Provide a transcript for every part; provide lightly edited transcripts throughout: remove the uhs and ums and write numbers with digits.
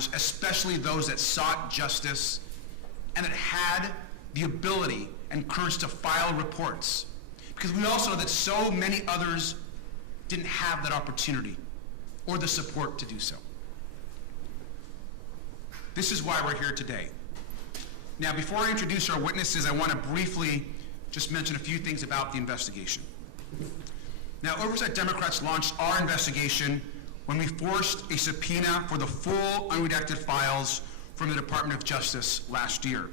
survivors, especially those that sought justice and that had the ability and courage to file reports. Because we also know that so many others didn't have that opportunity or the support to do so. This is why we're here today. Now, before I introduce our witnesses, I want to briefly just mention a few things about the investigation. Now, Oversight Democrats launched our investigation when we forced a subpoena for the full unredacted files from the Department of Justice last year.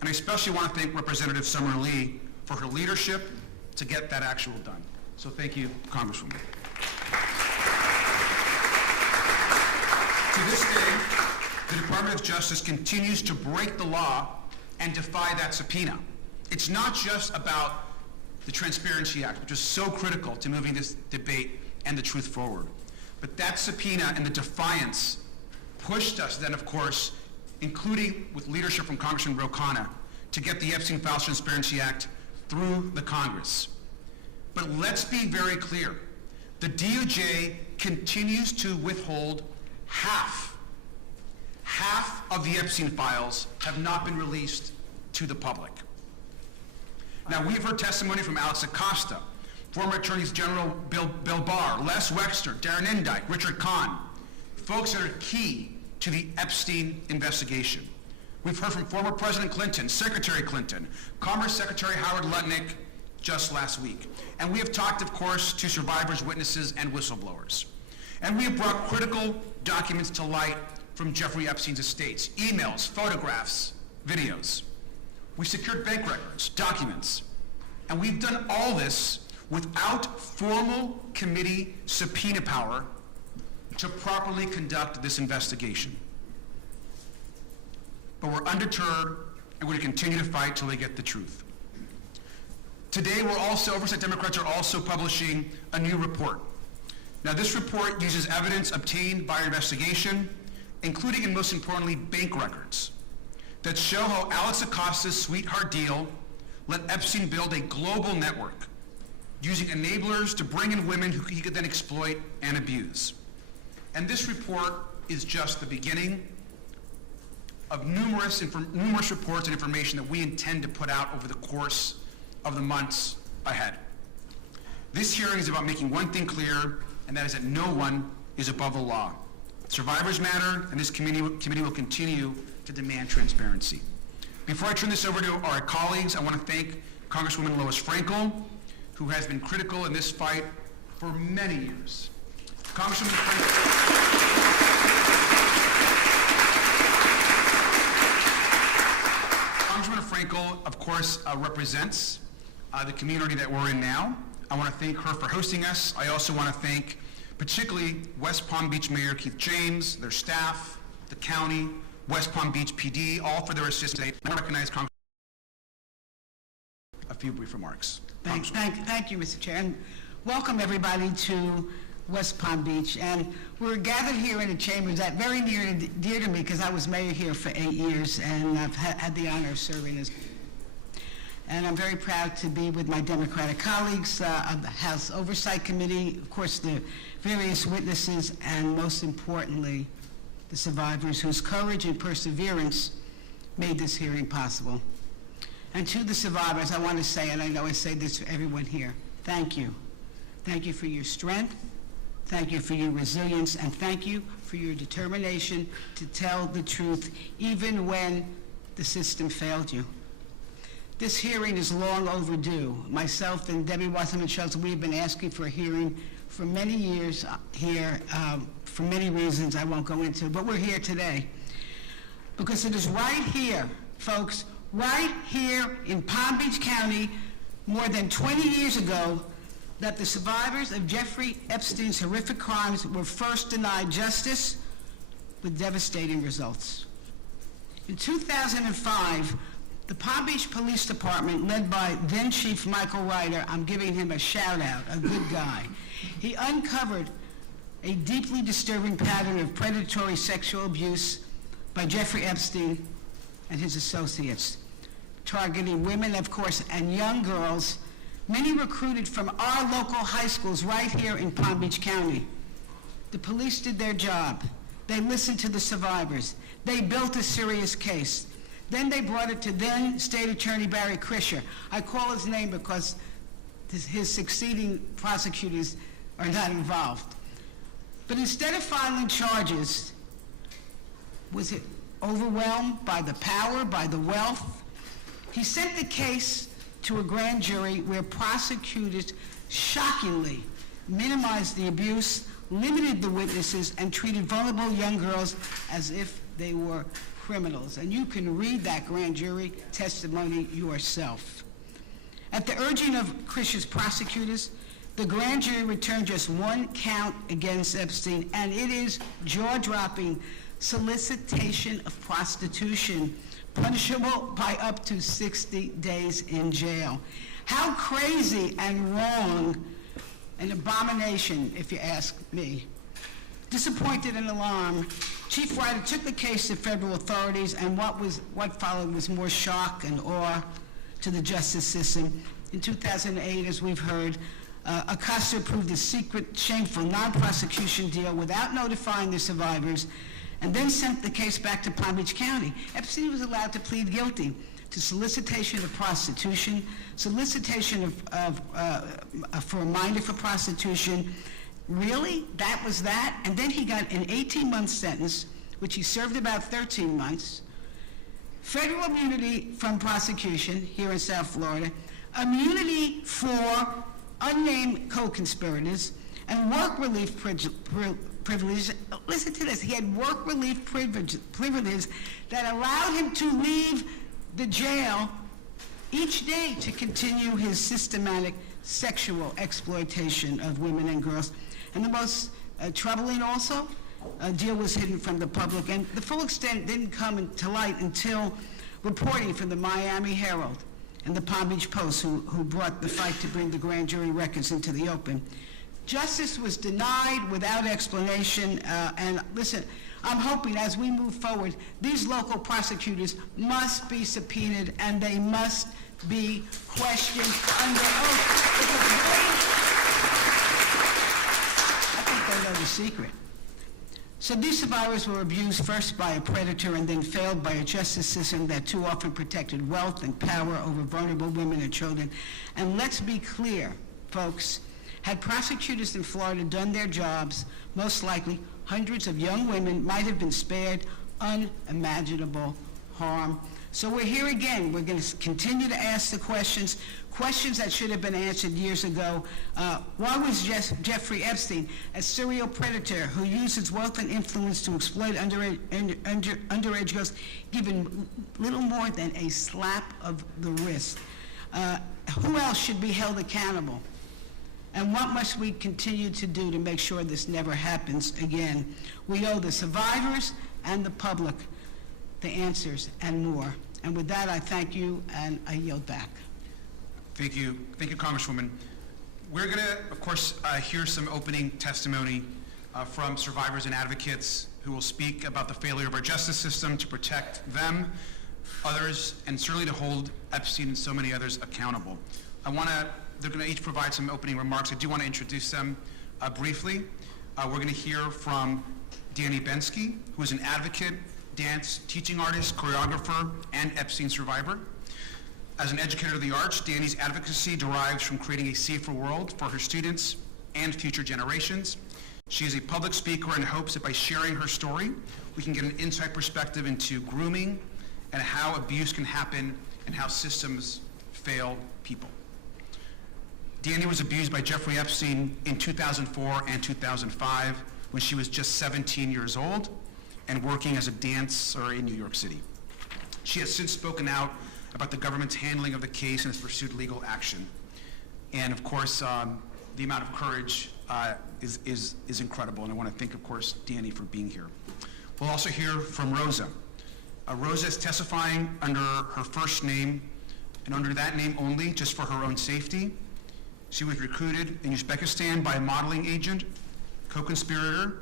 And I especially want to thank Representative Summer Lee for her leadership to get that actual done. So thank you, Congresswoman. To this day, the Department of Justice continues to break the law and defy that subpoena. It's not just about the Transparency Act, which is so critical to moving this debate and the truth forward. But that subpoena and the defiance pushed us then, of course, including with leadership from Congressman Ro Khanna, to get the Epstein Files Transparency Act through the Congress. But let's be very clear. The DOJ continues to withhold half of the Epstein files have not been released to the public. Now, we've heard testimony from Alex Acosta, former Attorneys General Bill Barr, Les Wexner, Darren Endike, Richard Kahn, folks that are key to the Epstein investigation. We've heard from former President Clinton, Secretary Clinton, Commerce Secretary Howard Lutnick just last week. And we have talked, of course, to survivors, witnesses, and whistleblowers. And we have brought critical documents to light from Jeffrey Epstein's estates, emails, photographs, videos. We secured bank records, documents, and we've done all this without formal committee subpoena power to properly conduct this investigation. But we're undeterred, and we're going to continue to fight till they get the truth. Today, Oversight Democrats are also publishing a new report. Now, this report uses evidence obtained by our investigation, including and most importantly, bank records, that show how Alex Acosta's sweetheart deal let Epstein build a global network using enablers to bring in women who he could then exploit and abuse. And this report is just the beginning of numerous reports and information that we intend to put out over the course of the months ahead. This hearing is about making one thing clear, and that is that no one is above the law. Survivors matter, and this committee will continue to demand transparency. Before I turn this over to our colleagues, I want to thank Congresswoman Lois Frankel, who has been critical in this fight for many years. Congresswoman Frankel, of course, represents the community that we're in now. I want to thank her for hosting us. I also want to thank particularly West Palm Beach Mayor Keith James, their staff, the county, West Palm Beach PD, all for their assistance. I recognize Congressman. A few brief remarks. Thank you, Mr. Chair, and welcome everybody to West Palm Beach. And we're gathered here in a chamber that's very near and dear to me because I was mayor here for 8 years, and I've had the honor of serving as. And I'm very proud to be with my Democratic colleagues of the House Oversight Committee, of course, the various witnesses, and most importantly, the survivors whose courage and perseverance made this hearing possible. And to the survivors, I want to say, and I know I say this to everyone here, thank you. Thank you for your strength, thank you for your resilience, and thank you for your determination to tell the truth, even when the system failed you. This hearing is long overdue. Myself and Debbie Wasserman-Schultz, we've been asking for a hearing for many years here, for many reasons I won't go into, but we're here today. Because it is right here, folks, right here in Palm Beach County, more than 20 years ago, that the survivors of Jeffrey Epstein's horrific crimes were first denied justice with devastating results. In 2005, the Palm Beach Police Department, led by then Chief Michael Ryder, I'm giving him a shout out, a good guy, he uncovered a deeply disturbing pattern of predatory sexual abuse by Jeffrey Epstein and his associates, targeting women, of course, and young girls, many recruited from our local high schools right here in Palm Beach County. The police did their job. They listened to the survivors. They built a serious case. Then they brought it to then State Attorney Barry Krischer. I call his name because his succeeding prosecutors are not involved. But instead of filing charges, was it overwhelmed by the power, by the wealth? He sent the case to a grand jury where prosecutors shockingly minimized the abuse, limited the witnesses, and treated vulnerable young girls as if they were criminals. And you can read that grand jury testimony yourself. At the urging of Krischer's prosecutors, the grand jury returned just one count against Epstein, and it is jaw-dropping: solicitation of prostitution, punishable by up to 60 days in jail. How crazy and wrong, an abomination, if you ask me. Disappointed and alarmed, Chief Ryder took the case to federal authorities, and what followed was more shock and awe to the justice system. In 2008, as we've heard, Acosta approved a secret, shameful, non-prosecution deal without notifying the survivors, and then sent the case back to Palm Beach County. Epstein was allowed to plead guilty to solicitation of prostitution, solicitation for a minor for prostitution. Really? That was that? And then he got an 18-month sentence, which he served about 13 months, federal immunity from prosecution here in South Florida, immunity for unnamed co-conspirators, and work relief privilege. Listen to this. He had work relief privileges that allowed him to leave the jail each day to continue his systematic sexual exploitation of women and girls. And the most troubling also, a deal was hidden from the public, and the full extent didn't come to light until reporting from the Miami Herald and the Palm Beach Post, who brought the fight to bring the grand jury records into the open. Justice was denied without explanation, and listen, I'm hoping as we move forward, these local prosecutors must be subpoenaed and they must be questioned under oath. I think they know the secret. So these survivors were abused first by a predator and then failed by a justice system that too often protected wealth and power over vulnerable women and children. And let's be clear, folks, had prosecutors in Florida done their jobs, most likely hundreds of young women might have been spared unimaginable harm. So we're here again. We're going to continue to ask the questions that should have been answered years ago. Why was Jeffrey Epstein, a serial predator who used his wealth and influence to exploit underage girls, given little more than a slap of the wrist? Who else should be held accountable? And what must we continue to do to make sure this never happens again? We owe the survivors and the public the answers and more. And with that, I thank you, and I yield back. Thank you, Congresswoman. We're going to, of course, hear some opening testimony from survivors and advocates who will speak about the failure of our justice system to protect them, others, and certainly to hold Epstein and so many others accountable. They're going to each provide some opening remarks. I do want to introduce them briefly. We're going to hear from Danny Bensky, who is an advocate, dance, teaching artist, choreographer, and Epstein survivor. As an educator of the arts, Danny's advocacy derives from creating a safer world for her students and future generations. She is a public speaker and hopes that by sharing her story, we can get an inside perspective into grooming and how abuse can happen and how systems fail people. Danny was abused by Jeffrey Epstein in 2004 and 2005 when she was just 17 years old and working as a dancer in New York City. She has since spoken out about the government's handling of the case and has pursued legal action. And of course, the amount of courage is incredible, and I want to thank, of course, Danny for being here. We'll also hear from Rosa. Rosa is testifying under her first name and under that name only, just for her own safety. She was recruited in Uzbekistan by a modeling agent, co-conspirator,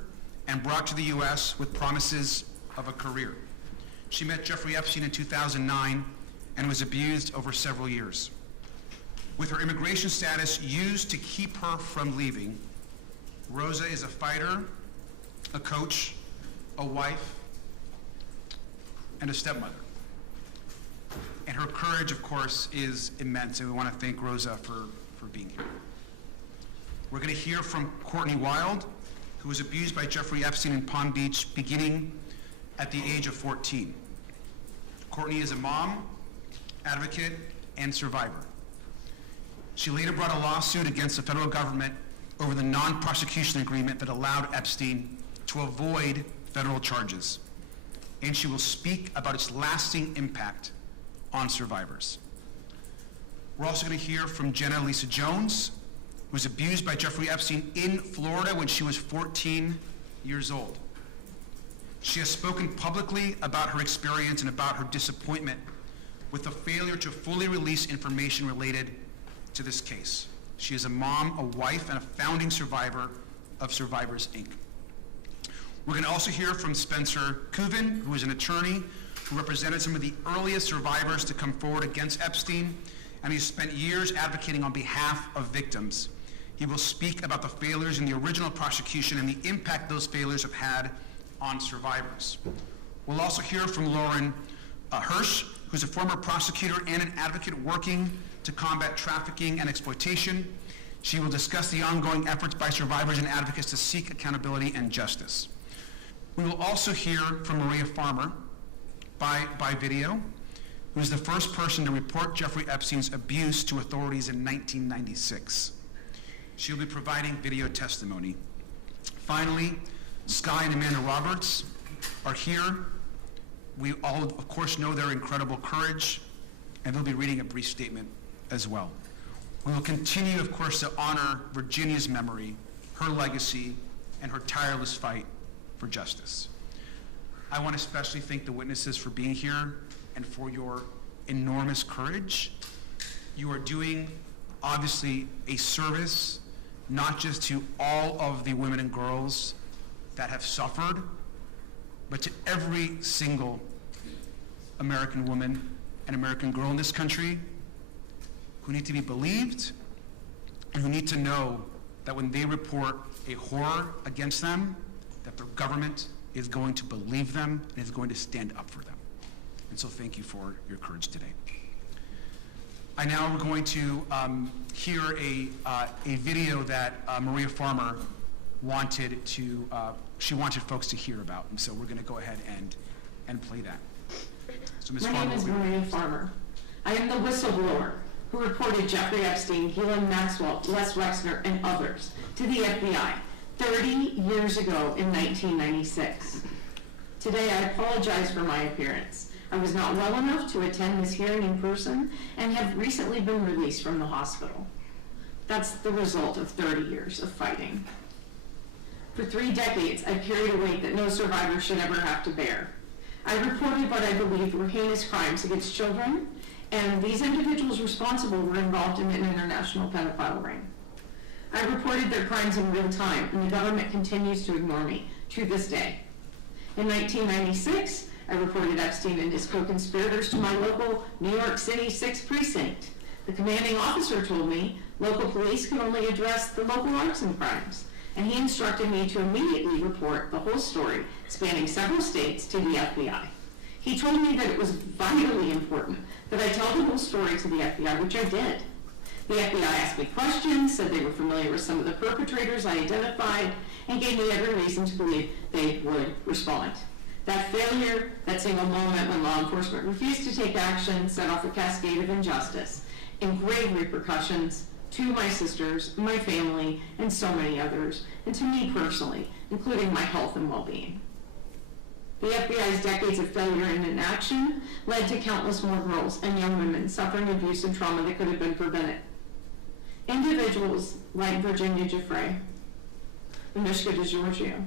and brought to the U.S. with promises of a career. She met Jeffrey Epstein in 2009 and was abused over several years. With her immigration status used to keep her from leaving, Rosa is a fighter, a coach, a wife, and a stepmother. And her courage, of course, is immense, and we want to thank Rosa for being here. We're going to hear from Courtney Wild, who was abused by Jeffrey Epstein in Palm Beach beginning at the age of 14. Courtney is a mom, advocate, and survivor. She later brought a lawsuit against the federal government over the non-prosecution agreement that allowed Epstein to avoid federal charges. And she will speak about its lasting impact on survivors. We're also going to hear from Jenna Lisa Jones, who was abused by Jeffrey Epstein in Florida when she was 14 years old. She has spoken publicly about her experience and about her disappointment with the failure to fully release information related to this case. She is a mom, a wife, and a founding survivor of Survivors, Inc. We're going to also hear from Spencer Kuven, who is an attorney who represented some of the earliest survivors to come forward against Epstein, and he's spent years advocating on behalf of victims. He will speak about the failures in the original prosecution and the impact those failures have had on survivors. We'll also hear from Lauren Hirsch, who's a former prosecutor and an advocate working to combat trafficking and exploitation. She will discuss the ongoing efforts by survivors and advocates to seek accountability and justice. We will also hear from Maria Farmer by video, who is the first person to report Jeffrey Epstein's abuse to authorities in 1996. She'll be providing video testimony. Finally, Sky and Amanda Roberts are here. We all, of course, know their incredible courage, and they'll be reading a brief statement as well. We will continue, of course, to honor Virginia's memory, her legacy, and her tireless fight for justice. I want to especially thank the witnesses for being here and for your enormous courage. You are doing, obviously, a service, not just to all of the women and girls that have suffered, but to every single American woman and American girl in this country who need to be believed and who need to know that when they report a horror against them, that their government is going to believe them and is going to stand up for them. And so thank you for your courage today. I now am going to hear a video that Maria Farmer wanted folks to hear about. And so we're going to go ahead and play that. So Ms. My Farmer, name is Maria Farmer. I am the whistleblower who reported Jeffrey Epstein, Ghislaine Maxwell, Les Wexner, and others to the FBI 30 years ago in 1996. Today, I apologize for my appearance. I was not well enough to attend this hearing in person and have recently been released from the hospital. That's the result of 30 years of fighting. For 3 decades, I carried a weight that no survivor should ever have to bear. I reported what I believed were heinous crimes against children, and these individuals responsible were involved in an international pedophile ring. I reported their crimes in real time, and the government continues to ignore me to this day. In 1996, I reported Epstein and his co-conspirators to my local New York City 6th Precinct. The commanding officer told me local police can only address the local arson crimes, and he instructed me to immediately report the whole story, spanning several states, to the FBI. He told me that it was vitally important that I tell the whole story to the FBI, which I did. The FBI asked me questions, said they were familiar with some of the perpetrators I identified, and gave me every reason to believe they would respond. That failure, that single moment when law enforcement refused to take action, set off a cascade of injustice and grave repercussions to my sisters, my family, and so many others, and to me personally, including my health and well-being. The FBI's decades of failure and inaction led to countless more girls and young women suffering abuse and trauma that could have been prevented. Individuals like Virginia Giuffre, Anushka DeGiorgio,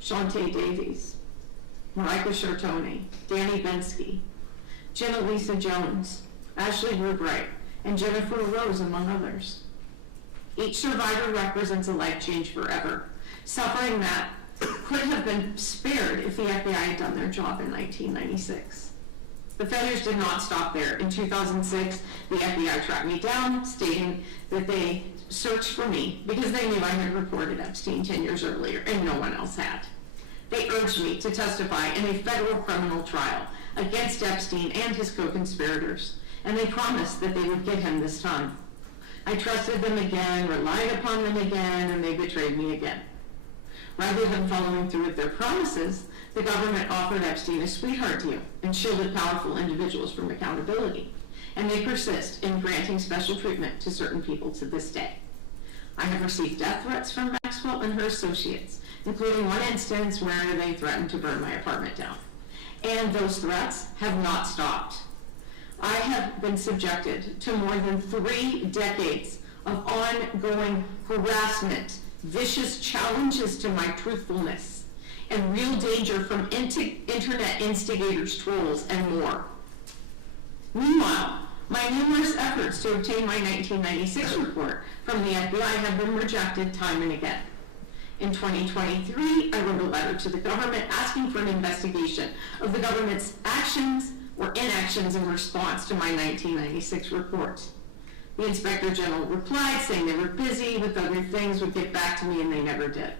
Shantae Davies, Marika Chartoni, Danny Bensky, Jenna Lisa Jones, Ashley Rubright, and Jennifer Rose, among others. Each survivor represents a life changed forever, suffering that could have been spared if the FBI had done their job in 1996. The failures did not stop there. In 2006, the FBI tracked me down, stating that they searched for me because they knew I had reported Epstein 10 years earlier and no one else had. They urged me to testify in a federal criminal trial against Epstein and his co-conspirators, and they promised that they would get him this time. I trusted them again, relied upon them again, and they betrayed me again. Rather than following through with their promises, the government offered Epstein a sweetheart deal and shielded powerful individuals from accountability, and they persist in granting special treatment to certain people to this day. I have received death threats from Maxwell and her associates, including one instance where they threatened to burn my apartment down. And those threats have not stopped. I have been subjected to more than 3 decades of ongoing harassment, vicious challenges to my truthfulness, and real danger from internet instigators, trolls, and more. Meanwhile, my numerous efforts to obtain my 1996 report from the FBI have been rejected time and again. In 2023, I wrote a letter to the government asking for an investigation of the government's actions or inactions in response to my 1996 report. The Inspector General replied saying they were busy with other things, would get back to me, and they never did.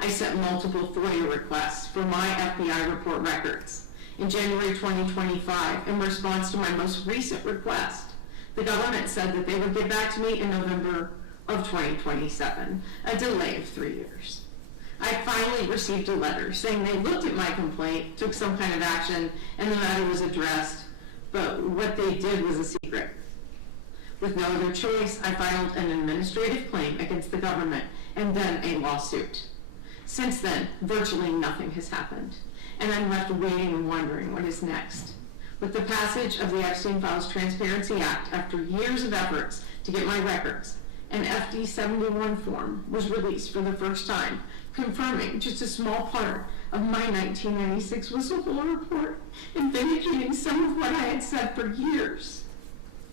I sent multiple FOIA requests for my FBI report records. In January 2025, in response to my most recent request, the government said that they would get back to me in November of 2027, a delay of 3 years. I finally received a letter saying they looked at my complaint, took some kind of action, and the matter was addressed, but what they did was a secret. With no other choice, I filed an administrative claim against the government and then a lawsuit. Since then, virtually nothing has happened, and I'm left waiting and wondering what is next. With the passage of the Epstein Files Transparency Act, after years of efforts to get my records, an FD 71 form was released for the first time, confirming just a small part of my 1996 whistleblower report and vindicating some of what I had said for years.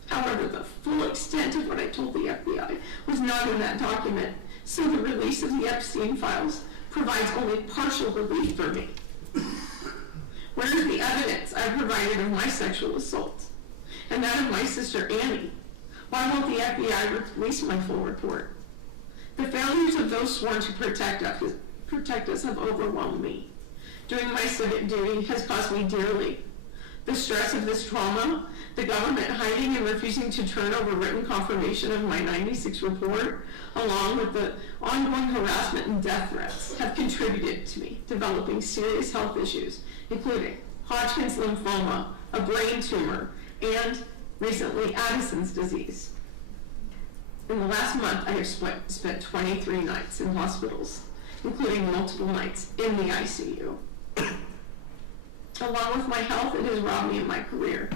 However, the full extent of what I told the FBI was not in that document, so the release of the Epstein files provides only partial relief for me. Where is the evidence I provided of my sexual assault and that of my sister Annie? Why won't the FBI release my full report? The failures of those sworn to protect us have overwhelmed me. Doing my civic duty has cost me dearly. The stress of this trauma, the government hiding and refusing to turn over written confirmation of my 96 report, along with the ongoing harassment and death threats, have contributed to me developing serious health issues, including Hodgkin's lymphoma, a brain tumor, and recently Addison's disease. In the last month, I have spent 23 nights in hospitals, including multiple nights in the ICU. Along with my health, it has robbed me of my career.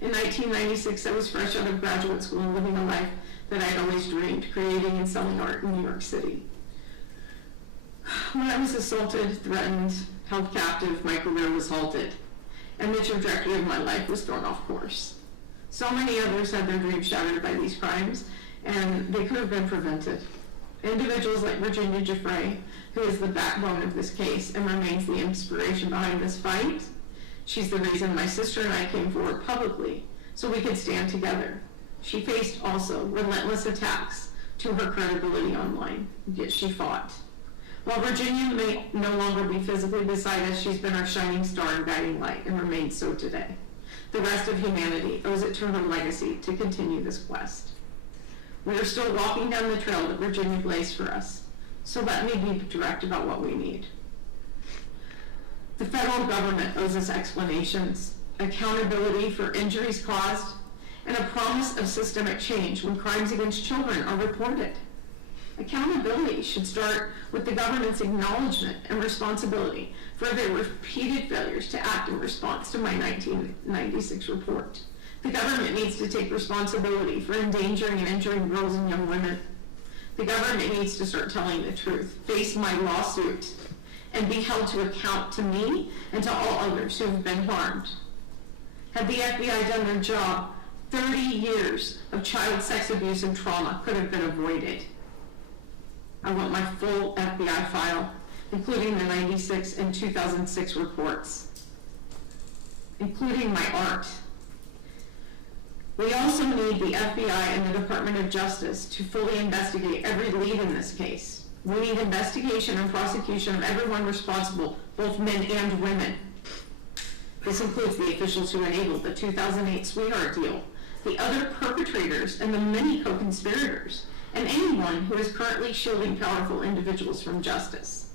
In 1996, I was fresh out of graduate school and living a life that I had always dreamed, creating and selling art in New York City. When I was assaulted, threatened, held captive, my career was halted, and the trajectory of my life was thrown off course. So many others had their dreams shattered by these crimes, and they could have been prevented. Individuals like Virginia Giuffre, who is the backbone of this case and remains the inspiration behind this fight. She's the reason my sister and I came forward publicly, so we could stand together. She faced also relentless attacks to her credibility online, yet she fought. While Virginia may no longer be physically beside us, she's been our shining star and guiding light, and remains so today. The rest of humanity owes it to her legacy to continue this quest. We are still walking down the trail that Virginia blazed for us, so let me be direct about what we need. The federal government owes us explanations, accountability for injuries caused, and a promise of systemic change when crimes against children are reported. Accountability should start with the government's acknowledgement and responsibility for their repeated failures to act in response to my 1996 report. The government needs to take responsibility for endangering and injuring girls and young women. The government needs to start telling the truth, face my lawsuit, and be held to account to me and to all others who have been harmed. Had the FBI done their job, 30 years of child sex abuse and trauma could have been avoided. I want my full FBI file, including the 96 and 2006 reports, including my art. We also need the FBI and the Department of Justice to fully investigate every lead in this case. We need investigation and prosecution of everyone responsible, both men and women. This includes the officials who enabled the 2008 sweetheart deal, the other perpetrators and the many co-conspirators, and anyone who is currently shielding powerful individuals from justice.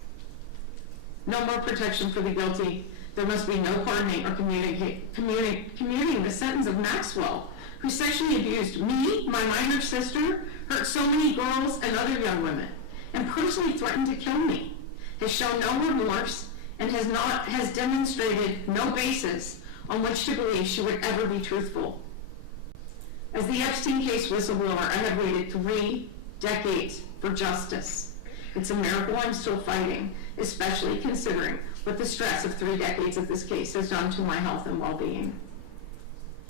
No more protection for the guilty. There must be no pardoning or commuting the sentence of Maxwell, who sexually abused me, my minor sister, hurt so many girls and other young women, and personally threatened to kill me, has shown no remorse, and has demonstrated no basis on which to believe she would ever be truthful. As the Epstein case whistleblower, I have waited 3 decades for justice. It's a miracle I'm still fighting, especially considering what the stress of 3 decades of this case has done to my health and well-being.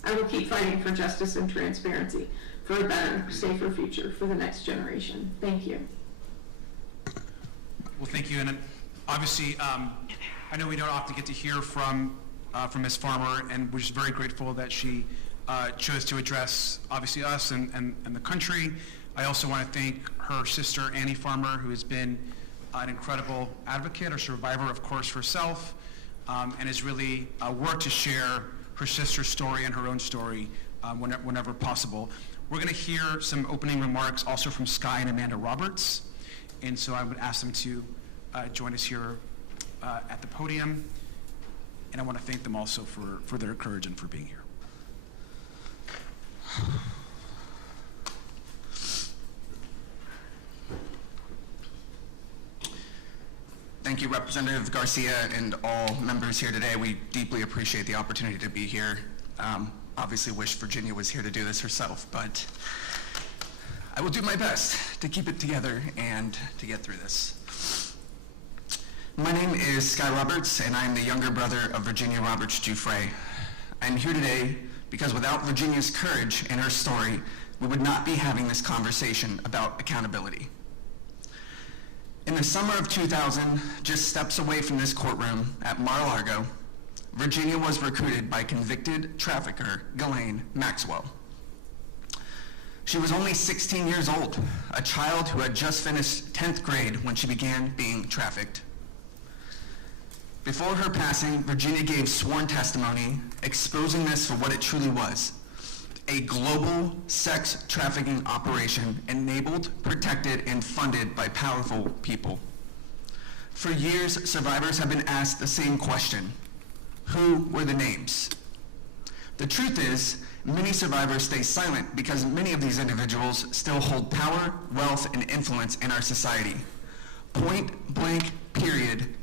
I will keep fighting for justice and transparency, for a better, safer future for the next generation. Thank you. Well, thank you. And obviously, I know we don't often get to hear from Ms. Farmer, and we're just very grateful that she chose to address, obviously, us and the country. I also want to thank her sister, Annie Farmer, who has been an incredible advocate, a survivor, of course, herself, and has really worked to share her sister's story and her own story whenever possible. We're going to hear some opening remarks also from Sky and Amanda Roberts, and so I would ask them to join us here at the podium, and I want to thank them also for their courage and for being here. Thank you, Representative Garcia, and all members here today. We deeply appreciate the opportunity to be here. Obviously wish Virginia was here to do this herself, but I will do my best to keep it together and to get through this. My name is Sky Roberts, and I'm the younger brother of Virginia Roberts Giuffre. I'm here today because without Virginia's courage and her story, we would not be having this conversation about accountability. In the summer of 2000, just steps away from this courtroom at Mar-a-Lago, Virginia was recruited by convicted trafficker Ghislaine Maxwell. She was only 16 years old, a child who had just finished 10th grade when she began being trafficked. Before her passing, Virginia gave sworn testimony exposing this for what it truly was, a global sex trafficking operation enabled, protected, and funded by powerful people. For years, survivors have been asked the same question: who were the names? The truth is, many survivors stay silent because many of these individuals still hold power, wealth, and influence in our society. Point blank, period.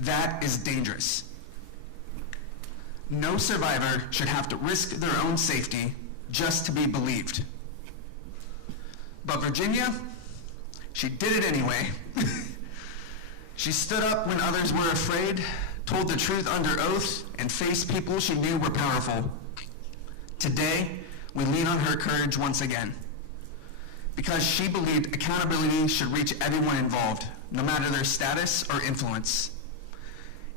That is dangerous. No survivor should have to risk their own safety just to be believed. But Virginia, she did it anyway. She stood up when others were afraid, told the truth under oath, and faced people she knew were powerful. Today, we lean on her courage once again, because she believed accountability should reach everyone involved, no matter their status or influence.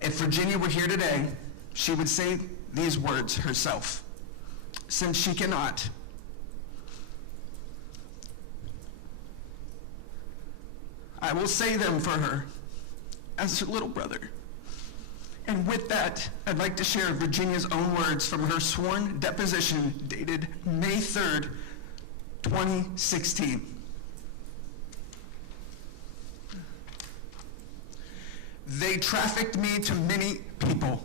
If Virginia were here today, she would say these words herself. Since she cannot, I will say them for her as her little brother. And with that, I'd like to share Virginia's own words from her sworn deposition dated May 3rd, 2016. They trafficked me to many people.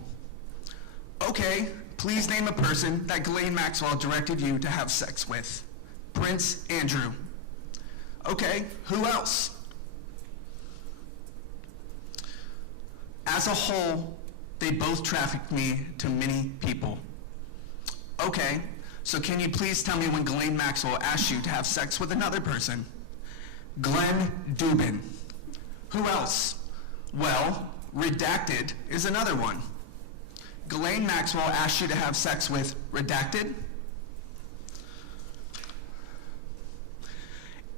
Okay, please name a person that Ghislaine Maxwell directed you to have sex with. Prince Andrew. Okay, who else? As a whole, they both trafficked me to many people. Okay, so can you please tell me when Ghislaine Maxwell asked you to have sex with another person? Glenn Dubin. Who else? Well, redacted is another one. Ghislaine Maxwell asked you to have sex with redacted?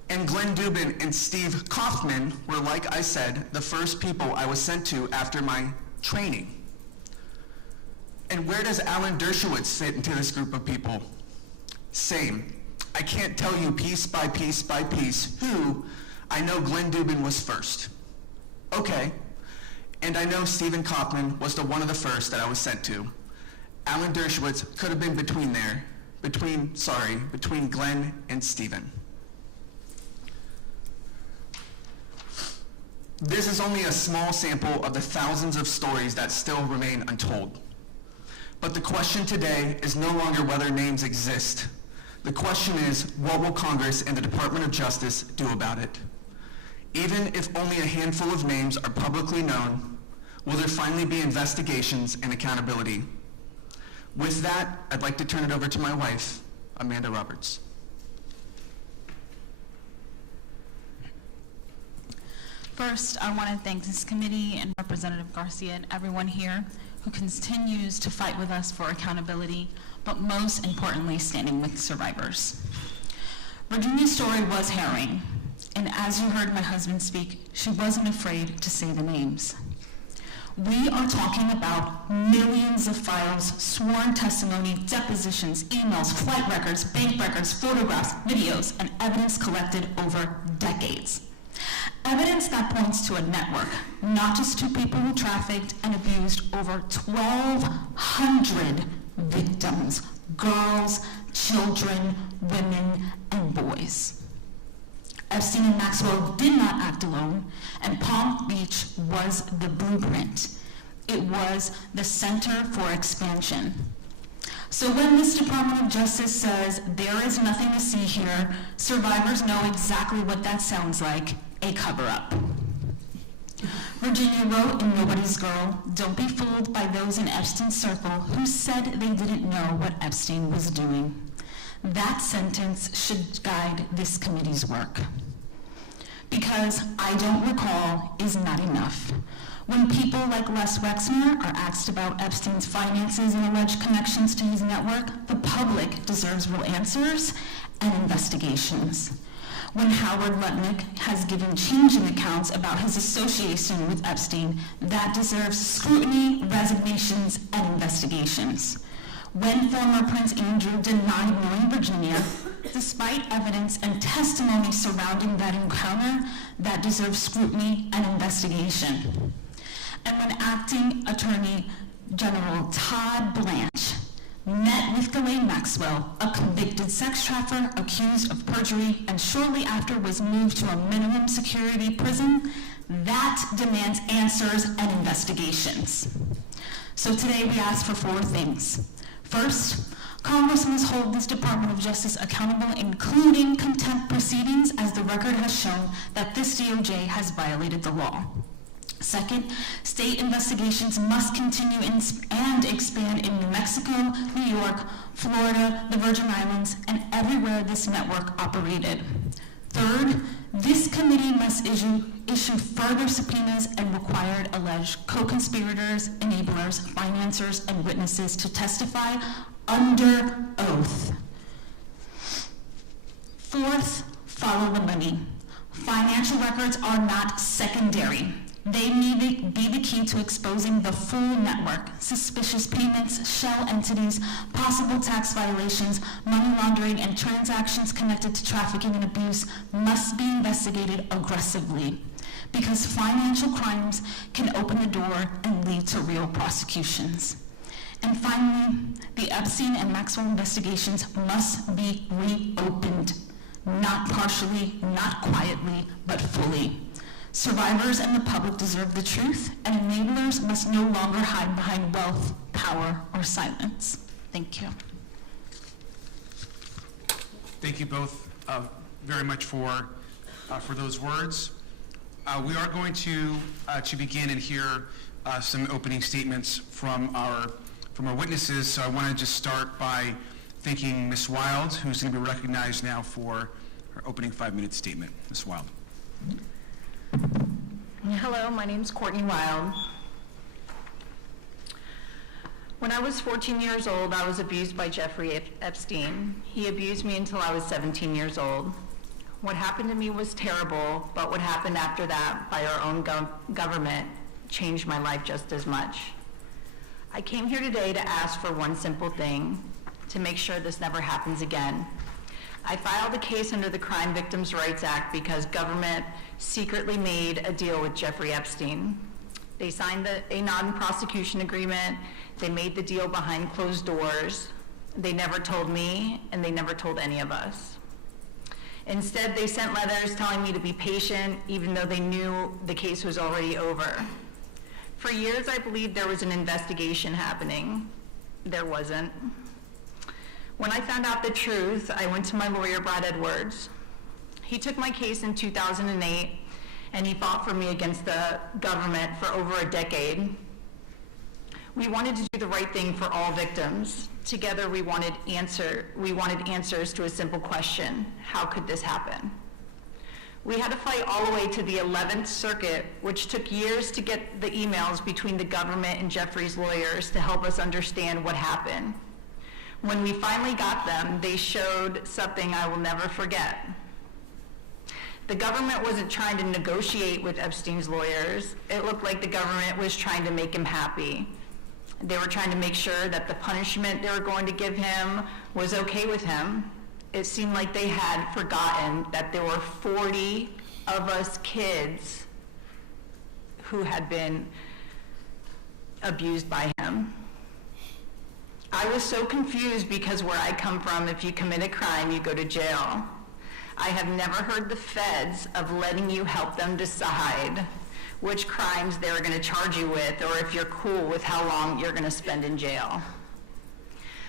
And Glenn Dubin and Steve Kaufman were, like I said, the first people I was sent to after my training. And where does Alan Dershowitz fit into this group of people? Same. I can't tell you piece by piece by piece who I know Glenn Dubin was first. Okay. And I know Stephen Kaufman was one of the first that I was sent to. Alan Dershowitz could have been between there, between Glenn and Stephen. This is only a small sample of the thousands of stories that still remain untold. But the question today is no longer whether names exist. The question is, what will Congress and the Department of Justice do about it? Even if only a handful of names are publicly known, will there finally be investigations and accountability? With that, I'd like to turn it over to my wife, Amanda Roberts. First, I want to thank this committee and Representative Garcia and everyone here who continues to fight with us for accountability, but most importantly, standing with survivors. Virginia's story was harrowing, and as you heard my husband speak, she wasn't afraid to say the names. We are talking about millions of files, sworn testimony, depositions, emails, flight records, bank records, photographs, videos, and evidence collected over decades. Evidence that points to a network, not just two people who trafficked and abused over 1,200 victims, girls, children, women, and boys. Epstein and Maxwell did not act alone, and Palm Beach was the blueprint. It was the center for expansion. So when this Department of Justice says there is nothing to see here, survivors know exactly what that sounds like, a cover-up. Virginia wrote in Nobody's Girl, "Don't be fooled by those in Epstein's circle who said they didn't know what Epstein was doing." That sentence should guide this committee's work. Because I don't recall is not enough. When people like Les Wexner are asked about Epstein's finances and alleged connections to his network, the public deserves real answers and investigations. When Howard Lutnick has given changing accounts about his association with Epstein, that deserves scrutiny, resignations, and investigations. When former Prince Andrew denied knowing Virginia, despite evidence and testimony surrounding that encounter, that deserves scrutiny and investigation. And when Acting Attorney General Todd Blanche met with Ghislaine Maxwell, a convicted sex trafficker accused of perjury, and shortly after was moved to a minimum security prison, that demands answers and investigations. So today we ask for 4 things. First, Congress must hold this Department of Justice accountable, including contempt proceedings, as the record has shown that this DOJ has violated the law. Second, state investigations must continue and expand in New Mexico, New York, Florida, the Virgin Islands, and everywhere this network operated. Third, this committee must issue further subpoenas and required alleged co-conspirators, enablers, financiers, and witnesses to testify under oath. Fourth, follow the money. Financial records are not secondary. They need to be the key to exposing the full network. Suspicious payments, shell entities, possible tax violations, money laundering, and transactions connected to trafficking and abuse must be investigated aggressively, because financial crimes can open the door and lead to real prosecutions. And finally, the Epstein and Maxwell investigations must be reopened, not partially, not quietly, but fully. Survivors and the public deserve the truth, and enablers must no longer hide behind wealth, power, or silence. Thank you. Thank you both very much for those words. We are going to begin and hear some opening statements from our witnesses. So I want to just start by thanking Ms. Wild, who's going to be recognized now for her opening 5-minute statement. Ms. Wild. Hello, my name's Courtney Wild. When I was 14 years old, I was abused by Jeffrey Epstein. He abused me until I was 17 years old. What happened to me was terrible, but what happened after that by our own government changed my life just as much. I came here today to ask for one simple thing, to make sure this never happens again. I filed a case under the Crime Victims' Rights Act because government secretly made a deal with Jeffrey Epstein. They signed a non-prosecution agreement. They made the deal behind closed doors. They never told me, and they never told any of us. Instead, they sent letters telling me to be patient, even though they knew the case was already over. For years, I believed there was an investigation happening. There wasn't. When I found out the truth, I went to my lawyer, Brad Edwards. He took my case in 2008, and he fought for me against the government for over a decade. We wanted to do the right thing for all victims. Together, we wanted answers to a simple question: how could this happen? We had to fight all the way to the 11th Circuit, which took years to get the emails between the government and Jeffrey's lawyers to help us understand what happened. When we finally got them, they showed something I will never forget. The government wasn't trying to negotiate with Epstein's lawyers. It looked like the government was trying to make him happy. They were trying to make sure that the punishment they were going to give him was okay with him. It seemed like they had forgotten that there were 40 of us kids who had been abused by him. I was so confused because where I come from, if you commit a crime, you go to jail. I have never heard the feds of letting you help them decide which crimes they're going to charge you with, or if you're cool with how long you're going to spend in jail.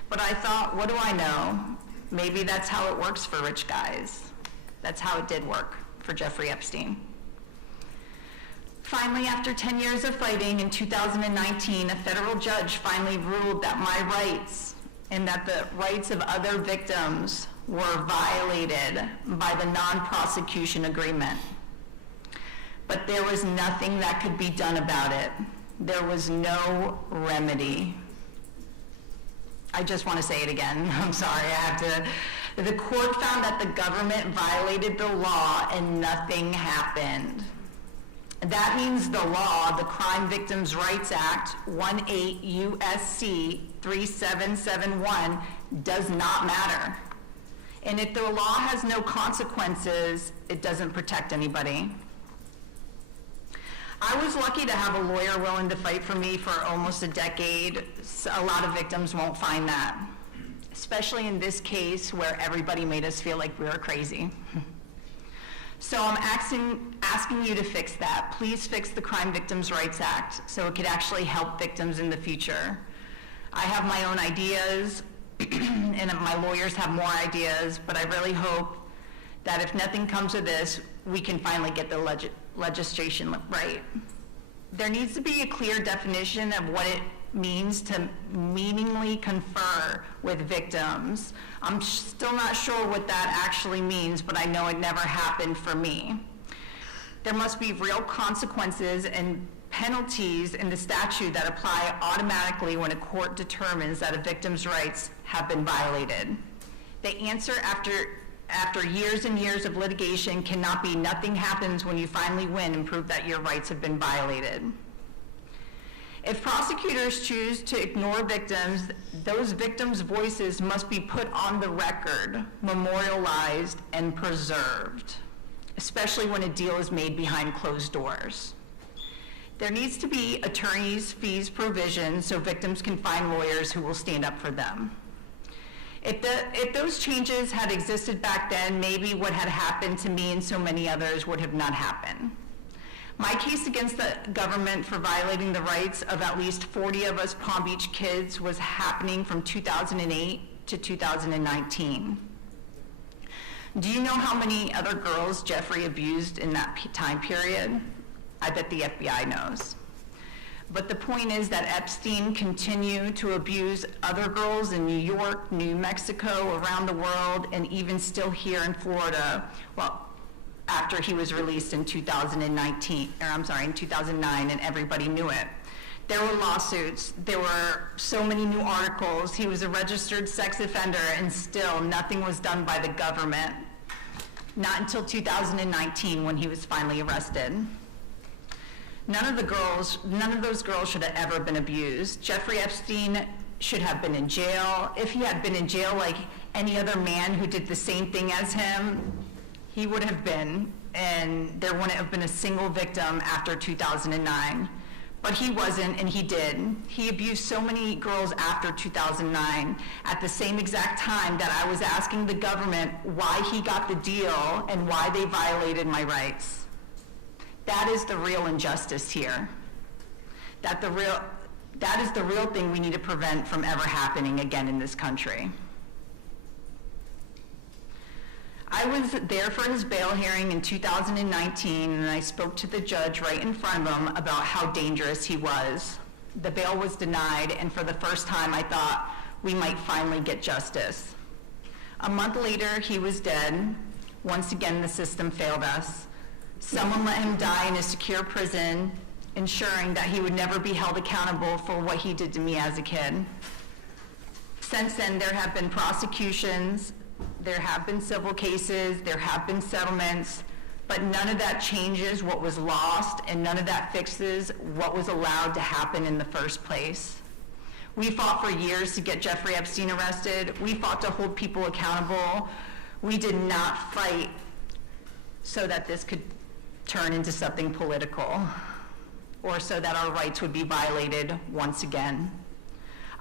But I thought, what do I know? Maybe that's how it works for rich guys. That's how it did work for Jeffrey Epstein. Finally, after 10 years of fighting, in 2019, a federal judge finally ruled that my rights and that the rights of other victims were violated by the non-prosecution agreement. But there was nothing that could be done about it. There was no remedy. I just want to say it again. I'm sorry, I have to. The court found that the government violated the law and nothing happened. That means the law, the Crime Victims' Rights Act, 18 U.S.C. 3771, does not matter. And if the law has no consequences, it doesn't protect anybody. I was lucky to have a lawyer willing to fight for me for almost a decade. A lot of victims won't find that, especially in this case where everybody made us feel like we were crazy. So I'm asking you to fix that. Please fix the Crime Victims' Rights Act so it could actually help victims in the future. I have my own ideas, and my lawyers have more ideas, but I really hope that if nothing comes of this, we can finally get the legislation right. There needs to be a clear definition of what it means to meaningfully confer with victims. I'm still not sure what that actually means, but I know it never happened for me. There must be real consequences and penalties in the statute that apply automatically when a court determines that a victim's rights have been violated. The answer after years and years of litigation cannot be nothing happens when you finally win and prove that your rights have been violated. If prosecutors choose to ignore victims, those victims' voices must be put on the record, memorialized, and preserved, especially when a deal is made behind closed doors. There needs to be attorneys' fees provision so victims can find lawyers who will stand up for them. If those changes had existed back then, maybe what had happened to me and so many others would have not happened. My case against the government for violating the rights of at least 40 of us Palm Beach kids was happening from 2008 to 2019. Do you know how many other girls Jeffrey abused in that time period? I bet the FBI knows. But the point is that Epstein continued to abuse other girls in New York, New Mexico, around the world, and even still here in Florida, well, after he was released in 2009, and everybody knew it. There were lawsuits, there were so many new articles, he was a registered sex offender, and still nothing was done by the government. Not until 2019 when he was finally arrested. None of those girls should have ever been abused. Jeffrey Epstein should have been in jail. If he had been in jail like any other man who did the same thing as him, he would have been, and there wouldn't have been a single victim after 2009. But he wasn't, and he did. He abused so many girls after 2009 at the same exact time that I was asking the government why he got the deal and why they violated my rights. That is the real injustice here. That is the real thing we need to prevent from ever happening again in this country. I was there for his bail hearing in 2019, and I spoke to the judge right in front of him about how dangerous he was. The bail was denied, and for the first time I thought we might finally get justice. A month later, he was dead. Once again, the system failed us. Someone let him die in a secure prison, ensuring that he would never be held accountable for what he did to me as a kid. Since then, there have been prosecutions, there have been civil cases, there have been settlements, but none of that changes what was lost, and none of that fixes what was allowed to happen in the first place. We fought for years to get Jeffrey Epstein arrested. We fought to hold people accountable. We did not fight so that this could turn into something political, or so that our rights would be violated once again.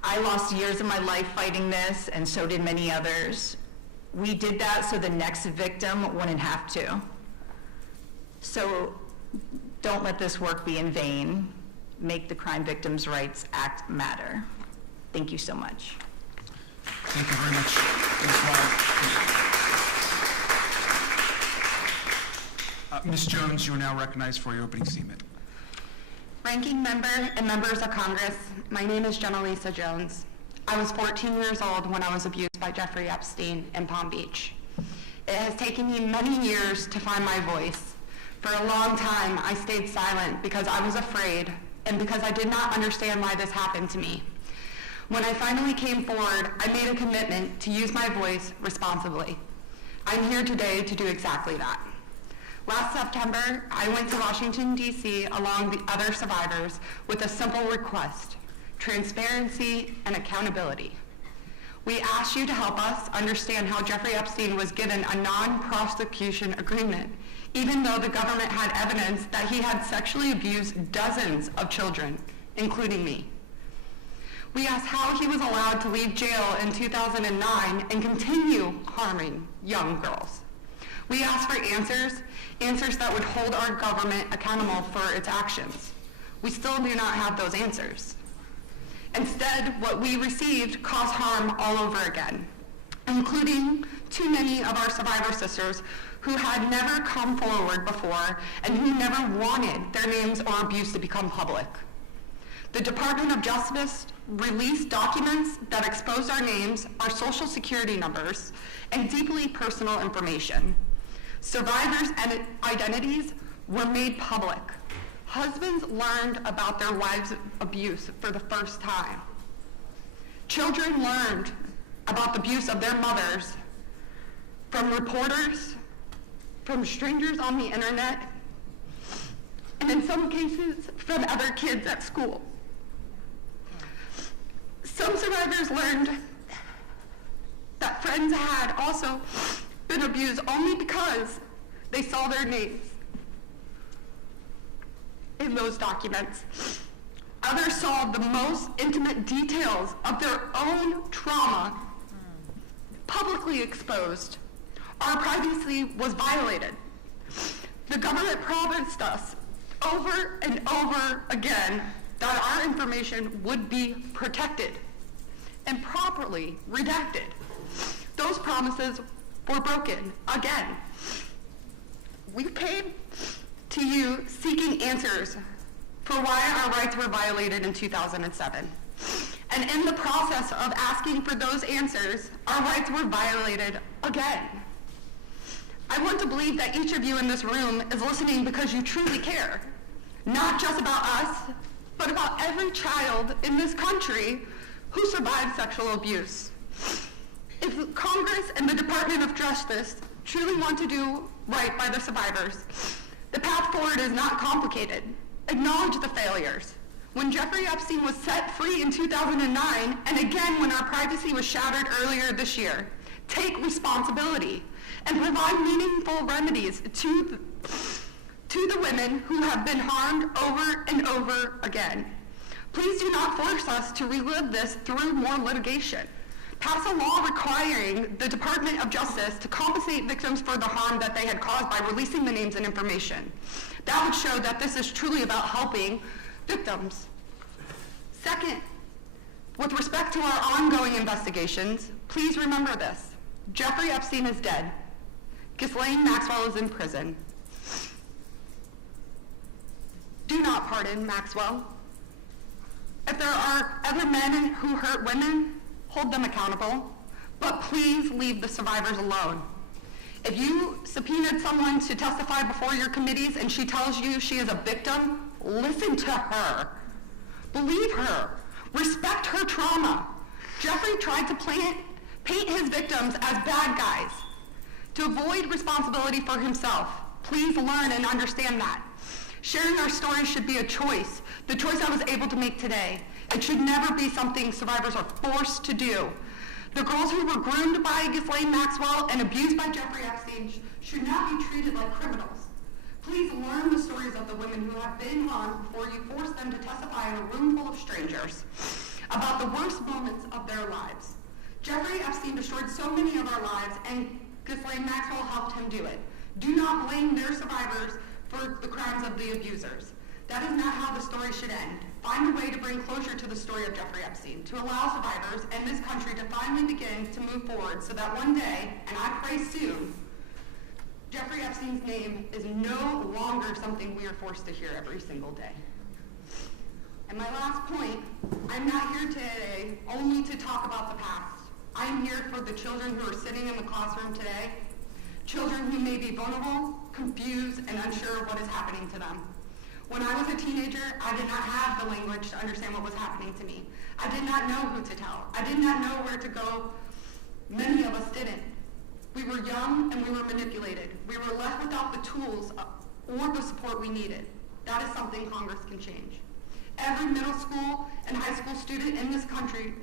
I lost years of my life fighting this, and so did many others. We did that so the next victim wouldn't have to. So don't let this work be in vain. Make the Crime Victims' Rights Act matter. Thank you so much. Thank you very much, Ms. Wall. Ms. Jones, you are now recognized for your opening statement. Ranking member and members of Congress, my name is Jenna-Lisa Jones. I was 14 years old when I was abused by Jeffrey Epstein in Palm Beach. It has taken me many years to find my voice. For a long time, I stayed silent because I was afraid and because I did not understand why this happened to me. When I finally came forward, I made a commitment to use my voice responsibly. I'm here today to do exactly that. Last September, I went to Washington, D.C. along the other survivors with a simple request: transparency and accountability. We asked you to help us understand how Jeffrey Epstein was given a non-prosecution agreement, even though the government had evidence that he had sexually abused dozens of children, including me. We asked how he was allowed to leave jail in 2009 and continue harming young girls. We asked for answers that would hold our government accountable for its actions. We still do not have those answers. Instead, what we received caused harm all over again, including too many of our survivor sisters who had never come forward before and who never wanted their names or abuse to become public. The Department of Justice released documents that exposed our names, our social security numbers, and deeply personal information. Survivors' identities were made public. Husbands learned about their wives' abuse for the first time. Children learned about the abuse of their mothers from reporters, from strangers on the internet, and in some cases, from other kids at school. Some survivors learned that friends had also been abused only because they saw their names in those documents. Others saw the most intimate details of their own trauma publicly exposed. Our privacy was violated. The government promised us over and over again that our information would be protected and properly redacted. Those promises were broken again. We came to you seeking answers for why our rights were violated in 2007. And in the process of asking for those answers, our rights were violated again. I want to believe that each of you in this room is listening because you truly care, not just about us, but about every child in this country who survived sexual abuse. If Congress and the Department of Justice truly want to do right by the survivors, the path forward is not complicated. Acknowledge the failures. When Jeffrey Epstein was set free in 2009, and again when our privacy was shattered earlier this year, take responsibility, and provide meaningful remedies to the women who have been harmed over and over again. Please do not force us to relive this through more litigation. Pass a law requiring the Department of Justice to compensate victims for the harm that they had caused by releasing the names and information. That would show that this is truly about helping victims. Second, with respect to our ongoing investigations, please remember this. Jeffrey Epstein is dead. Ghislaine Maxwell is in prison. Do not pardon Maxwell. If there are other men who hurt women, hold them accountable, but please leave the survivors alone. If you subpoenaed someone to testify before your committees and she tells you she is a victim, listen to her. Believe her. Respect her trauma. Jeffrey tried to paint his victims as bad guys to avoid responsibility for himself. Please learn and understand that. Sharing our story should be a choice, the choice I was able to make today. It should never be something survivors are forced to do. The girls who were groomed by Ghislaine Maxwell and abused by Jeffrey Epstein should not be treated like criminals. Please learn the stories of the women who have been harmed before you force them to testify in a room full of strangers about the worst moments of their lives. Jeffrey Epstein destroyed so many of our lives, and Ghislaine Maxwell helped him do it. Do not blame their survivors for the crimes of the abusers. That is not how the story should end. Find a way to bring closure to the story of Jeffrey Epstein, to allow survivors and this country to finally begin to move forward so that one day, and I pray soon, Jeffrey Epstein's name is no longer something we are forced to hear every single day. And my last point, I'm not here today only to talk about the past. I'm here for the children who are sitting in the classroom today, children who may be vulnerable, confused, and unsure of what is happening to them. When I was a teenager, I did not have the language to understand what was happening to me. I did not know who to tell. I did not know where to go. Many of us didn't. We were young and we were manipulated. We were left without the tools or the support we needed. That is something Congress can change. Every middle school and high school student in this country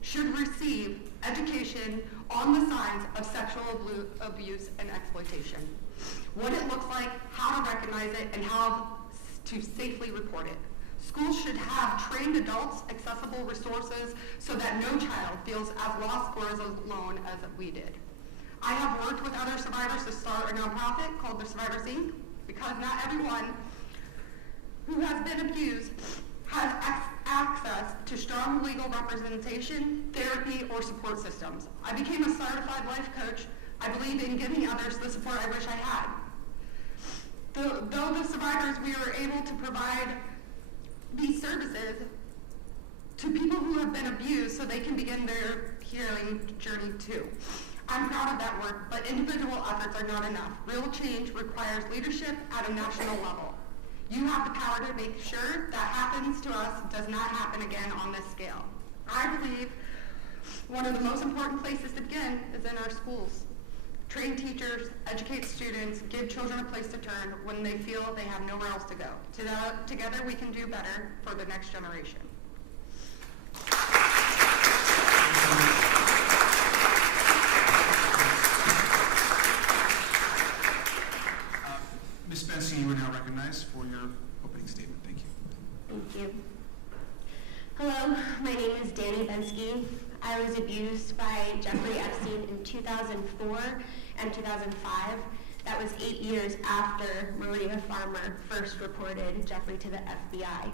should receive education on the signs of sexual abuse and exploitation. What it looks like, how to recognize it, and how to safely report it. Schools should have trained adults, accessible resources, so that no child feels as lost or as alone as we did. I have worked with other survivors to start a nonprofit called the Survivors Inc. because not everyone who has been abused has access to strong legal representation, therapy, or support systems. I became a certified life coach. I believe in giving others the support I wish I had. Though the survivors, we were able to provide these services to people who have been abused so they can begin their healing journey too. I'm proud of that work, but individual efforts are not enough. Real change requires leadership at a national level. You have the power to make sure that happens to us does not happen again on this scale. I believe one of the most important places to begin is in our schools. Train teachers, educate students, give children a place to turn when they feel they have nowhere else to go. Together we can do better for the next generation. Ms. Benson, you are now recognized for your opening statement. Thank you. Thank you. Hello, my name is Danny Bensky. I was abused by Jeffrey Epstein in 2004 and 2005. That was 8 years after Maria Farmer first reported Jeffrey to the FBI.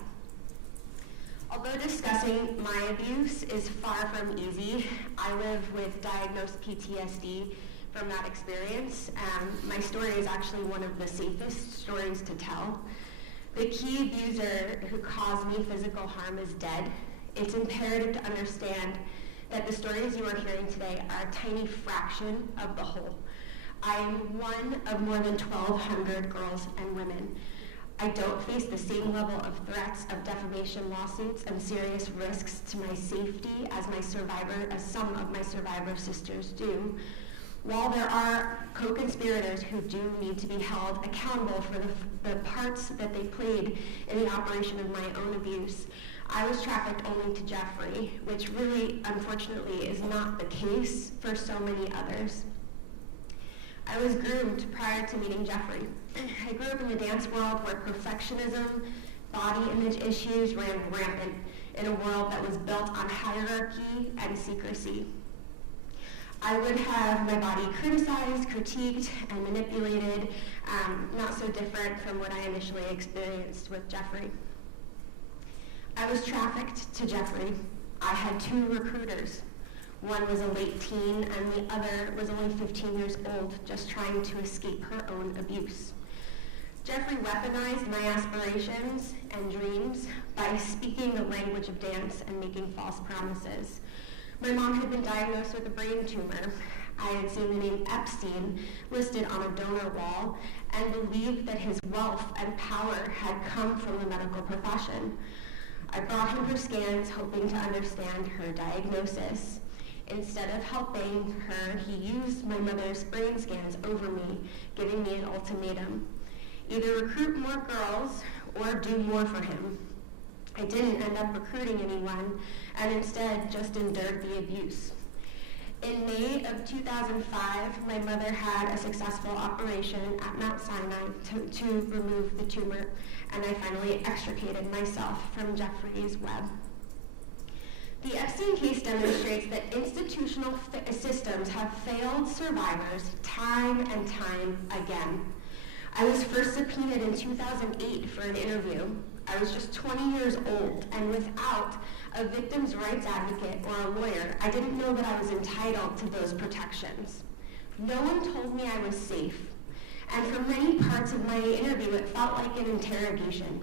Although discussing my abuse is far from easy, I live with diagnosed PTSD from that experience. My story is actually one of the safest stories to tell. The key abuser who caused me physical harm is dead. It's imperative to understand that the stories you are hearing today are a tiny fraction of the whole. I am one of more than 1,200 girls and women. I don't face the same level of threats of defamation lawsuits and serious risks to my safety as some of my survivor sisters do. While there are co-conspirators who do need to be held accountable for the parts that they played in the operation of my own abuse, I was trafficked only to Jeffrey, which really, unfortunately, is not the case for so many others. I was groomed prior to meeting Jeffrey. I grew up in the dance world where perfectionism, body image issues ran rampant in a world that was built on hierarchy and secrecy. I would have my body criticized, critiqued, and manipulated, not so different from what I initially experienced with Jeffrey. I was trafficked to Jeffrey. I had 2 recruiters. One was a late teen, and the other was only 15 years old, just trying to escape her own abuse. Jeffrey weaponized my aspirations and dreams by speaking the language of dance and making false promises. My mom had been diagnosed with a brain tumor. I had seen the name Epstein listed on a donor wall and believed that his wealth and power had come from the medical profession. I brought him her scans, hoping to understand her diagnosis. Instead of helping her, he used my mother's brain scans over me, giving me an ultimatum. Either recruit more girls or do more for him. I didn't end up recruiting anyone, and instead just endured the abuse. In May of 2005, my mother had a successful operation at Mount Sinai to remove the tumor, and I finally extricated myself from Jeffrey's web. The Epstein case demonstrates that institutional systems have failed survivors time and time again. I was first subpoenaed in 2008 for an interview. I was just 20 years old, and without a victim's rights advocate or a lawyer, I didn't know that I was entitled to those protections. No one told me I was safe, and for many parts of my interview, it felt like an interrogation.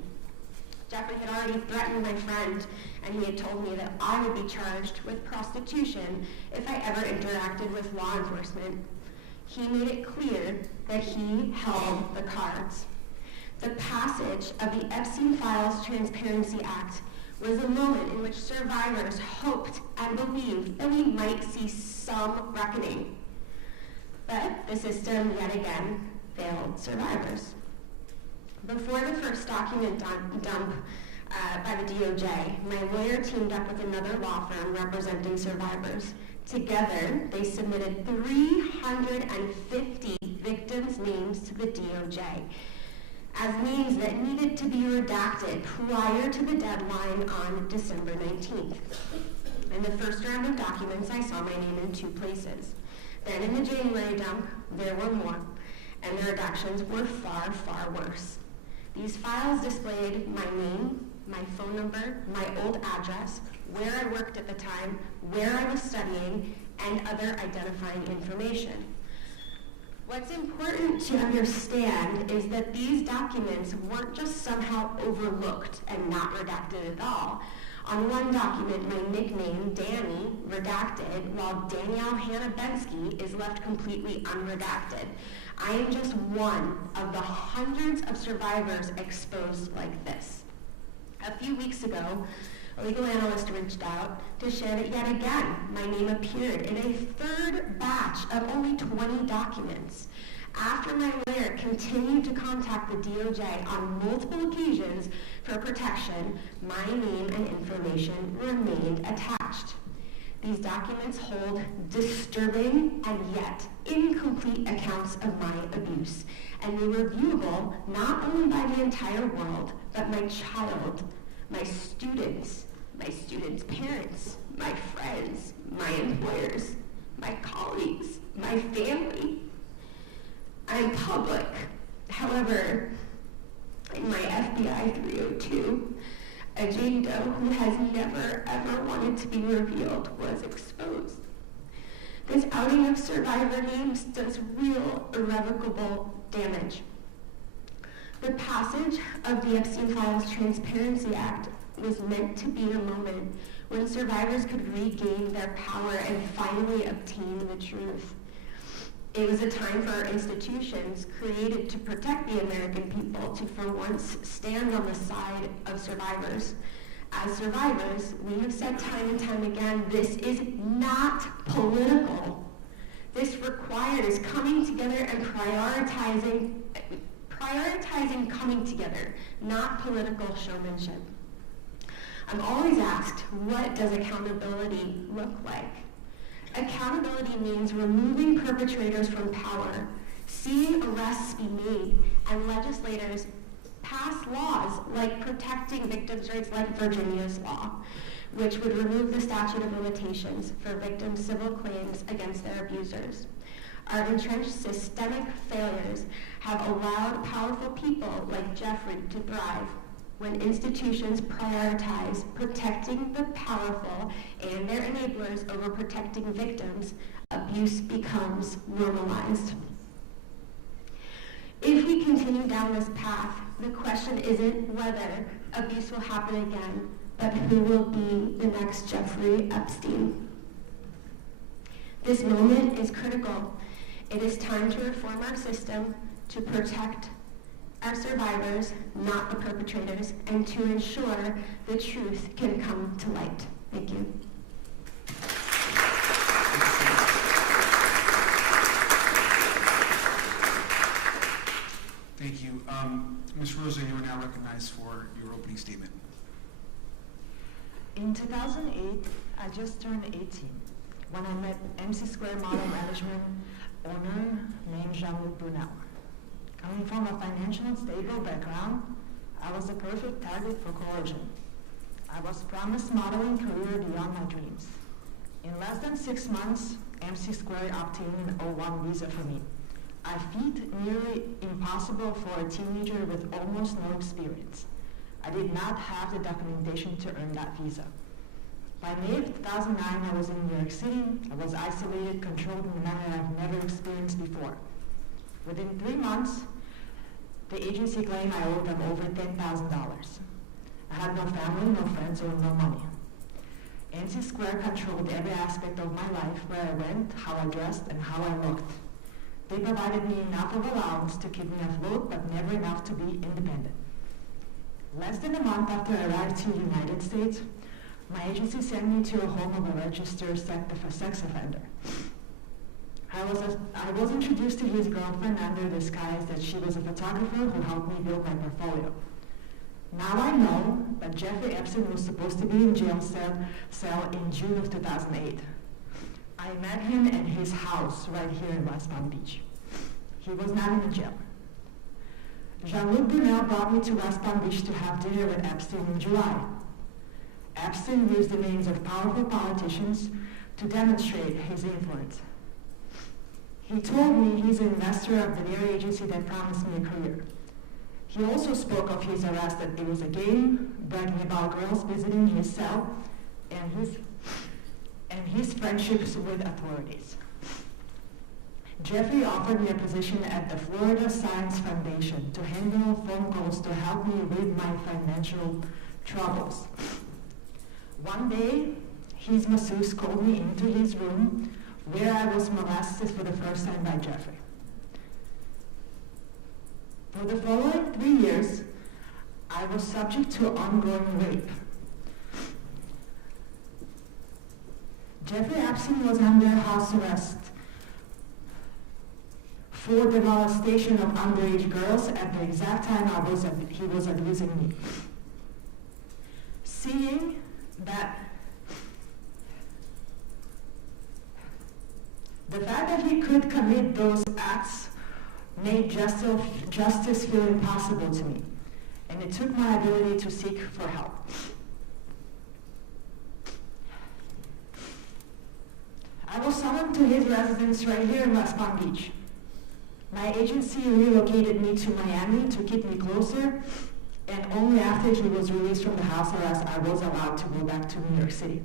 Jeffrey had already threatened my friend, and he had told me that I would be charged with prostitution if I ever interacted with law enforcement. He made it clear that he held the cards. The passage of the Epstein Files Transparency Act was a moment in which survivors hoped and believed that we might see some reckoning. But the system yet again failed survivors. Before the first document dump by the DOJ, my lawyer teamed up with another law firm representing survivors. Together, they submitted 350 victims' names to the DOJ as names that needed to be redacted prior to the deadline on December 19th. In the first round of documents, I saw my name in 2 places. Then in the January dump, there were more, and the redactions were far, far worse. These files displayed my name, my phone number, my old address, where I worked at the time, where I was studying, and other identifying information. What's important to understand is that these documents weren't just somehow overlooked and not redacted at all. On one document, my nickname, Danny, redacted, while Danielle Hannah Bensky is left completely unredacted. I am just one of the hundreds of survivors exposed like this. A few weeks ago, a legal analyst reached out to share that yet again, my name appeared in a 3rd batch of only 20 documents. After my lawyer continued to contact the DOJ on multiple occasions for protection, my name and information remained attached. These documents hold disturbing and yet incomplete accounts of my abuse, and they were viewable not only by the entire world, but my child, my students' parents, my friends, my employers, my colleagues, my family. I am public. However, in my FBI 302, a Jane Doe who has never ever wanted to be revealed was exposed. This outing of survivor names does real, irrevocable damage. The passage of the Epstein Files Transparency Act was meant to be a moment when survivors could regain their power and finally obtain the truth. It was a time for our institutions created to protect the American people to for once stand on the side of survivors. As survivors, we have said time and time again, this is not political. This requires coming together and prioritizing coming together, not political showmanship. I'm always asked, what does accountability look like? Accountability means removing perpetrators from power, seeing arrests be made, and legislators pass laws like protecting victims' rights, like Virginia's law, which would remove the statute of limitations for victims' civil claims against their abusers. Our entrenched systemic failures have allowed powerful people like Jeffrey to thrive. When institutions prioritize protecting the powerful and their enablers over protecting victims, abuse becomes normalized. If we continue down this path, the question isn't whether abuse will happen again, but who will be the next Jeffrey Epstein. This moment is critical. It is time to reform our system to protect our survivors, not the perpetrators, and to ensure the truth can come to light. Thank you. Thank you. Ms. Rosa, you are now recognized for your opening statement. In 2008, I just turned 18 when I met MC Square Model Management owner named Jean-Luc Brunel. Coming from a financially stable background, I was a perfect target for coercion. I was promised modeling career beyond my dreams. In less than 6 months, MC Square obtained an O1 visa for me. A feat nearly impossible for a teenager with almost no experience. I did not have the documentation to earn that visa. By May of 2009, I was in New York City. I was isolated, controlled in a manner I've never experienced before. Within 3 months, the agency claimed I owed them over $10,000. I had no family, no friends, or no money. MC Square controlled every aspect of my life, where I went, how I dressed, and how I looked. They provided me enough of allowance to keep me afloat, but never enough to be independent. Less than a month after I arrived to the United States, my agency sent me to a home of a registered sex offender. I was introduced to his girlfriend under the disguise that she was a photographer who helped me build my portfolio. Now I know that Jeffrey Epstein was supposed to be in jail cell in June of 2008. I met him at his house right here in West Palm Beach. He was not in the jail. Jean-Luc Brunel brought me to West Palm Beach to have dinner with Epstein in July. Epstein used the names of powerful politicians to demonstrate his influence. He told me he's an investor of the very agency that promised me a career. He also spoke of his arrest, that it was a game, bragging about girls visiting his cell, and his friendships with authorities. Jeffrey offered me a position at the Florida Science Foundation to handle phone calls to help me with my financial troubles. One day, his masseuse called me into his room where I was molested for the first time by Jeffrey. For the following 3 years, I was subject to ongoing rape. Jeffrey Epstein was under house arrest for the molestation of underage girls at the exact time he was abusing me. Seeing that the fact that he could commit those acts made justice feel impossible to me, and it took my ability to seek for help. I was summoned to his residence right here in West Palm Beach. My agency relocated me to Miami to keep me closer, and only after he was released from the house arrest, I was allowed to go back to New York City,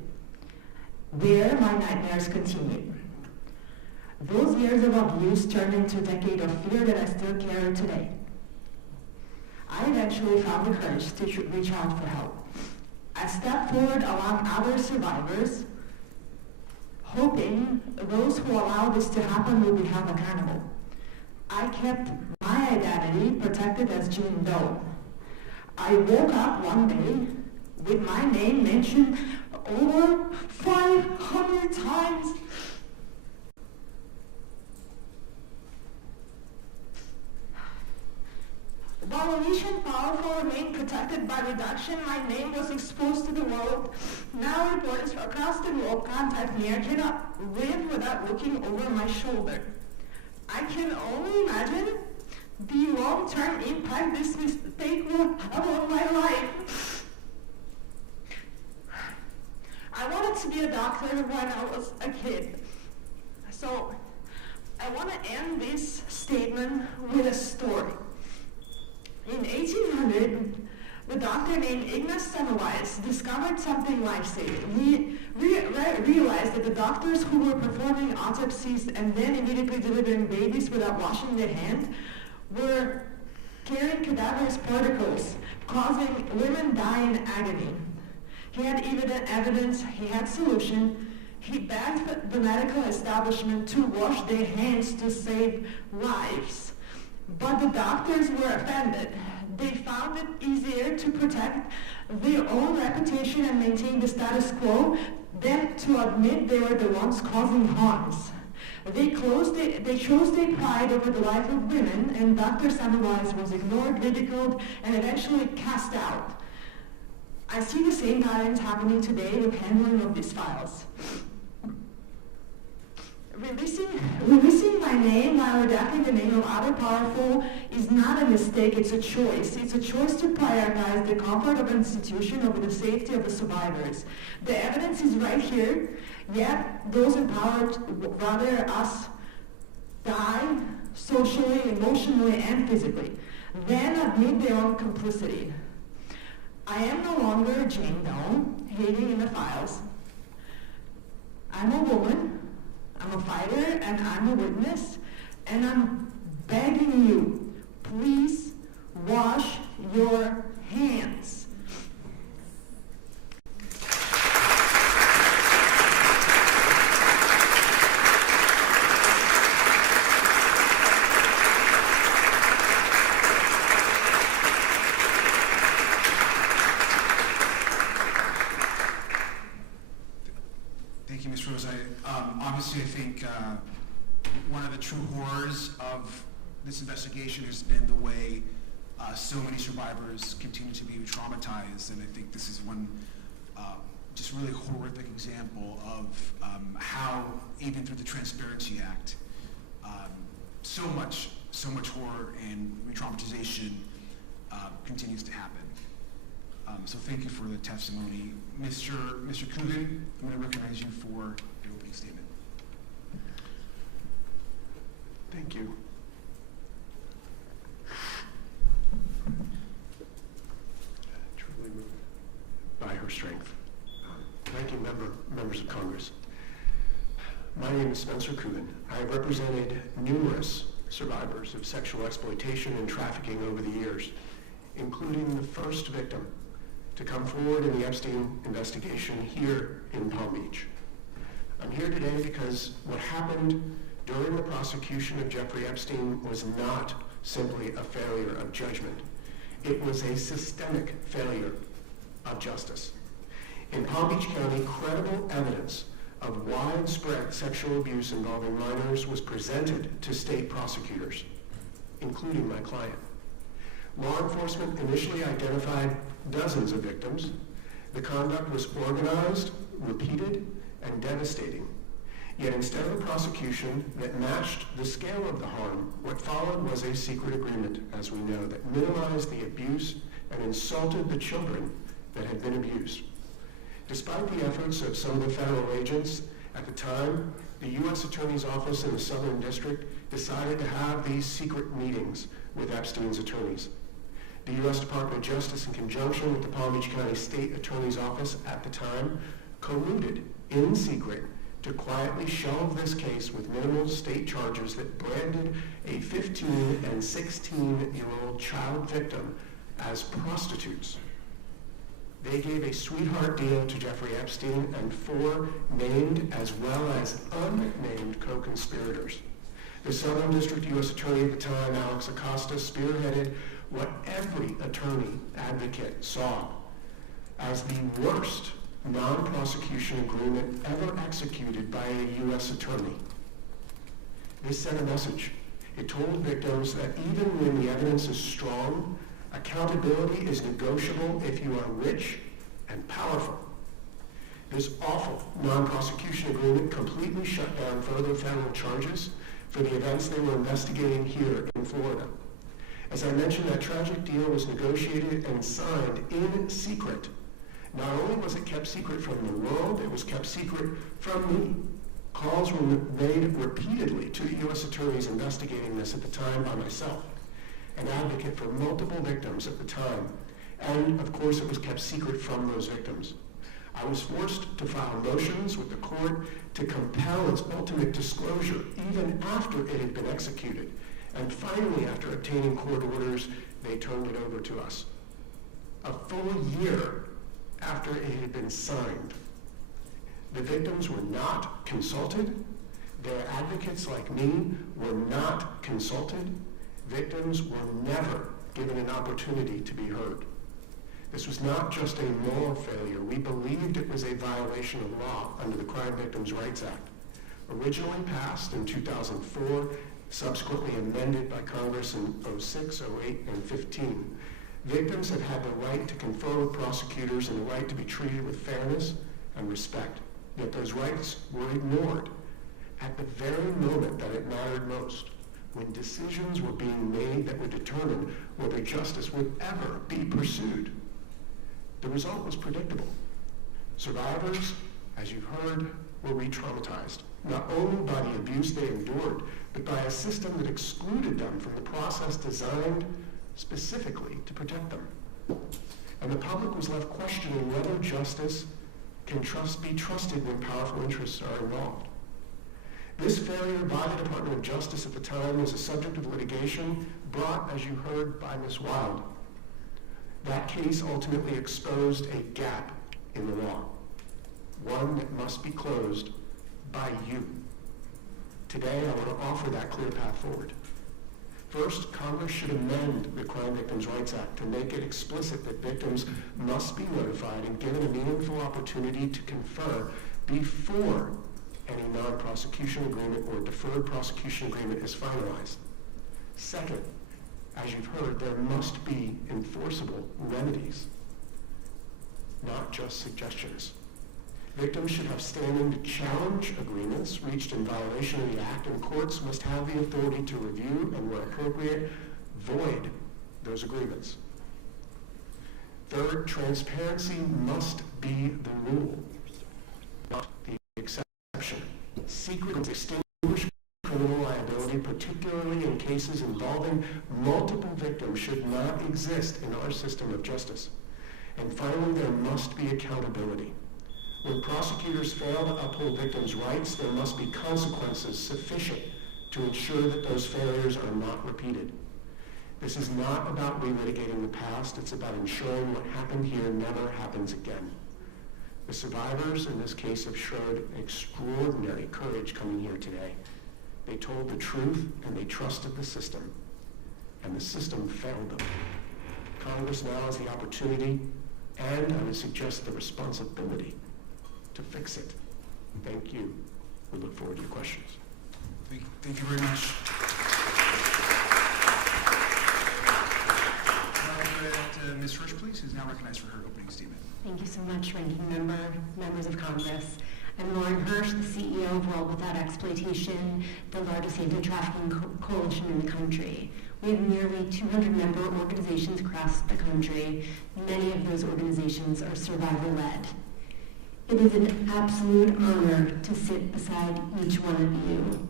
where my nightmares continued. Those years of abuse turned into a decade of fear that I still carry today. I eventually found the courage to reach out for help. I stepped forward along other survivors, hoping those who allowed this to happen will be held accountable. I kept my identity protected as Jean Doe. I woke up one day with my name mentioned over 500 times. While Alicia and Powerful remained protected affected by reduction, my name was exposed to the world. Now reporters across the globe contact me. I cannot live without looking over my shoulder. I can only imagine the long-term impact this mistake will have on my life. I wanted to be a doctor when I was a kid. So I want to end this statement with a story. In 1800, the doctor named Ignaz Semmelweis discovered something life-saving. He realized that the doctors who were performing autopsies and then immediately delivering babies without washing their hands were carrying cadaverous particles, causing women die in agony. He had evidence, he had solution. He begged the medical establishment to wash their hands to save lives. But the doctors were offended. They found it easier to protect their own reputation and maintain the status quo than to admit they were the ones causing harms. They chose their pride over the life of women, and Dr. Semmelweis was ignored, ridiculed, and eventually cast out. I see the same patterns happening today with handling of these files. Releasing my name while redacting the name of other powerful is not a mistake, it's a choice. It's a choice to prioritize the comfort of an institution over the safety of the survivors. The evidence is right here, yet those empowered rather us die socially, emotionally, and physically, than admit their own complicity. I am no longer Jane Doe, hiding in the files. I'm a woman, I'm a fighter, and I'm a witness, and I'm begging you, please wash your hands. Thank you, Ms. Rose. Obviously, I think one of the true horrors of this investigation has been the way so many survivors continue to be traumatized, and I think this is one just really horrific example of how, even through the Transparency Act, so much horror and re-traumatization continues to happen. So thank you for the testimony. Mr. Coogan, I'm going to recognize you for your opening statement. Thank you. Truly moved by her strength. Ranking members of Congress, my name is Spencer Coogan. I have represented numerous survivors of sexual exploitation and trafficking over the years, including the first victim to come forward in the Epstein investigation here in Palm Beach. I'm here today because what happened during the prosecution of Jeffrey Epstein was not simply a failure of judgment. It was a systemic failure of justice. In Palm Beach County, credible evidence of widespread sexual abuse involving minors was presented to state prosecutors, including my client. Law enforcement initially identified dozens of victims. The conduct was organized, repeated, and devastating. Yet instead of a prosecution that matched the scale of the harm, what followed was a secret agreement, as we know, that minimized the abuse and insulted the children that had been abused. Despite the efforts of some of the federal agents at the time, the U.S. Attorney's Office in the Southern District decided to have these secret meetings with Epstein's attorneys. The U.S. Department of Justice, in conjunction with the Palm Beach County State Attorney's Office at the time, colluded in secret to quietly shelve this case with minimal state charges that branded a 15 and 16-year-old child victim as prostitutes. They gave a sweetheart deal to Jeffrey Epstein and 4 named as well as unnamed co-conspirators. The Southern District U.S. Attorney at the time, Alex Acosta, spearheaded what every attorney advocate saw as the worst non-prosecution agreement ever executed by a U.S. attorney. This sent a message. It told victims that even when the evidence is strong, Accountability is negotiable if you are rich and powerful. This awful non-prosecution agreement completely shut down further federal charges for the events they were investigating here in Florida. As I mentioned, that tragic deal was negotiated and signed in secret. Not only was it kept secret from the world, it was kept secret from me. Calls were made repeatedly to the U.S. attorneys investigating this at the time by myself, an advocate for multiple victims at the time, and of course it was kept secret from those victims. I was forced to file motions with the court to compel its ultimate disclosure even after it had been executed. And finally, after obtaining court orders, they turned it over to us. A full year after it had been signed. The victims were not consulted. Their advocates like me were not consulted. Victims were never given an opportunity to be heard. This was not just a moral failure. We believed it was a violation of law under the Crime Victims' Rights Act. Originally passed in 2004, subsequently amended by Congress in 06, 08, and 15. Victims have had the right to confer with prosecutors and the right to be treated with fairness and respect. Yet those rights were ignored at the very moment that it mattered most, when decisions were being made that would determine whether justice would ever be pursued. The result was predictable. Survivors, as you've heard, were re-traumatized, not only by the abuse they endured, but by a system that excluded them from the process designed specifically to protect them. And the public was left questioning whether justice can be trusted when powerful interests are involved. This failure by the Department of Justice at the time was a subject of litigation brought, as you heard, by Ms. Wild. That case ultimately exposed a gap in the law, one that must be closed by you. Today, I want to offer that clear path forward. First, Congress should amend the Crime Victims' Rights Act to make it explicit that victims must be notified and given a meaningful opportunity to confer before any non-prosecution agreement or deferred prosecution agreement is finalized. Second, as you've heard, there must be enforceable remedies, not just suggestions. Victims should have standing to challenge agreements reached in violation of the Act, and courts must have the authority to review and, where appropriate, void those agreements. Third, transparency must be the rule, not the exception. Secret and extinguished criminal liability, particularly in cases involving multiple victims, should not exist in our system of justice. And finally, there must be accountability. When prosecutors fail to uphold victims' rights, there must be consequences sufficient to ensure that those failures are not repeated. This is not about relitigating the past. It's about ensuring what happened here never happens again. The survivors in this case have showed extraordinary courage coming here today. They told the truth and they trusted the system, and the system failed them. Congress now has the opportunity, and I would suggest the responsibility, to fix it. Thank you. We look forward to your questions. Thank you very much. Ms. Hirsch, please, who's now recognized for her opening statement. Thank you so much, Ranking Member, members of Congress. I'm Lauren Hirsch, the CEO of World Without Exploitation, the largest anti-trafficking coalition in the country. We have nearly 200 member organizations across the country. Many of those organizations are survivor-led. It is an absolute honor to sit beside each one of you.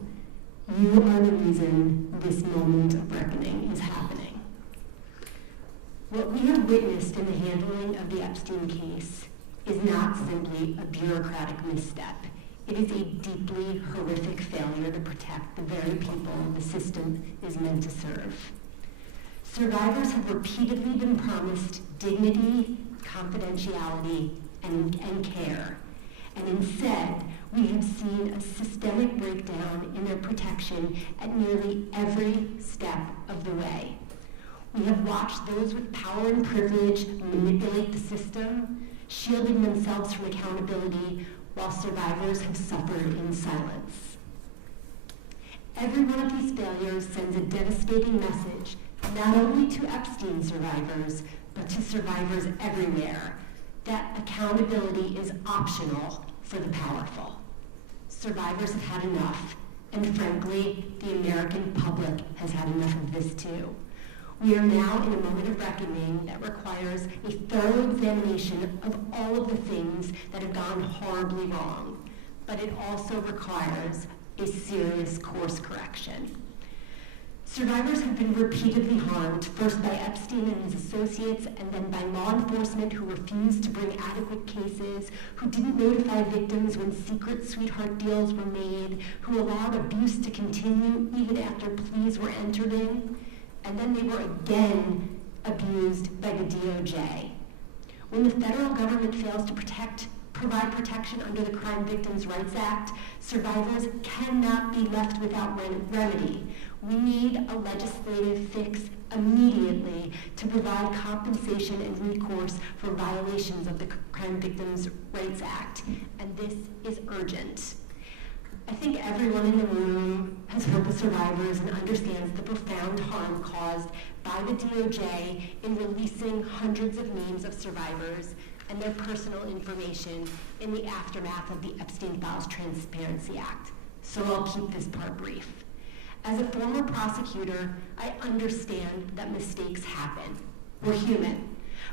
You are the reason this moment of reckoning is happening. What we have witnessed in the handling of the Epstein case is not simply a bureaucratic misstep. It is a deeply horrific failure to protect the very people the system is meant to serve. Survivors have repeatedly been promised dignity, confidentiality, and care. And instead, we have seen a systemic breakdown in their protection at nearly every step of the way. We have watched those with power and privilege manipulate the system, shielding themselves from accountability, while survivors have suffered in silence. Every one of these failures sends a devastating message not only to Epstein survivors, but to survivors everywhere, that accountability is optional for the powerful. Survivors have had enough, and frankly, the American public has had enough of this too. We are now in a moment of reckoning that requires a thorough examination of all of the things that have gone horribly wrong, but it also requires a serious course correction. Survivors have been repeatedly harmed, first by Epstein and his associates, and then by law enforcement who refused to bring adequate cases, who didn't notify victims when secret sweetheart deals were made, who allowed abuse to continue even after pleas were entered in, and then they were again abused by the DOJ. When the federal government fails to provide protection under the Crime Victims' Rights Act, survivors cannot be left without remedy. We need a legislative fix immediately to provide compensation and recourse for violations of the Crime Victims' Rights Act, and this is urgent. I think everyone in the room has heard the survivors and understands the profound harm caused by the DOJ in releasing hundreds of names of survivors and their personal information in the aftermath of the Epstein Files Transparency Act. So I'll keep this part brief. As a former prosecutor, I understand that mistakes happen. We're human.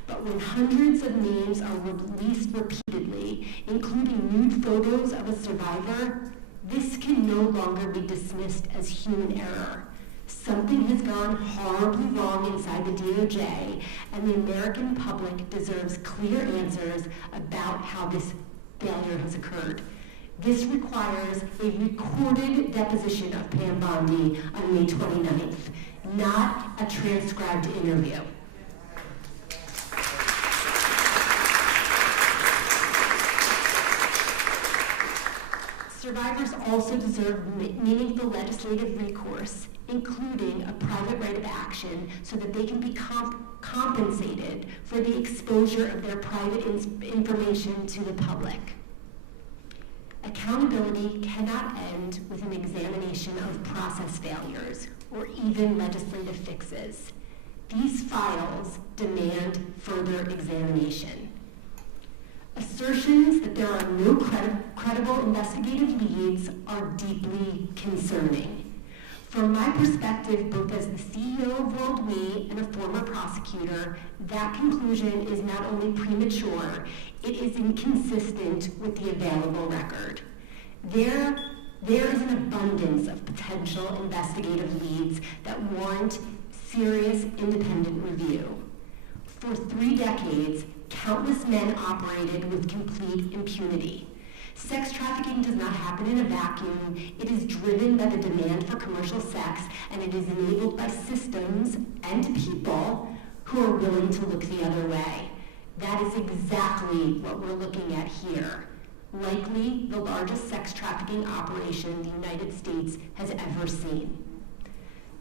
But when hundreds of names are released repeatedly, including nude photos of a survivor, this can no longer be dismissed as human error. Something has gone horribly wrong inside the DOJ, and the American public deserves clear answers about how this failure has occurred. This requires a recorded deposition of Pam Bondi on May 29th, not a transcribed interview. Survivors also deserve meaningful legislative recourse, including a private right of action, so that they can be compensated for the exposure of their private information to the public. Accountability cannot end with an examination of process failures or even legislative fixes. These files demand further examination. Assertions that there are no credible investigative leads are deeply concerning. From my perspective, both as the CEO of World We and a former prosecutor, that conclusion is not only premature, it is inconsistent with the available record. There is an abundance of potential investigative leads that warrant serious independent review. For 3 decades, countless men operated with complete impunity. Sex trafficking does not happen in a vacuum. It is driven by the demand for commercial sex, and it is enabled by systems and people who are willing to look the other way. That is exactly what we're looking at here. Likely the largest sex trafficking operation the United States has ever seen.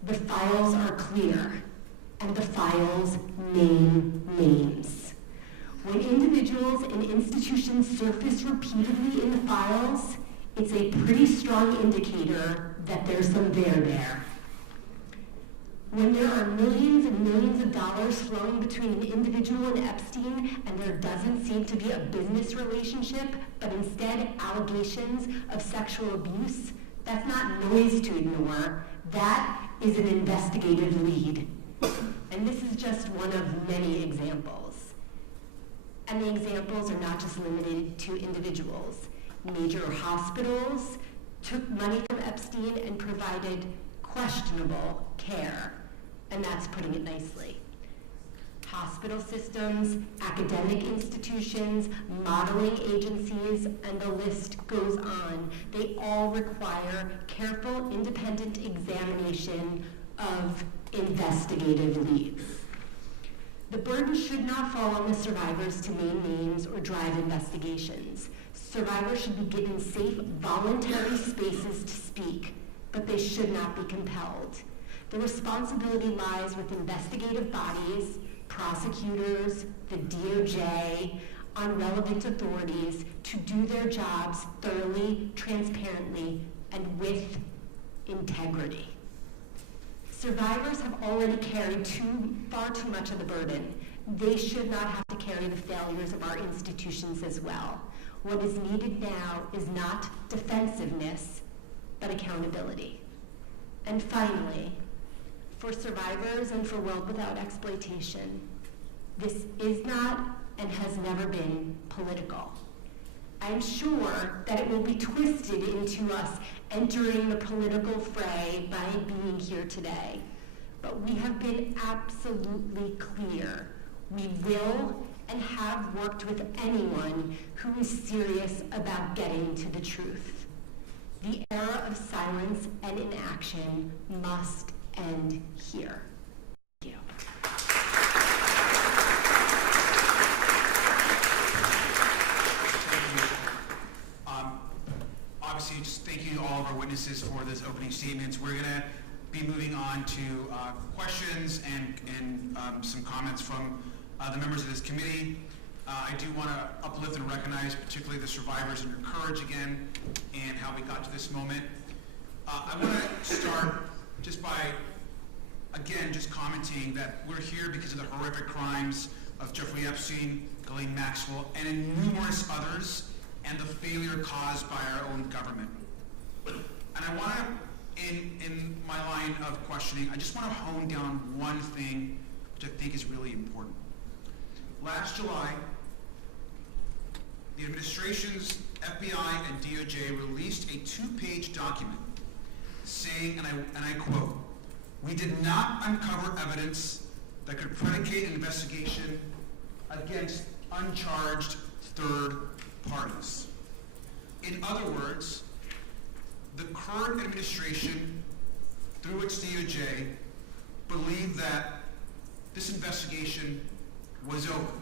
The files are clear, and the files name names. When individuals and institutions surface repeatedly in the files, it's a pretty strong indicator that there's some there. When there are millions and millions of dollars flowing between an individual and Epstein, and there doesn't seem to be a business relationship, but instead allegations of sexual abuse, that's not noise to ignore. That is an investigative lead. And this is just one of many examples. And the examples are not just limited to individuals. Major hospitals took money from Epstein and provided questionable care, and that's putting it nicely. Hospital systems, academic institutions, modeling agencies, and the list goes on. They all require careful, independent examination of investigative leads. The burden should not fall on the survivors to name names or drive investigations. Survivors should be given safe, voluntary spaces to speak, but they should not be compelled. The responsibility lies with investigative bodies, prosecutors, the DOJ, on relevant authorities to do their jobs thoroughly, transparently, and with integrity. Survivors have already carried far too much of the burden. They should not have to carry the failures of our institutions as well. What is needed now is not defensiveness, but accountability. And finally, for survivors and for World Without Exploitation, this is not and has never been political. I'm sure that it will be twisted into us entering the political fray by being here today. But we have been absolutely clear. We will and have worked with anyone who is serious about getting to the truth. The era of silence and inaction must end here. Thank you. Obviously, just thanking all of our witnesses for those opening statements. We're going to be moving on to questions and some comments from the members of this committee. I do want to uplift and recognize particularly the survivors and your courage again and how we got to this moment. I want to start just by, again, just commenting that we're here because of the horrific crimes of Jeffrey Epstein, Ghislaine Maxwell, and numerous others, and the failure caused by our own government. And I want to, in my line of questioning, I just want to hone down one thing which I think is really important. Last July, the administration's FBI and DOJ released a 2-page document saying, and I quote, "We did not uncover evidence that could predicate an investigation against uncharged third parties." In other words, the current administration, through its DOJ, believed that this investigation was over,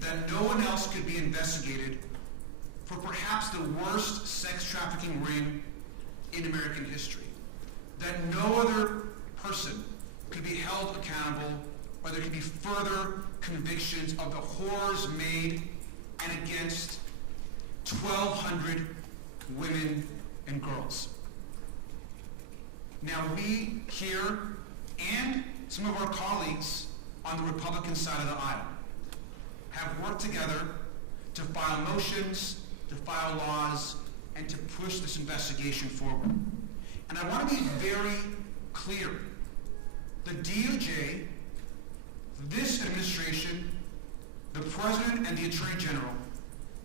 that no one else could be investigated for perhaps the worst sex trafficking ring in American history, that no other person could be held accountable, or there could be further convictions of the horrors made and against 1,200 women and girls. Now we here, and some of our colleagues on the Republican side of the aisle, have worked together to file motions, to file laws, and to push this investigation forward. And I want to be very clear. The DOJ, this administration, the President and the Attorney General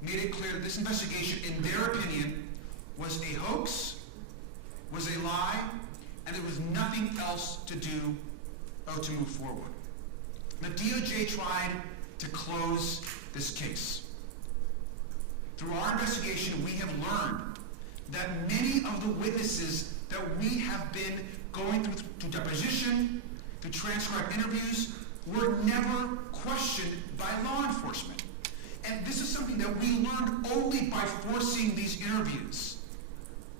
made it clear that this investigation, in their opinion, was a hoax, was a lie, and there was nothing else to do or to move forward. The DOJ tried to close this case. Through our investigation, we have learned that many of the witnesses that we have been going through deposition, through transcribed interviews, were never questioned by law enforcement. And this is something that we learned only by forcing these interviews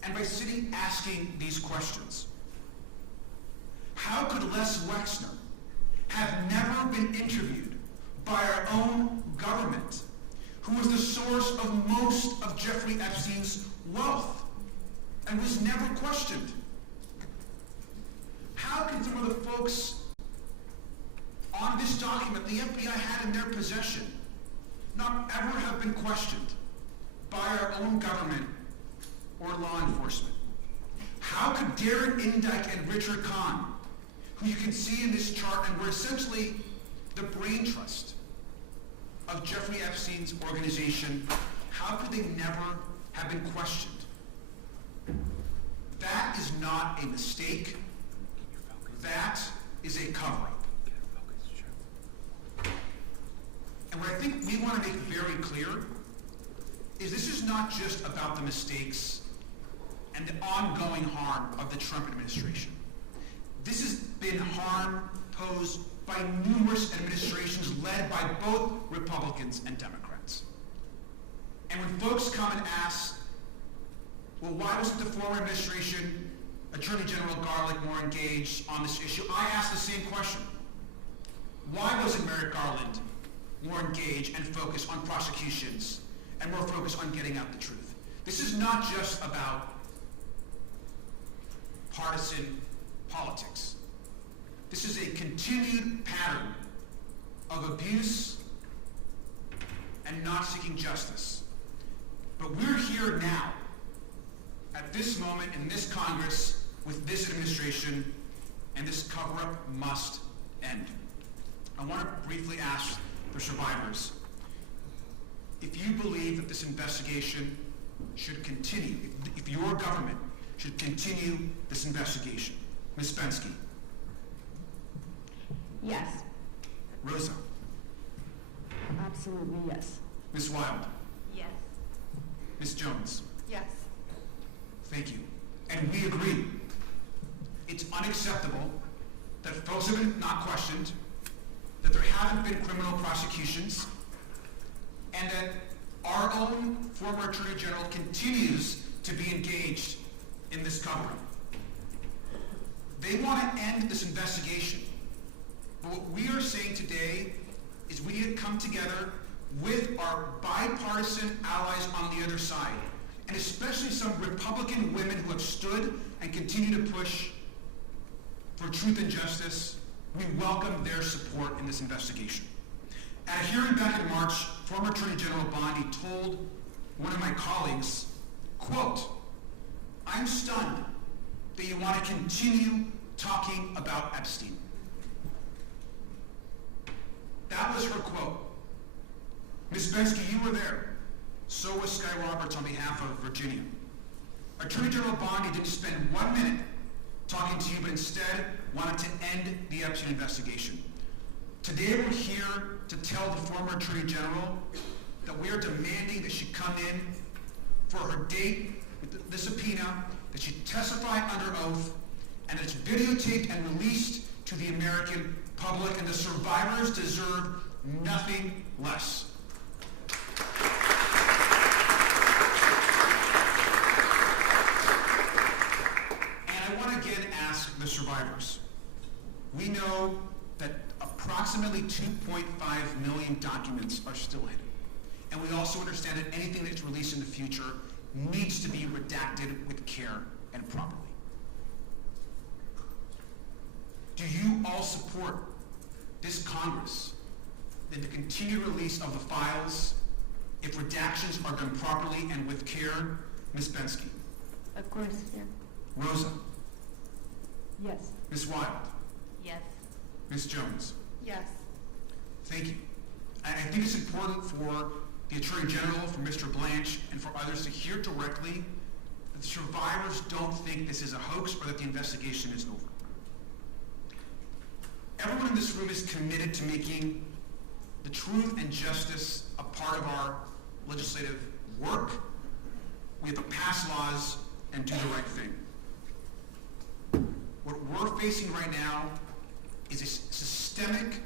and by sitting asking these questions. How could Les Wexner have never been interviewed by our own government, who was the source of most of Jeffrey Epstein's wealth and was never questioned? How can some of the folks on this document the FBI had in their possession not ever have been questioned by our own government or law enforcement? How could Darren Indyke and Richard Kahn, who you can see in this chart and were essentially the brain trust of Jeffrey Epstein's organization, how could they never have been questioned? That is not a mistake. That is a cover-up. And what I think we want to make very clear is this is not just about the mistakes and the ongoing harm of the Trump administration. This has been harm posed by numerous administrations led by both Republicans and Democrats. And when folks come and ask, well, why wasn't the former administration, Attorney General Garland, more engaged on this issue? I ask the same question. Why wasn't Merrick Garland more engaged and focused on prosecutions and more focused on getting out the truth? This is not just about partisan politics. This is a continued pattern of abuse and not seeking justice. But we're here now, at this moment in this Congress, with this administration, and this cover-up must end. I want to briefly ask the survivors, if you believe that this investigation should continue, if your government should continue this investigation. Ms. Spensky. Yes. Rosa. Absolutely yes. Ms. Wild. Yes. Ms. Jones. Yes. Thank you. And we agree. It's unacceptable that folks have been not questioned, that there haven't been criminal prosecutions, and that our own former Attorney General continues to be engaged in this cover-up. They want to end this investigation. But what we are saying today is we need to come together with our bipartisan allies on the other side, and especially some Republican women who have stood and continue to push for truth and justice. We welcome their support in this investigation. At a hearing back in March, former Attorney General Bondi told one of my colleagues, quote, "I'm stunned that you want to continue talking about Epstein." That was her quote. Ms. Spensky, you were there. So was Sky Roberts on behalf of Virginia. Attorney General Bondi didn't spend 1 minute talking to you, but instead wanted to end the Epstein investigation. Today we're here to tell the former Attorney General that we are demanding that she come in for her date with the subpoena, that she testify under oath, and that it's videotaped and released to the American public, and the survivors deserve nothing less. And I want to again ask the survivors. We know that approximately 2.5 million documents are still hidden. And we also understand that anything that's released in the future needs to be redacted with care and properly. Do you all support this Congress in the continued release of the files if redactions are done properly and with care? Ms. Spensky. Of course, yeah. Rosa. Yes. Ms. Wild. Yes. Ms. Jones. Yes. Thank you. And I think it's important for the Attorney General, for Mr. Blanche, and for others to hear directly that the survivors don't think this is a hoax or that the investigation is over. Everyone in this room is committed to making the truth and justice a part of our legislative work. We have to pass laws and do the right thing. What we're facing right now is a systemic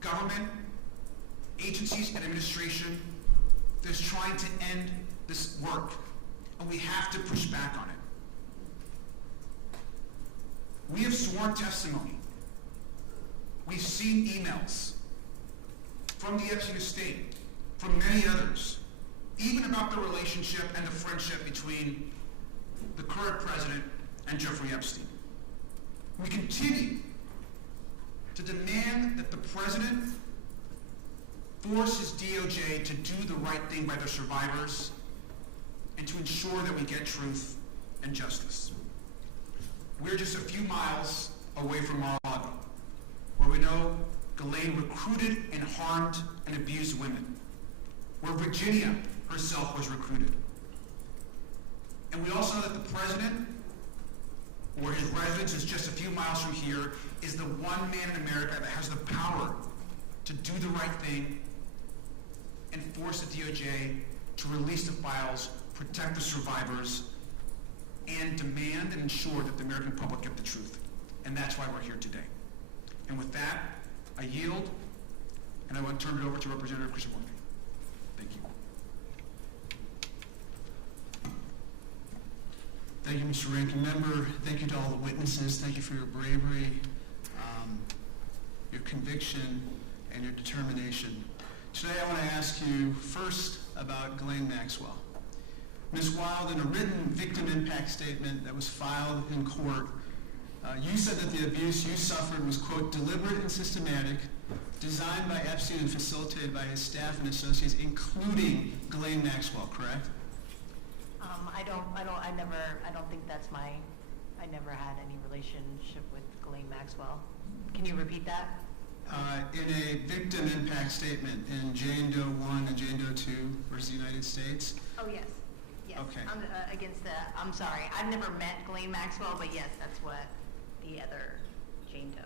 government, agencies, and administration that's trying to end this work, and we have to push back on it. We have sworn testimony. We've seen emails from the Epstein estate, from many others, even about the relationship and the friendship between the current president and Jeffrey Epstein. We continue to demand that the president force his DOJ to do the right thing by their survivors and to ensure that we get truth and justice. We're just a few miles away from Mar-a-Lago, where we know Ghislaine recruited and harmed and abused women, where Virginia herself was recruited. And we also know that the president, or his residence is just a few miles from here, is the one man in America that has the power to do the right thing and force the DOJ to release the files, protect the survivors, and demand and ensure that the American public get the truth. And that's why we're here today. And with that, I yield, and I want to turn it over to Representative Krishnamurthy. Thank you. Thank you, Mr. Ranking Member. Thank you to all the witnesses. Thank you for your bravery, your conviction, and your determination. Today I want to ask you first about Ghislaine Maxwell. Ms. Wild, in a written victim impact statement that was filed in court, You said that the abuse you suffered was, quote, deliberate and systematic, designed by Epstein and facilitated by his staff and associates, including Ghislaine Maxwell, correct? I don't think that's I never had any relationship with Ghislaine Maxwell. Can you repeat that? In a victim impact statement in Jane Doe 1 and Jane Doe 2 versus the United States. Oh, yes. Yes. Okay. I'm sorry. I've never met Ghislaine Maxwell, but yes, that's what the other Jane Doe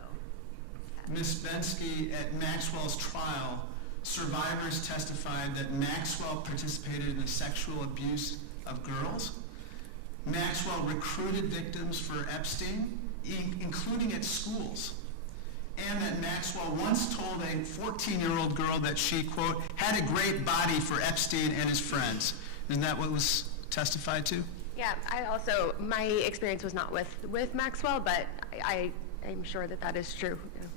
had. Ms. Bensky, at Maxwell's trial, survivors testified that Maxwell participated in the sexual abuse of girls. Maxwell recruited victims for Epstein, including at schools. And that Maxwell once told a 14-year-old girl that she, quote, had a great body for Epstein and his friends. Isn't that what was testified to? Yeah, my experience was not with Maxwell, but I'm sure that is true. Yeah.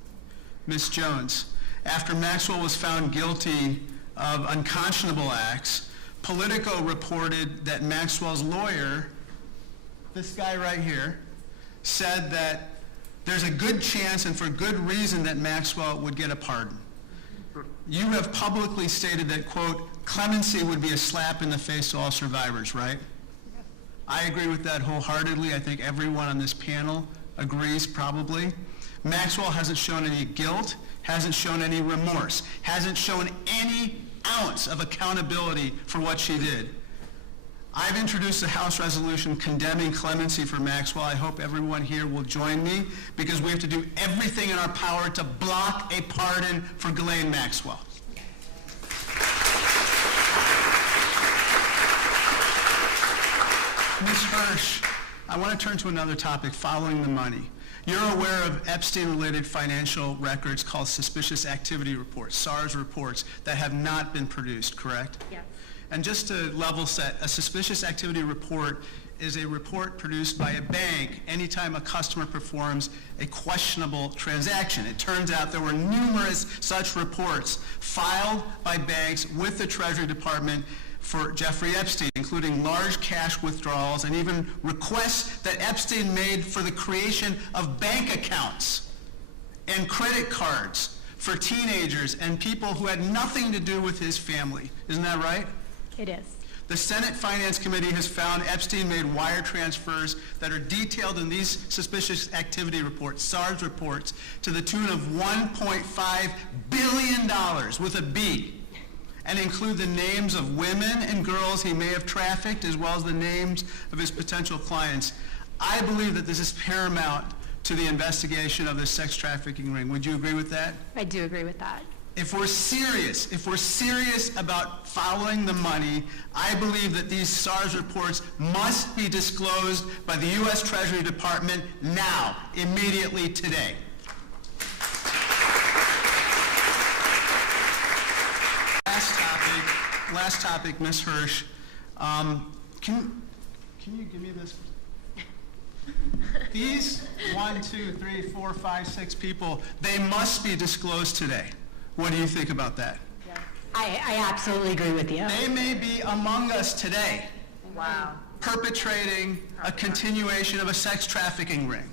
Ms. Jones, after Maxwell was found guilty of unconscionable acts, Politico reported that Maxwell's lawyer, this guy right here, said that there's a good chance and for good reason that Maxwell would get a pardon. You have publicly stated that, quote, clemency would be a slap in the face to all survivors, right? I agree with that wholeheartedly. I think everyone on this panel agrees probably. Maxwell hasn't shown any guilt, hasn't shown any remorse, hasn't shown any ounce of accountability for what she did. I've introduced a House resolution condemning clemency for Maxwell. I hope everyone here will join me because we have to do everything in our power to block a pardon for Ghislaine Maxwell. Ms. Hirsch, I want to turn to another topic, following the money. You're aware of Epstein-related financial records called suspicious activity reports, SARS reports, that have not been produced, correct? Yes. And just to level set, a suspicious activity report is a report produced by a bank anytime a customer performs a questionable transaction. It turns out there were numerous such reports filed by banks with the Treasury Department for Jeffrey Epstein, including large cash withdrawals and even requests that Epstein made for the creation of bank accounts and credit cards for teenagers and people who had nothing to do with his family. Isn't that right? It is. The Senate Finance Committee has found Epstein made wire transfers that are detailed in these suspicious activity reports, SARS reports, to the tune of $1.5 billion with a B, and include the names of women and girls he may have trafficked, as well as the names of his potential clients. I believe that this is paramount to the investigation of this sex trafficking ring. Would you agree with that? I do agree with that. If we're serious about following the money, I believe that these SARS reports must be disclosed by the U.S. Treasury Department now, immediately today. Last topic, Ms. Hirsch. Can you give me this? These 1, 2, 3, 4, 5, 6 people, they must be disclosed today. What do you think about that? I absolutely agree with you. They may be among us today, Wow. perpetrating a continuation of a sex trafficking ring.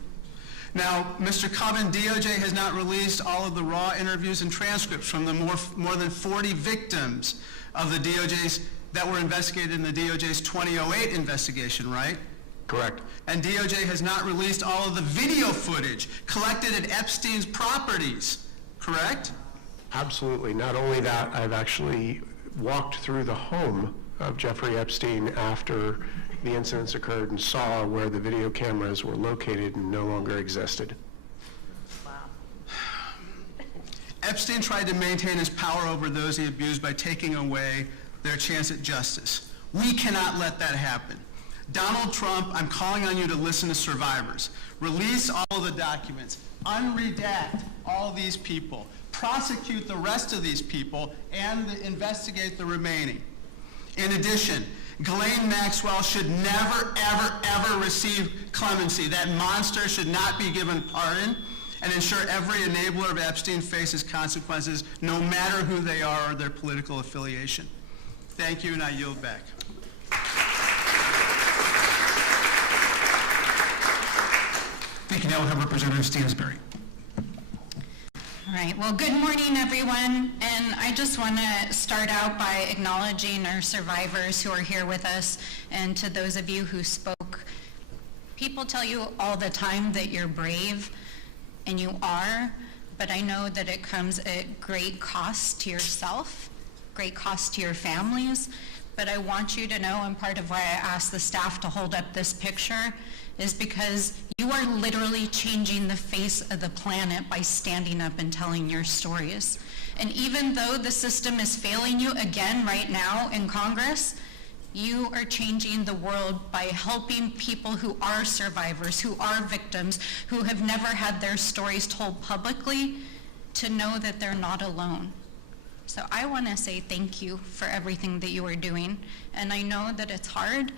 Now, Mr. Coven, DOJ has not released all of the raw interviews and transcripts from the more than 40 victims of the DOJ's that were investigated in the DOJ's 2008 investigation, right? Correct. And DOJ has not released all of the video footage collected at Epstein's properties, correct? Absolutely. Not only that, I've actually walked through the home of Jeffrey Epstein after the incidents occurred and saw where the video cameras were located and no longer existed. Wow. Epstein tried to maintain his power over those he abused by taking away their chance at justice. We cannot let that happen. Donald Trump, I'm calling on you to listen to survivors. Release all of the documents. Unredact all these people. Prosecute the rest of these people and investigate the remaining. In addition, Ghislaine Maxwell should never, ever, ever receive clemency. That monster should not be given pardon, and ensure every enabler of Epstein faces consequences, no matter who they are or their political affiliation. Thank you, and I yield back. Thank you. Now we'll have Representative Stansberry. All right, well, good morning, everyone. And I just want to start out by acknowledging our survivors who are here with us, and to those of you who spoke. People tell you all the time that you're brave, and you are, but I know that it comes at great cost to yourself, great cost to your families. But I want you to know, and part of why I asked the staff to hold up this picture is because you are literally changing the face of the planet by standing up and telling your stories. And even though the system is failing you again right now in Congress, you are changing the world by helping people who are survivors, who are victims, who have never had their stories told publicly, to know that they're not alone. So I want to say thank you for everything that you are doing. And I know that it's hard,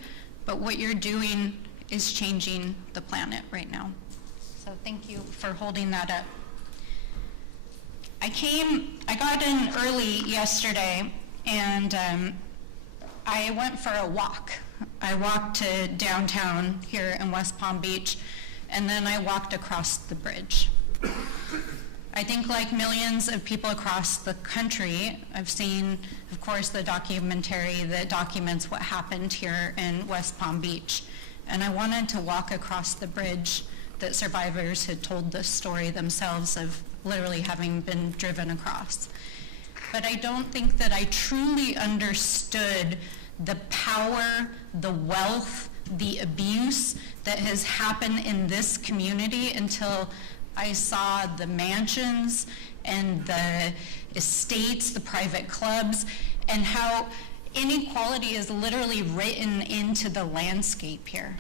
but what you're doing is changing the planet right now. So thank you for holding that up. I got in early yesterday, and I went for a walk. I walked to downtown here in West Palm Beach, and then I walked across the bridge. I think like millions of people across the country, I've seen, of course, the documentary that documents what happened here in West Palm Beach. And I wanted to walk across the bridge that survivors had told the story themselves of literally having been driven across. But I don't think that I truly understood the power, the wealth, the abuse that has happened in this community until I saw the mansions and the estates, the private clubs, and how inequality is literally written into the landscape here.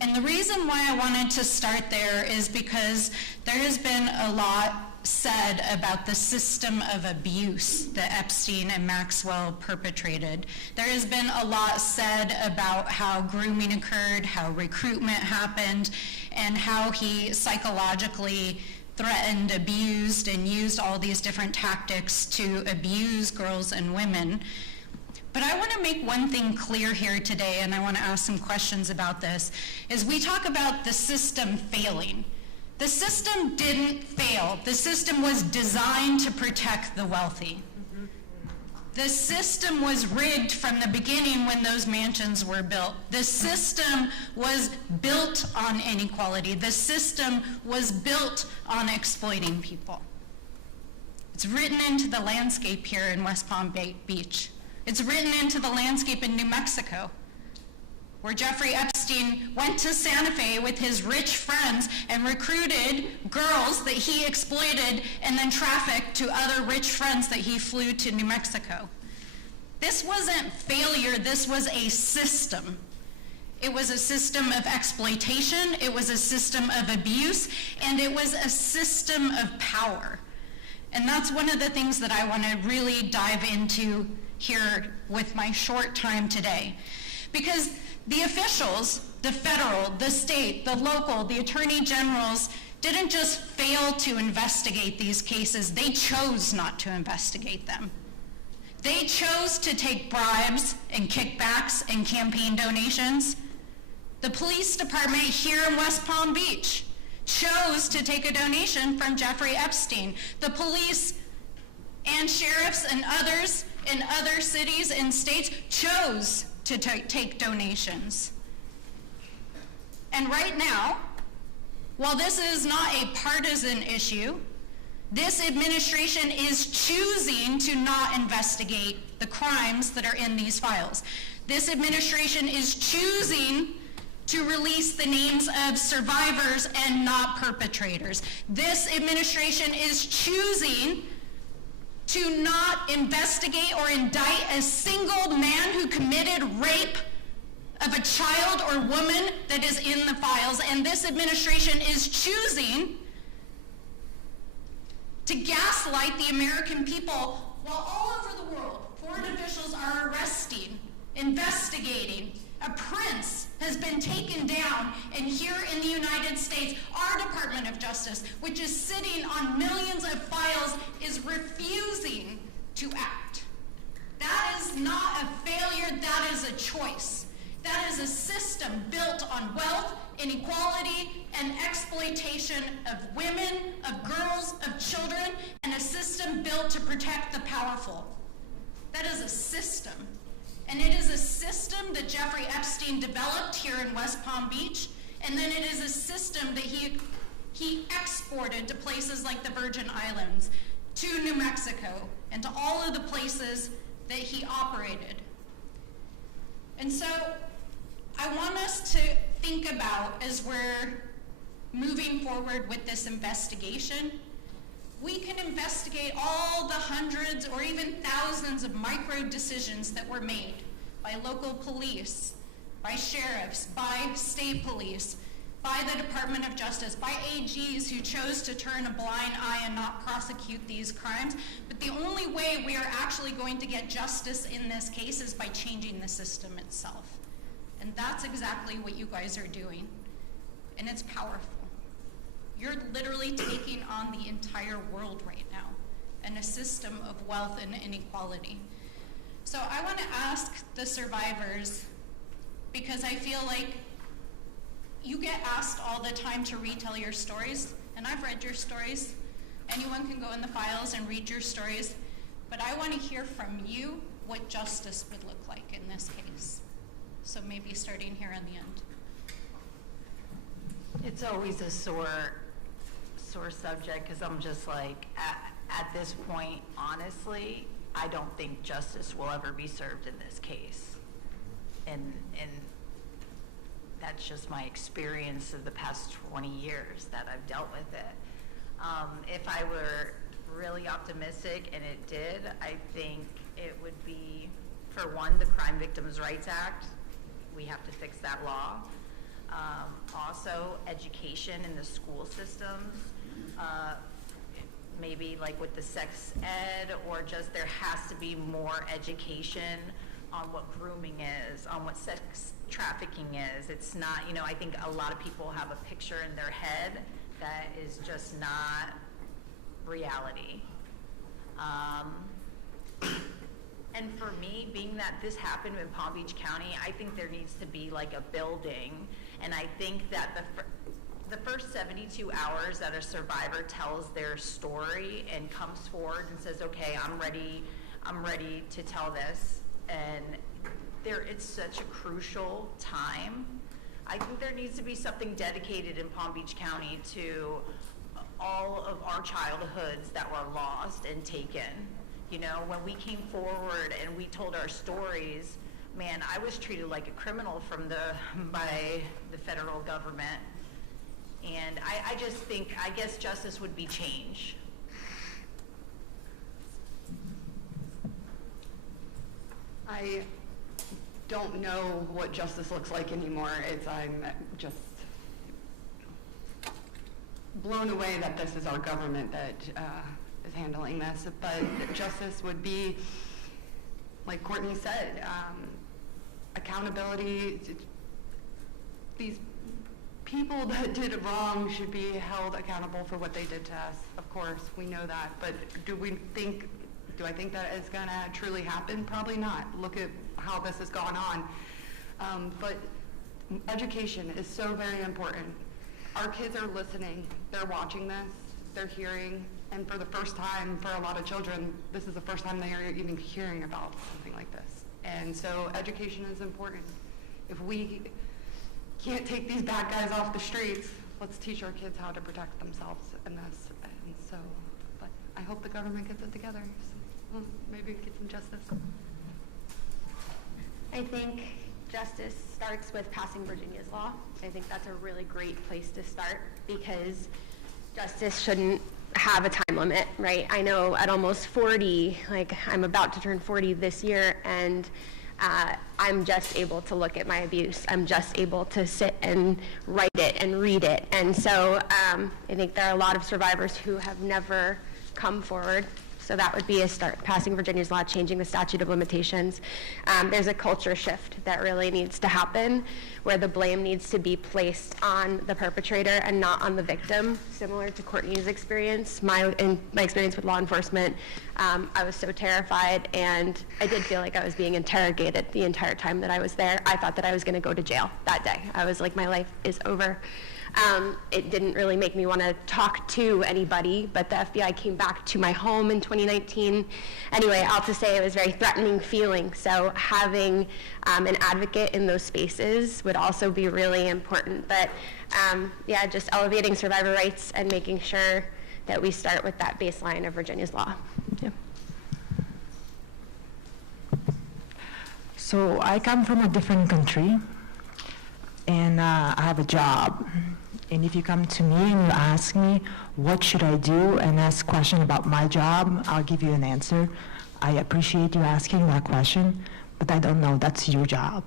And the reason why I wanted to start there is because there has been a lot said about the system of abuse that Epstein and Maxwell perpetrated. There has been a lot said about how grooming occurred, how recruitment happened, and how he psychologically threatened, abused, and used all these different tactics to abuse girls and women. But I want to make one thing clear here today, and I want to ask some questions about this, is we talk about the system failing. The system didn't fail. The system was designed to protect the wealthy. The system was rigged from the beginning when those mansions were built. The system was built on inequality. The system was built on exploiting people. It's written into the landscape here in West Palm Beach. It's written into the landscape in New Mexico, where Jeffrey Epstein went to Santa Fe with his rich friends and recruited girls that he exploited and then trafficked to other rich friends that he flew to New Mexico. This wasn't failure, this was a system. It was a system of exploitation, it was a system of abuse, and it was a system of power. And that's one of the things that I want to really dive into here with my short time today. Because the officials, the federal, the state, the local, the attorney generals didn't just fail to investigate these cases, they chose not to investigate them. They chose to take bribes and kickbacks and campaign donations. The police department here in West Palm Beach chose to take a donation from Jeffrey Epstein. The police and sheriffs and others in other cities and states chose to take donations. And right now, while this is not a partisan issue, this administration is choosing to not investigate the crimes that are in these files. This administration is choosing to release the names of survivors and not perpetrators. This administration is choosing to not investigate or indict a single man who committed rape of a child or woman that is in the files. And this administration is choosing to gaslight the American people while all over the world, foreign officials are arresting, investigating. A prince has been taken down, and here in the United States, our Department of Justice, which is sitting on millions of files, is refusing to act. That is not a failure, that is a choice. That is a system built on wealth, inequality, and exploitation of women, of girls, of children, and a system built to protect the powerful. That is a system. And it is a system that Jeffrey Epstein developed here in West Palm Beach, and then it is a system that he exported to places like the Virgin Islands, to New Mexico, and to all of the places that he operated. And so I want us to think about, as we're moving forward with this investigation, we can investigate all the hundreds or even thousands of micro decisions that were made by local police, by sheriffs, by state police, by the Department of Justice, by AGs who chose to turn a blind eye and not prosecute these crimes. But the only way we are actually going to get justice in this case is by changing the system itself. And that's exactly what you guys are doing. And it's powerful. You're literally taking on the entire world right now, and a system of wealth and inequality. So I want to ask the survivors, because I feel like you get asked all the time to retell your stories, and I've read your stories. Anyone can go in the files and read your stories, but I want to hear from you what justice would look like in this case. So maybe starting here on the end. It's always a sore subject, because I'm just like, at this point, honestly, I don't think justice will ever be served in this case. And that's just my experience of the past 20 years that I've dealt with it. If I were really optimistic, and it did, I think it would be, for one, the Crime Victims' Rights Act. We have to fix that law. Also, education in the school systems, maybe like with the sex ed, or just there has to be more education on what grooming is, on what sex trafficking is. It's not, I think a lot of people have a picture in their head that is just not reality. And for me, being that this happened in Palm Beach County, I think there needs to be like a building, and I think that the first 72 hours that a survivor tells their story and comes forward and says, okay, I'm ready to tell this, and it's such a crucial time. I think there needs to be something dedicated in Palm Beach County to all of our childhoods that were lost and taken. When we came forward and we told our stories, man, I was treated like a criminal by the federal government. And I just think, I guess justice would be change. I don't know what justice looks like anymore. I'm just blown away that this is our government that is handling this. But justice would be, like Courtney said, accountability. These people that did it wrong should be held accountable for what they did to us. Of course, we know that. But do I think that is going to truly happen? Probably not. Look at how this has gone on. But education is so very important. Our kids are listening. They're watching this. They're hearing. And for the first time, for a lot of children, this is the first time they are even hearing about something like this. And so education is important. If we can't take these bad guys off the streets, let's teach our kids how to protect themselves in this. And so, but I hope the government gets it together. So, maybe we get some justice. I think justice starts with passing Virginia's law. I think that's a really great place to start, because justice shouldn't have a time limit, right? I know at almost 40, like I'm about to turn 40 this year, and I'm just able to look at my abuse. I'm just able to sit and write it and read it. And so I think there are a lot of survivors who have never come forward. So that would be a start, passing Virginia's law, changing the statute of limitations. There's a culture shift that really needs to happen, where the blame needs to be placed on the perpetrator and not on the victim, similar to Courtney's experience. My experience with law enforcement, I was so terrified, and I did feel like I was being interrogated the entire time that I was there. I thought that I was going to go to jail that day. I was like, my life is over. It didn't really make me want to talk to anybody, but the FBI came back to my home in 2019. Anyway, I'll have to say it was a very threatening feeling. So having an advocate in those spaces would also be really important. But yeah, just elevating survivor rights and making sure that we start with that baseline of Virginia's law. Yeah. So I come from a different country, and I have a job. And if you come to me and you ask me, what should I do, and ask a question about my job, I'll give you an answer. I appreciate you asking that question, but I don't know, that's your job.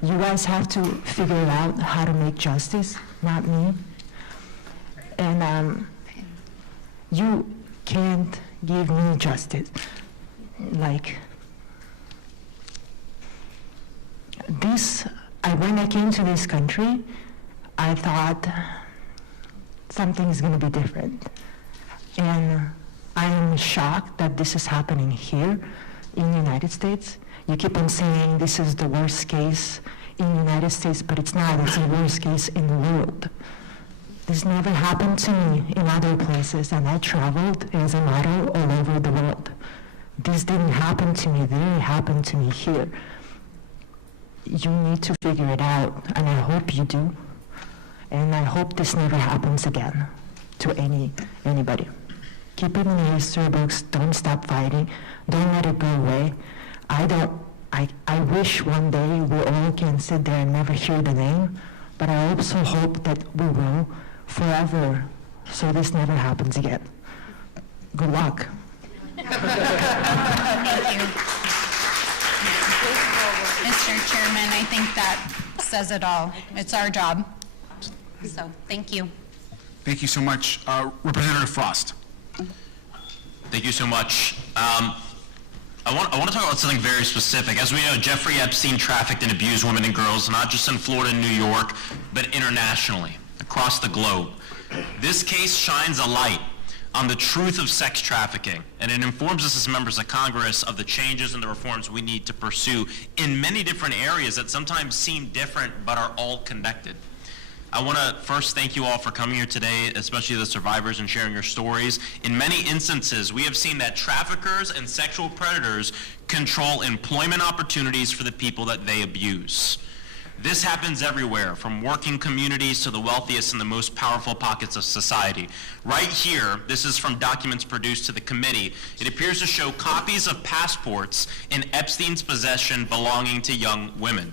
You guys have to figure out how to make justice, not me. And you can't give me justice. Like, when I came to this country, I thought something is going to be different. And I am shocked that this is happening here in the United States. You keep on saying this is the worst case in the United States, but it's not. It's the worst case in the world. This never happened to me in other places, and I traveled as a model all over the world. This didn't happen to me there, it happened to me here. You need to figure it out, and I hope you do. And I hope this never happens again to anybody. Keep it in the history books, don't stop fighting, don't let it go away. I wish one day we all can sit there and never hear the name, but I also hope that we will forever, so this never happens again. Good luck. Thank you. Mr. Chairman, I think that says it all. It's our job. So, thank you. Thank you so much. Representative Frost. Thank you so much. I want to talk about something very specific. As we know, Jeffrey Epstein trafficked and abused women and girls, not just in Florida and New York, but internationally, across the globe. This case shines a light on the truth of sex trafficking, and it informs us as members of Congress of the changes and the reforms we need to pursue in many different areas that sometimes seem different but are all connected. I want to first thank you all for coming here today, especially the survivors, and sharing your stories. In many instances, we have seen that traffickers and sexual predators control employment opportunities for the people that they abuse. This happens everywhere, from working communities to the wealthiest and the most powerful pockets of society. Right here, this is from documents produced to the committee. It appears to show copies of passports in Epstein's possession belonging to young women.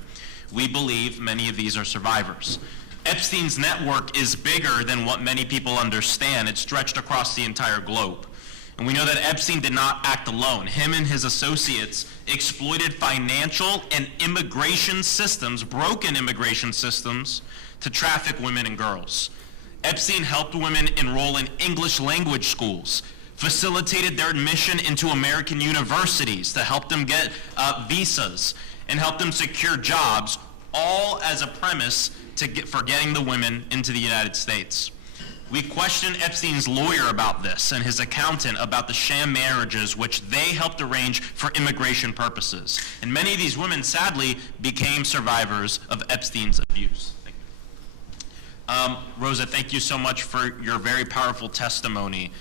We believe many of these are survivors. Epstein's network is bigger than what many people understand. It stretched across the entire globe. And we know that Epstein did not act alone. Him and his associates exploited financial and immigration systems, broken immigration systems, to traffic women and girls. Epstein helped women enroll in English language schools, facilitated their admission into American universities to help them get visas, and helped them secure jobs, all as a premise for getting the women into the United States. We questioned Epstein's lawyer about this and his accountant about the sham marriages which they helped arrange for immigration purposes. And many of these women, sadly, became survivors of Epstein's abuse. Thank you. Rosa, thank you so much for your very powerful testimony.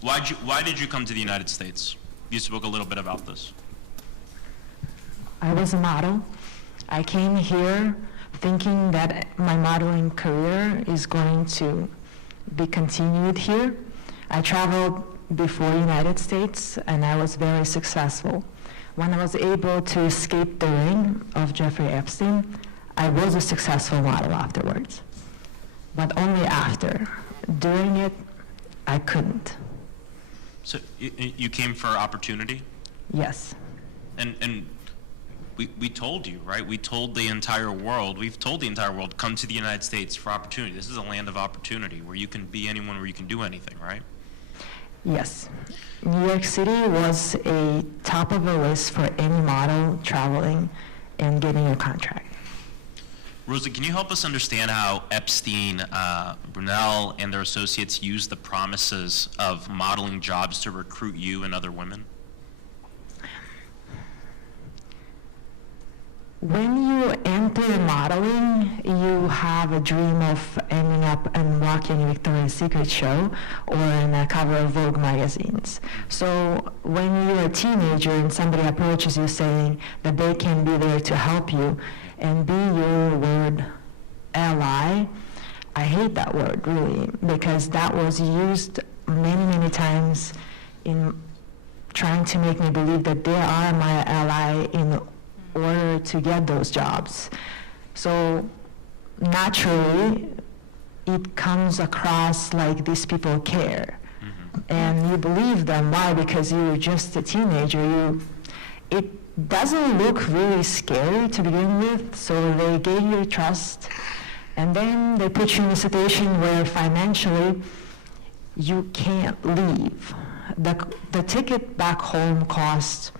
Why did you come to the United States? You spoke a little bit about this. I was a model. I came here thinking that my modeling career is going to be continued here. I traveled before United States, and I was very successful. When I was able to escape the ring of Jeffrey Epstein, I was a successful model afterwards. But only after. During it, I couldn't. So you came for opportunity? Yes. And we told you, right? We told the entire world, we've told the entire world, come to the United States for opportunity. This is a land of opportunity where you can be anyone, where you can do anything, right? Yes. New York City was a top of the list for any model traveling and getting a contract. Rosa, can you help us understand how Epstein, Brunel, and their associates used the promises of modeling jobs to recruit you and other women? When you enter modeling, you have a dream of ending up and walking in Victoria's Secret show or in a cover of Vogue magazines. So when you're a teenager and somebody approaches you saying that they can be there to help you and be your word ally, I hate that word really, because that was used many, many times in trying to make me believe that they are my ally in order to get those jobs. So naturally, it comes across like these people care. And you believe them. Why? Because you're just a teenager. It doesn't look really scary to begin with, so they gain your trust, and then they put you in a situation where financially you can't leave. The ticket back home costs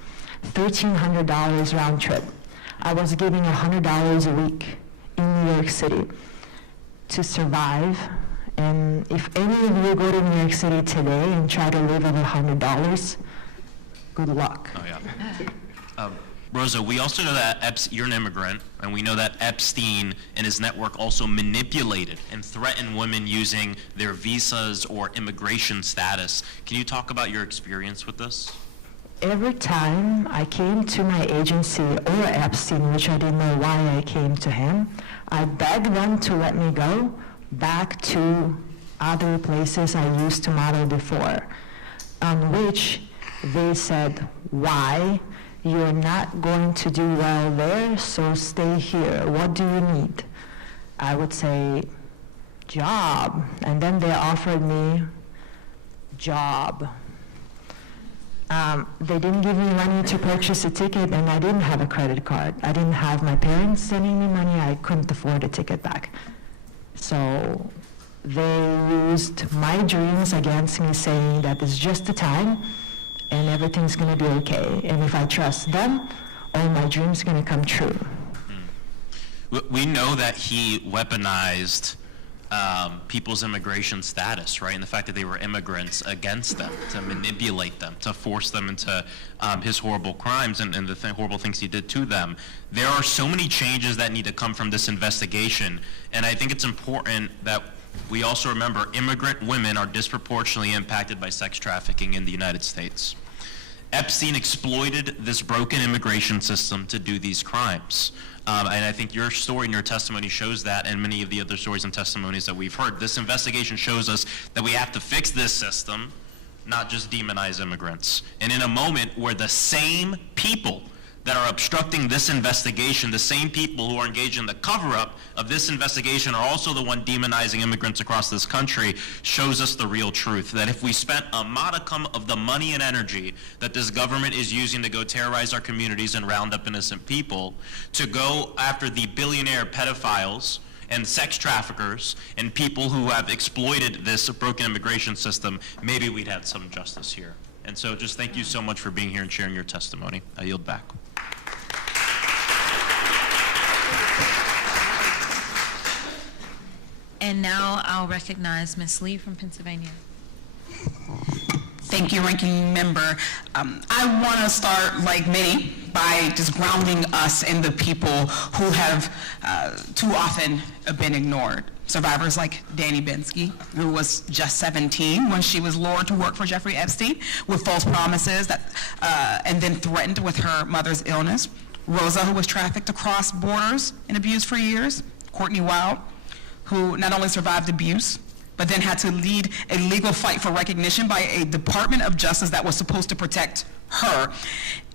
$1,300 round trip. I was getting $100 a week in New York City to survive. And if any of you go to New York City today and try to live on $100, good luck. Oh, yeah. Rosa, we also know that you're an immigrant, and we know that Epstein and his network also manipulated and threatened women using their visas or immigration status. Can you talk about your experience with this? Every time I came to my agency or Epstein, which I didn't know why I came to him, I begged them to let me go back to other places I used to model before, on which they said, why? You're not going to do well there, so stay here. What do you need? I would say, job. And then they offered me job. They didn't give me money to purchase a ticket, and I didn't have a credit card. I didn't have my parents sending me money. I couldn't afford a ticket back. So they used my dreams against me, saying that it's just a time and everything's going to be okay. And if I trust them, all my dreams are going to come true. We know that he weaponized people's immigration status, right? And the fact that they were immigrants against them, to manipulate them, to force them into his horrible crimes and the horrible things he did to them. There are so many changes that need to come from this investigation, and I think it's important that we also remember immigrant women are disproportionately impacted by sex trafficking in the United States. Epstein exploited this broken immigration system to do these crimes. And I think your story and your testimony shows that, and many of the other stories and testimonies that we've heard. This investigation shows us that we have to fix this system, not just demonize immigrants. And in a moment where the same people that are obstructing this investigation, the same people who are engaged in the cover-up of this investigation are also the one demonizing immigrants across this country, shows us the real truth, that if we spent a modicum of the money and energy that this government is using to go terrorize our communities and round up innocent people, to go after the billionaire pedophiles and sex traffickers and people who have exploited this broken immigration system, maybe we'd have some justice here. And so just thank you so much for being here and sharing your testimony. I yield back. And now I'll recognize Ms. Lee from Pennsylvania. Thank you, Ranking Member. I want to start, like many, by just grounding us in the people who have too often been ignored. Survivors like Danny Bensky, who was just 17 when she was lured to work for Jeffrey Epstein with false promises and then threatened with her mother's illness. Rosa, who was trafficked across borders and abused for years. Courtney Wild, who not only survived abuse, but then had to lead a legal fight for recognition by a Department of Justice that was supposed to protect her.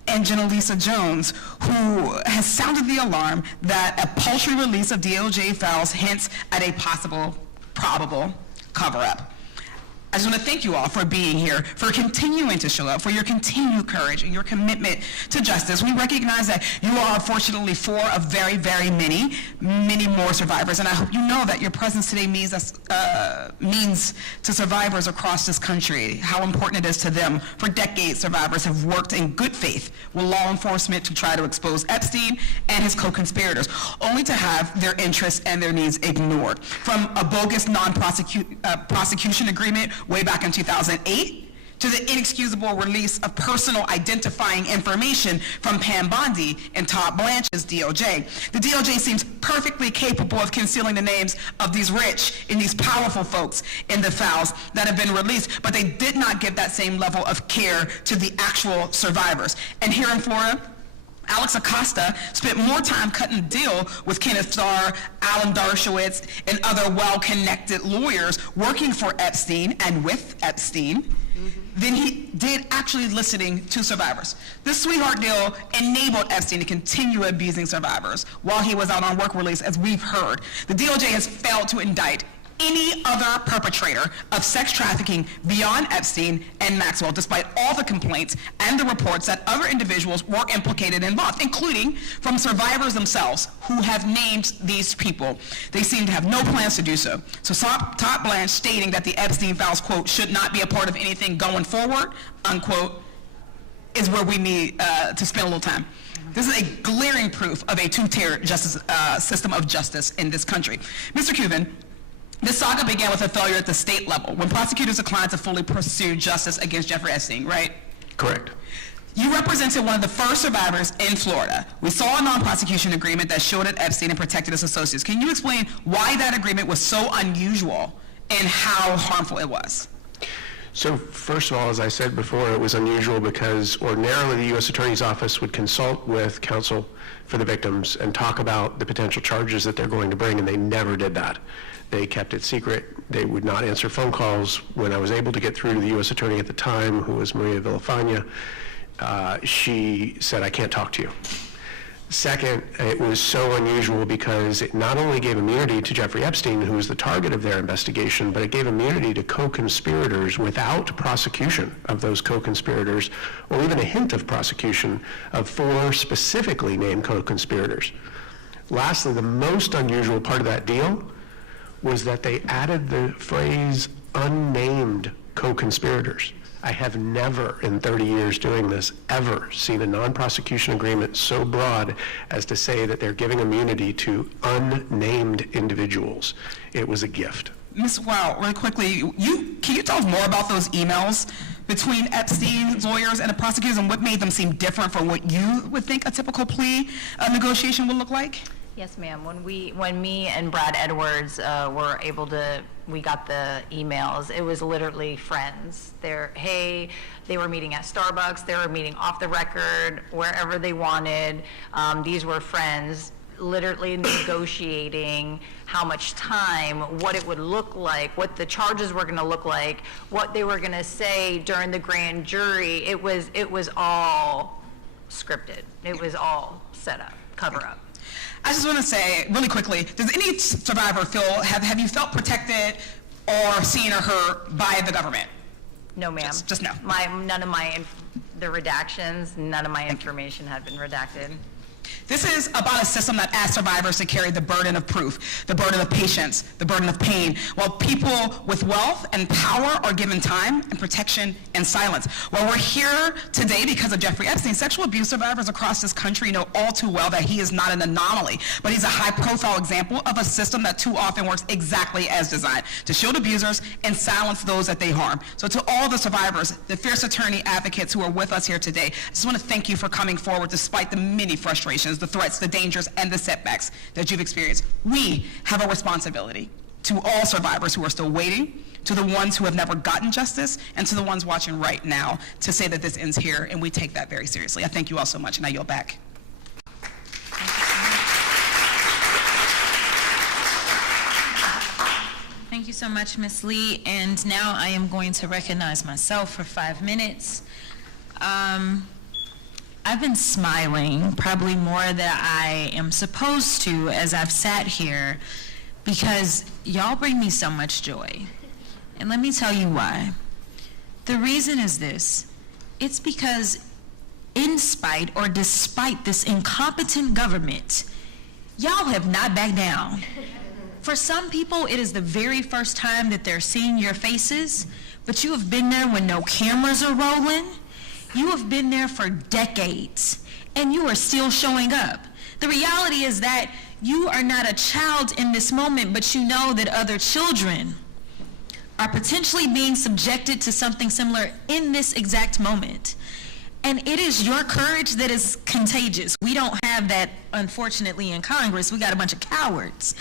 And Janalisa Jones, who has sounded the alarm that a paltry release of DOJ files hints at a possible, probable cover-up. I just want to thank you all for being here, for continuing to show up, for your continued courage and your commitment to justice. We recognize that you are unfortunately four of very, very many more survivors, and I hope you know that your presence today means to survivors across this country how important it is to them. For decades, survivors have worked in good faith with law enforcement to try to expose Epstein and his co-conspirators, only to have their interests and their needs ignored. From a bogus non-prosecution agreement way back in 2008, to the inexcusable release of personal identifying information from Pam Bondi and Todd Blanche's DOJ. The DOJ seems perfectly capable of concealing the names of these rich and these powerful folks in the files that have been released, but they did not give that same level of care to the actual survivors. And here in Florida, Alex Acosta spent more time cutting a deal with Kenneth Starr, Alan Dershowitz, and other well-connected lawyers working for Epstein and with Epstein than he did actually listening to survivors. This sweetheart deal enabled Epstein to continue abusing survivors while he was out on work release, as we've heard. The DOJ has failed to indict any other perpetrator of sex trafficking beyond Epstein and Maxwell, despite all the complaints and the reports that other individuals were implicated and involved, including from survivors themselves who have named these people. They seem to have no plans to do so. So Todd Blanche stating that the Epstein files, quote, should not be a part of anything going forward, unquote, is where we need to spend a little time. This is a glaring proof of a two-tier justice system of justice in this country. Mr. Cuban, this saga began with a failure at the state level when prosecutors declined to fully pursue justice against Jeffrey Epstein, right? Correct. You represented one of the first survivors in Florida. We saw a non-prosecution agreement that shielded Epstein and protected his associates. Can you explain why that agreement was so unusual and how harmful it was? So first of all, as I said before, it was unusual because ordinarily the U.S. Attorney's Office would consult with counsel for the victims and talk about the potential charges that they're going to bring, and they never did that. They kept it secret. They would not answer phone calls. When I was able to get through to the U.S. Attorney at the time, who was Maria Villafana, she said, I can't talk to you. Second, it was so unusual because it not only gave immunity to Jeffrey Epstein, who was the target of their investigation, but it gave immunity to co-conspirators without prosecution of those co-conspirators, or even a hint of prosecution of four specifically named co-conspirators. Lastly, the most unusual part of that deal was that they added the phrase unnamed co-conspirators. I have never, in 30 years doing this, ever seen a non-prosecution agreement so broad as to say that they're giving immunity to unnamed individuals. It was a gift. Ms. Wow, really quickly, can you tell us more about those emails between Epstein's lawyers and the prosecutors and what made them seem different from what you would think a typical plea negotiation would look like? Yes, ma'am. When me and Brad Edwards we got the emails, it was literally friends. They were meeting at Starbucks, they were meeting off the record, wherever they wanted. These were friends literally negotiating how much time, what it would look like, what the charges were gonna look like, what they were gonna say during the grand jury. It was all scripted. It was all set up, cover up. I just want to say really quickly, does any survivor have you felt protected or seen or heard by the government? No, ma'am. Just no. The redactions, none of my information had been redacted. This is about a system that asks survivors to carry the burden of proof, the burden of patience, the burden of pain, while people with wealth and power are given time and protection and silence. Well, we're here today because of Jeffrey Epstein. Sexual abuse survivors across this country know all too well that he is not an anomaly, but he's a high-profile example of a system that too often works exactly as designed, to shield abusers and silence those that they harm. So to all the survivors, the fierce attorney advocates who are with us here today, I just want to thank you for coming forward despite the many frustrations, the threats, the dangers, and the setbacks that you've experienced. We have a responsibility to all survivors who are still waiting, to the ones who have never gotten justice, and to the ones watching right now to say that this ends here, and we take that very seriously. I thank you all so much, and I yield back. Thank you so much, Ms. Lee. And now I am going to recognize myself for 5 minutes. I've been smiling probably more than I am supposed to as I've sat here because y'all bring me so much joy. And let me tell you why. The reason is this. It's because in spite or despite this incompetent government, y'all have not backed down. For some people, it is the very first time that they're seeing your faces, but you have been there when no cameras are rolling. You have been there for decades, and you are still showing up. The reality is that you are not a child in this moment, but you know that other children are potentially being subjected to something similar in this exact moment. And it is your courage that is contagious. We don't have that, unfortunately, in Congress. We got a bunch of cowards.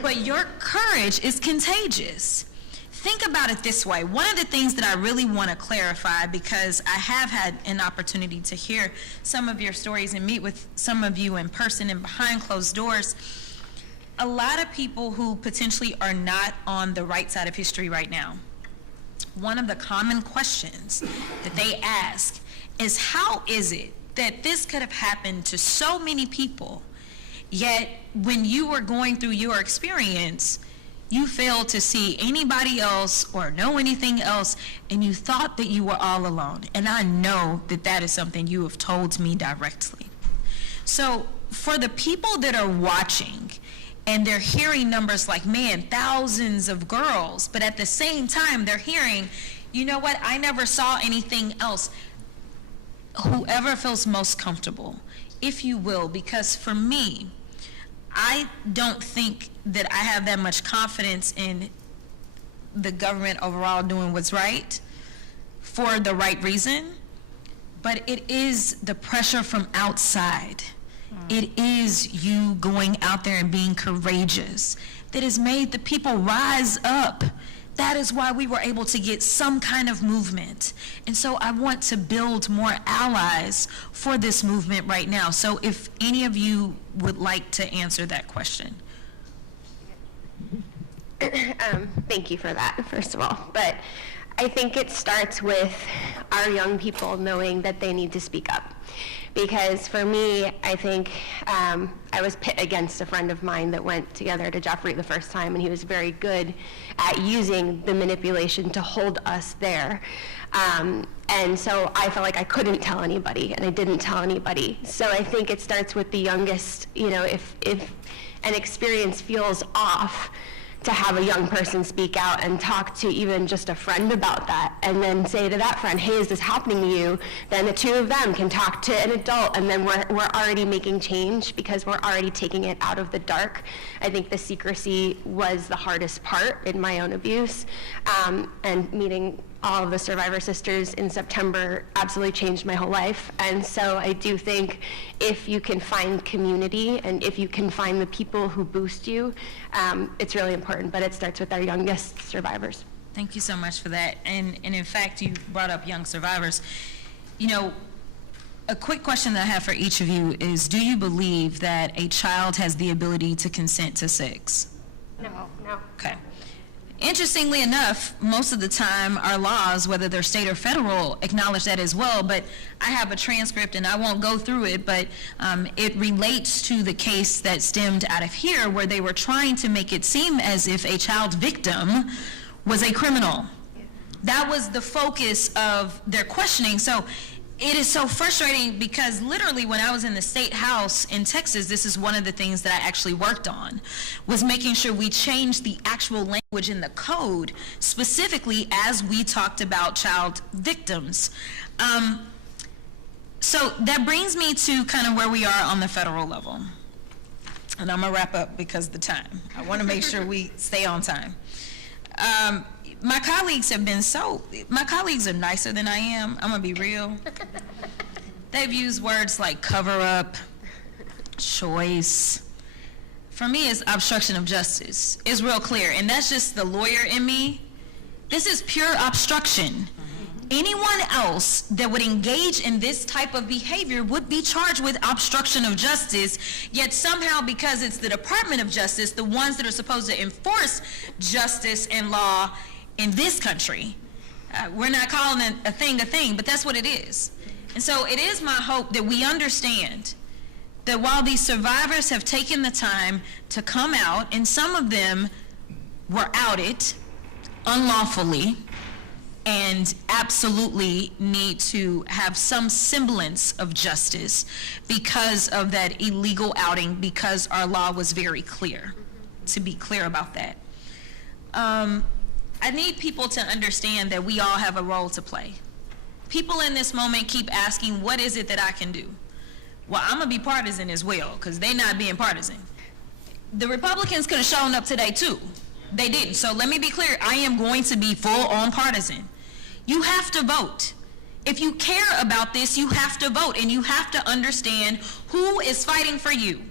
But your courage is contagious. Think about it this way. One of the things that I really want to clarify, because I have had an opportunity to hear some of your stories and meet with some of you in person and behind closed doors, a lot of people who potentially are not on the right side of history right now, one of the common questions that they ask is, how is it that this could have happened to so many people, yet when you were going through your experience, you failed to see anybody else or know anything else, and you thought that you were all alone? And I know that that is something you have told me directly. So for the people that are watching, and they're hearing numbers like, man, thousands of girls, but at the same time they're hearing, you know what, I never saw anything else. Whoever feels most comfortable, if you will, because for me, I don't think that I have that much confidence in the government overall doing what's right for the right reason, but it is the pressure from outside. It is you going out there and being courageous that has made the people rise up. That is why we were able to get some kind of movement. And so I want to build more allies for this movement right now. So if any of you would like to answer that question. Thank you for that, first of all. But I think it starts with our young people knowing that they need to speak up. Because for me, I think I was pit against a friend of mine that went together to Jeffrey the first time, and he was very good at using the manipulation to hold us there. And so I felt like I couldn't tell anybody, and I didn't tell anybody. So I think it starts with the youngest. You know, if an experience feels off, to have a young person speak out and talk to even just a friend about that, and then say to that friend, hey, is this happening to you? Then the two of them can talk to an adult, and then we're already making change because we're already taking it out of the dark. I think the secrecy was the hardest part in my own abuse, and meeting all of the survivor sisters in September absolutely changed my whole life. And so I do think if you can find community and if you can find the people who boost you, it's really important, but it starts with our youngest survivors. Thank you so much for that. And in fact, you brought up young survivors. You know, a quick question that I have for each of you is, do you believe that a child has the ability to consent to sex? No. Okay. Interestingly enough, most of the time, our laws, whether they're state or federal, acknowledge that as well, but I have a transcript and I won't go through it, but it relates to the case that stemmed out of here where they were trying to make it seem as if a child victim was a criminal. That was the focus of their questioning. So it is so frustrating because literally when I was in the state house in Texas, this is one of the things that I actually worked on, was making sure we changed the actual language in the code, specifically as we talked about child victims. So that brings me to kind of where we are on the federal level. And I'm gonna wrap up because of the time. I wanna make sure we stay on time. My colleagues have been my colleagues are nicer than I am, I'm gonna be real. They've used words like cover up, choice. For me, it's obstruction of justice. It's real clear, and that's just the lawyer in me. This is pure obstruction. Anyone else that would engage in this type of behavior would be charged with obstruction of justice, yet somehow because it's the Department of Justice, the ones that are supposed to enforce justice and law in this country, we're not calling it a thing, but that's what it is. And so it is my hope that we understand that while these survivors have taken the time to come out, and some of them were outed, unlawfully and absolutely need to have some semblance of justice because of that illegal outing, because our law was very clear, to be clear about that. I need people to understand that we all have a role to play. People in this moment keep asking, what is it that I can do? Well, I'm gonna be partisan as well, because they not being partisan. The Republicans could have shown up today too. They didn't. So let me be clear, I am going to be full on partisan. You have to vote. If you care about this, you have to vote, and you have to understand who is fighting for you.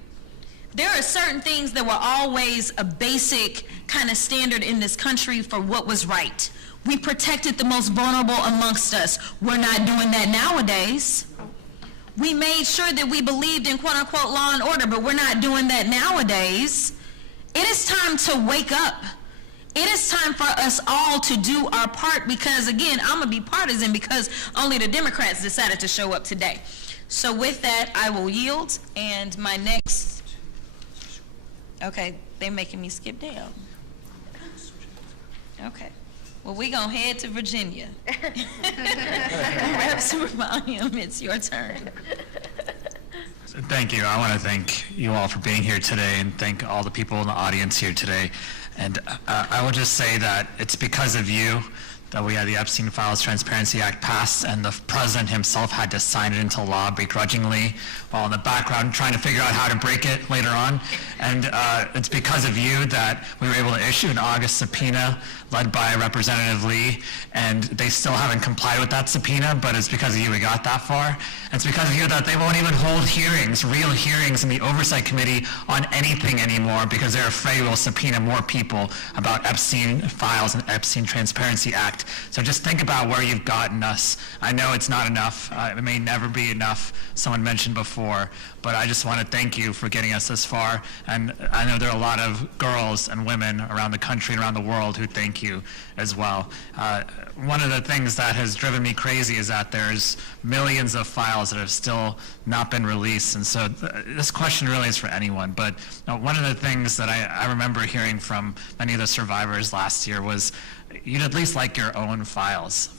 There are certain things that were always a basic kind of standard in this country for what was right. We protected the most vulnerable amongst us. We're not doing that nowadays. We made sure that we believed in quote unquote law and order, but we're not doing that nowadays. It is time to wake up. It is time for us all to do our part, because again, I'm gonna be partisan because only the Democrats decided to show up today. So with that, I will yield, and my next, okay, they're making me skip down. Okay, well, we gonna head to Virginia. Rep. Supervolume, it's your turn. Thank you. I want to thank you all for being here today, and thank all the people in the audience here today. And I will just say that it's because of you that we had the Epstein Files Transparency Act passed, and the president himself had to sign it into law begrudgingly while in the background trying to figure out how to break it later on. And it's because of you that we were able to issue an August subpoena led by Representative Lee, and they still haven't complied with that subpoena, but it's because of you we got that far. And it's because of you that they won't even hold hearings, real hearings in the Oversight Committee on anything anymore, because they're afraid we'll subpoena more people about Epstein Files and Epstein Transparency Act. So just think about where you've gotten us. I know it's not enough. It may never be enough, someone mentioned before, but I just want to thank you for getting us this far. And I know there are a lot of girls and women around the country and around the world who thank you as well. One of the things that has driven me crazy is that there's millions of files that have still not been released. And so this question really is for anyone. But one of the things that I remember hearing from many of the survivors last year was you'd at least like your own files,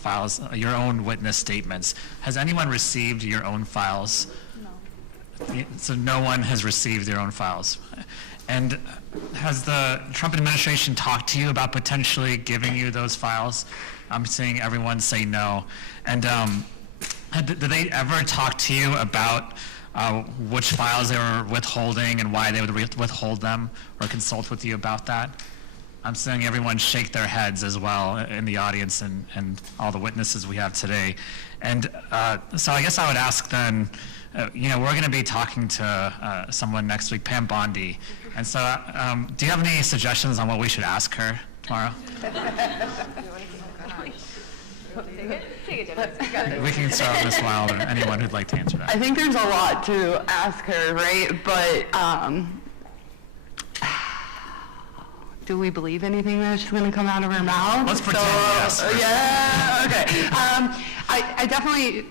your own witness statements. Has anyone received your own files? No. So no one has received their own files. And has the Trump administration talked to you about potentially giving you those files? I'm seeing everyone say no. And did they ever talk to you about which files they were withholding and why they would withhold them, or consult with you about that? I'm seeing everyone shake their heads as well in the audience, and all the witnesses we have today. And so I guess I would ask then, we're going to be talking to someone next week, Pam Bondi. And so do you have any suggestions on what we should ask her tomorrow? We can start with Ms. Wild, or anyone who'd like to answer that. I think there's a lot to ask her, right? But do we believe anything that's going to come out of her mouth? Let's pretend yes. Yeah, okay. I definitely,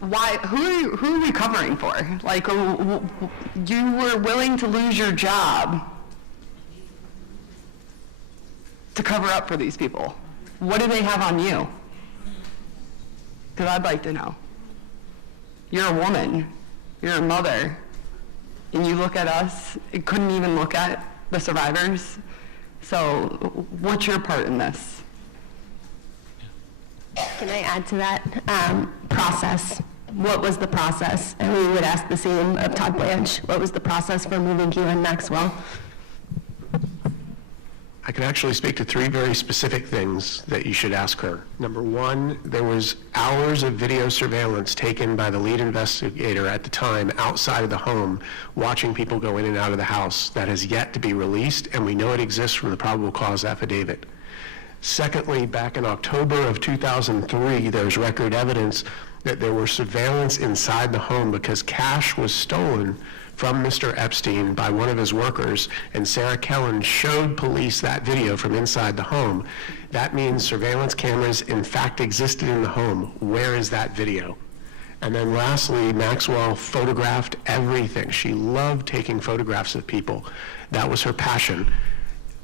who are we covering for? Like, you were willing to lose your job to cover up for these people. What do they have on you? Because I'd like to know. You're a woman, you're a mother, and you look at us, you couldn't even look at the survivors. So what's your part in this? Can I add to that? Process. What was the process? And we would ask the same of Todd Blanche. What was the process for moving Keelan Maxwell? I can actually speak to three very specific things that you should ask her. Number one, there was hours of video surveillance taken by the lead investigator at the time outside of the home, watching people go in and out of the house. That has yet to be released, and we know it exists from the probable cause affidavit. Secondly, back in October of 2003, there's record evidence that there was surveillance inside the home because cash was stolen from Mr. Epstein by one of his workers, and Sarah Kellen showed police that video from inside the home. That means surveillance cameras in fact existed in the home. Where is that video? And then lastly, Maxwell photographed everything. She loved taking photographs of people. That was her passion.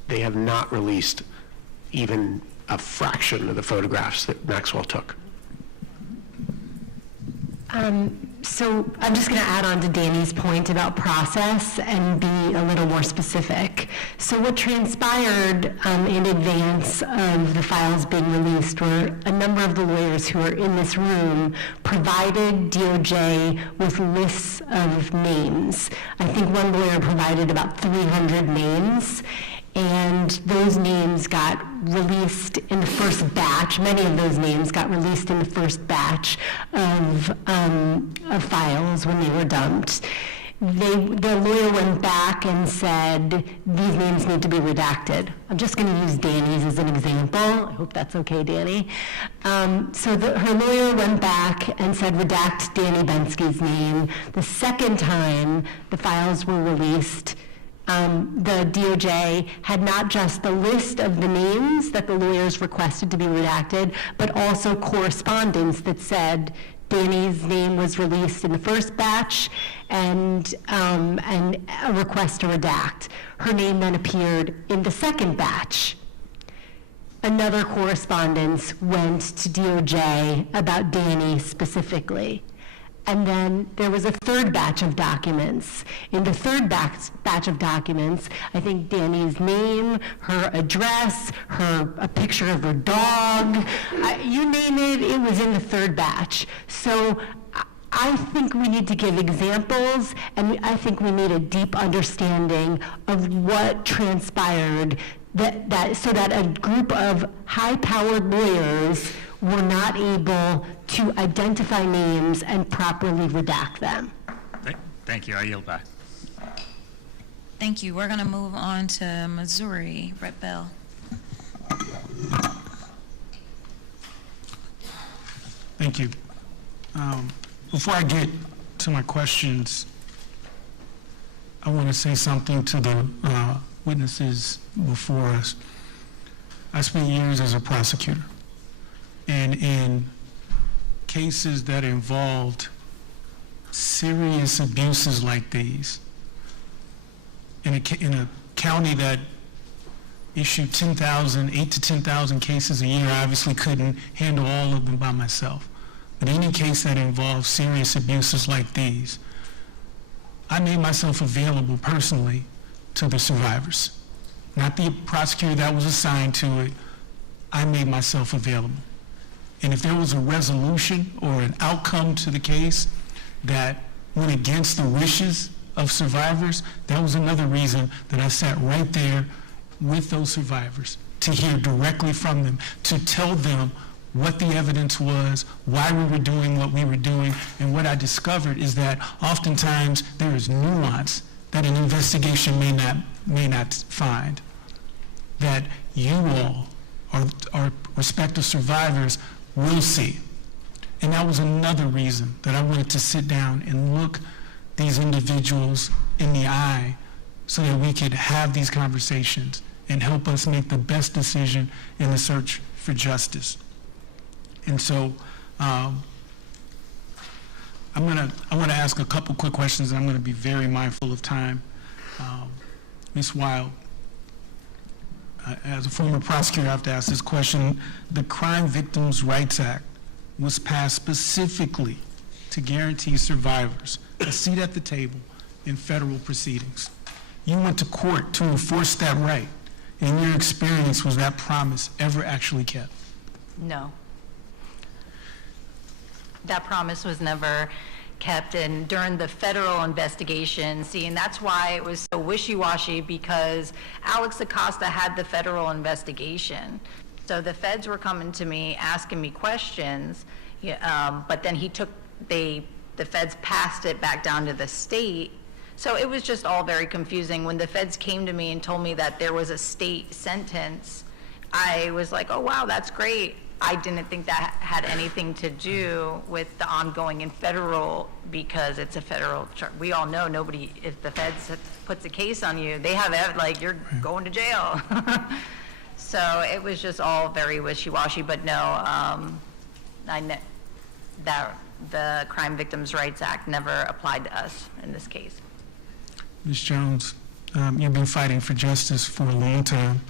They have not released even a fraction of the photographs that Maxwell took. So I'm just going to add on to Danny's point about process and be a little more specific. So what transpired in advance of the files being released were a number of the lawyers who are in this room provided DOJ with lists of names. I think one lawyer provided about 300 names. And those names got released in the first batch. Many of those names got released in the first batch of files when they were dumped. The lawyer went back and said, these names need to be redacted. I'm just going to use Danny's as an example. I hope that's okay, Danny. Her lawyer went back and said, redact Danny Benske's name. The second time the files were released, the DOJ had not just the list of the names that the lawyers requested to be redacted, but also correspondence that said Danny's name was released in the first batch and a request to redact. Her name then appeared in the second batch. Another correspondence went to DOJ about Danny specifically. And then there was a third batch of documents. In the third batch of documents, I think Danny's name, her address, a picture of her dog, you name it, it was in the third batch. So I think we need to give examples, and I think we need a deep understanding of what transpired so that a group of high-powered lawyers were not able to identify names and properly redact them. Thank you. I yield back. Thank you. We're going to move on to Missouri. Brett Bell. Thank you. Before I get to my questions, I want to say something to the witnesses before us. I spent years as a prosecutor, and in cases that involved serious abuses like these, in a county that issued 8 to 10,000 cases a year, I obviously couldn't handle all of them by myself. But any case that involved serious abuses like these, I made myself available personally to the survivors. Not the prosecutor that was assigned to it, I made myself available. And if there was a resolution or an outcome to the case that went against the wishes of survivors, that was another reason that I sat right there with those survivors to hear directly from them, to tell them what the evidence was, why we were doing what we were doing. And what I discovered is that oftentimes there is nuance that an investigation may not find, that you all, our respective survivors, will see. And that was another reason that I wanted to sit down and look these individuals in the eye so that we could have these conversations and help us make the best decision in the search for justice. And so I want to ask a couple quick questions, and I'm going to be very mindful of time. Ms. Wild, as a former prosecutor, I have to ask this question. The Crime Victims' Rights Act was passed specifically to guarantee survivors a seat at the table in federal proceedings. You went to court to enforce that right. In your experience, was that promise ever actually kept? No. That promise was never kept, and during the federal investigation, and that's why it was so wishy-washy, because Alex Acosta had the federal investigation. So the feds were coming to me, asking me questions, but then the feds passed it back down to the state. So it was just all very confusing. When the feds came to me and told me that there was a state sentence, I was like, oh wow, that's great. I didn't think that had anything to do with the ongoing in federal, because it's a federal charge. We all know nobody, if the feds puts a case on you, they have, you're going to jail. So it was just all very wishy-washy, but no, the Crime Victims' Rights Act never applied to us in this case. Ms. Jones, you've been fighting for justice for a long time.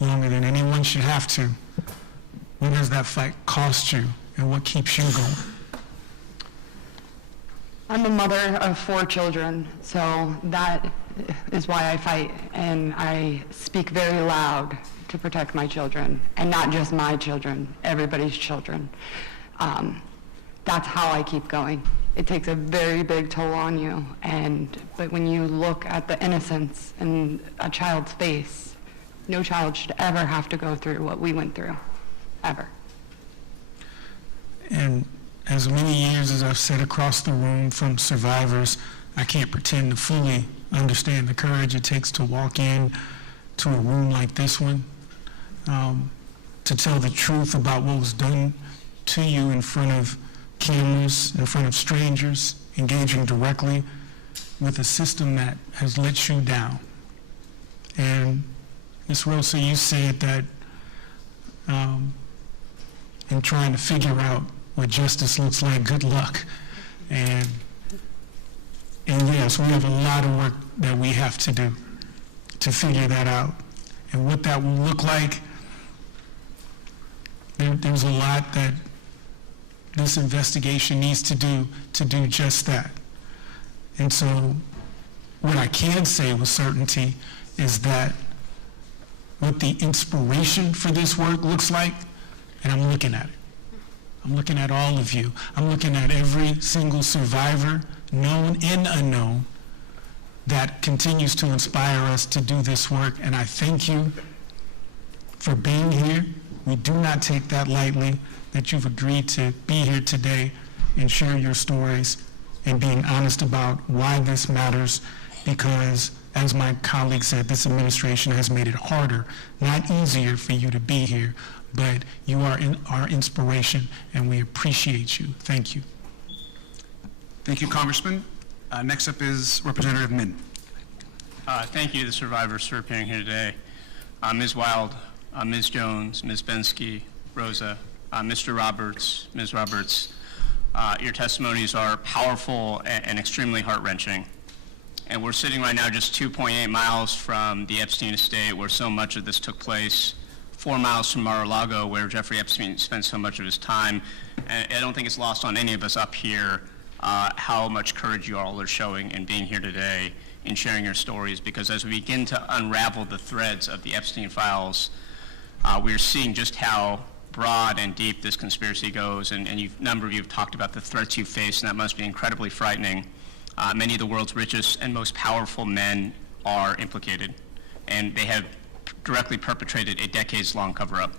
longer than anyone should have to. What does that fight cost you, and what keeps you going? I'm a mother of 4 children, so that is why I fight, and I speak very loud to protect my children, and not just my children, everybody's children. That's how I keep going. It takes a very big toll on you, but when you look at the innocence in a child's face, no child should ever have to go through what we went through, ever. And as many years as I've sat across the room from survivors, I can't pretend to fully understand the courage it takes to walk in to a room like this one, to tell the truth about what was done to you in front of cameras, in front of strangers, engaging directly with a system that has let you down. And Ms. Rosa, you said that in trying to figure out what justice looks like, good luck. And yes, we have a lot of work that we have to do to figure that out. And what that will look like, there's a lot that this investigation needs to do just that. And so what I can say with certainty is that what the inspiration for this work looks like, and I'm looking at it. I'm looking at all of you. I'm looking at every single survivor, known and unknown, that continues to inspire us to do this work. And I thank you for being here. We do not take that lightly, that you've agreed to be here today and share your stories and being honest about why this matters, because, as my colleague said, this administration has made it harder, not easier, for you to be here, but you are our inspiration, and we appreciate you. Thank you. Thank you, Congressman. Next up is Representative Min. Thank you to the survivors for appearing here today. Ms. Wild, Ms. Jones, Ms. Bensky, Rosa, Mr. Roberts, Ms. Roberts, your testimonies are powerful and extremely heart-wrenching. And we're sitting right now just 2.8 miles from the Epstein estate, where so much of this took place, 4 miles from Mar-a-Lago, where Jeffrey Epstein spent so much of his time. And I don't think it's lost on any of us up here how much courage you all are showing in being here today in sharing your stories, because as we begin to unravel the threads of the Epstein files, we're seeing just how broad and deep this conspiracy goes, and a number of you have talked about the threats you face, and that must be incredibly frightening. Many of the world's richest and most powerful men are implicated, and they have directly perpetrated a decades-long cover-up.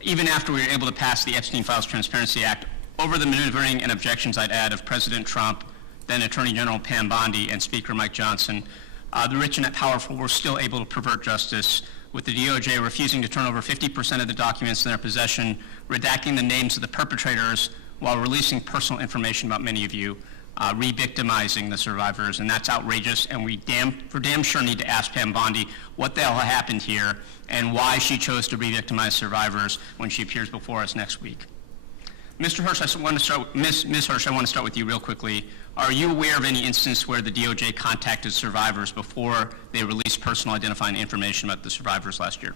Even after we were able to pass the Epstein Files Transparency Act, over the maneuvering and objections, I'd add, of President Trump, then Attorney General Pam Bondi, and Speaker Mike Johnson, the rich and powerful were still able to pervert justice, with the DOJ refusing to turn over 50% of the documents in their possession, redacting the names of the perpetrators while releasing personal information about many of you, re-victimizing the survivors, and that's outrageous, and we for damn sure need to ask Pam Bondi what the hell happened here and why she chose to re-victimize survivors when she appears before us next week. Mr. Hirsch, I want to start, Ms. Hirsch, I want to start with you real quickly. Are you aware of any instance where the DOJ contacted survivors before they released personal identifying information about the survivors last year?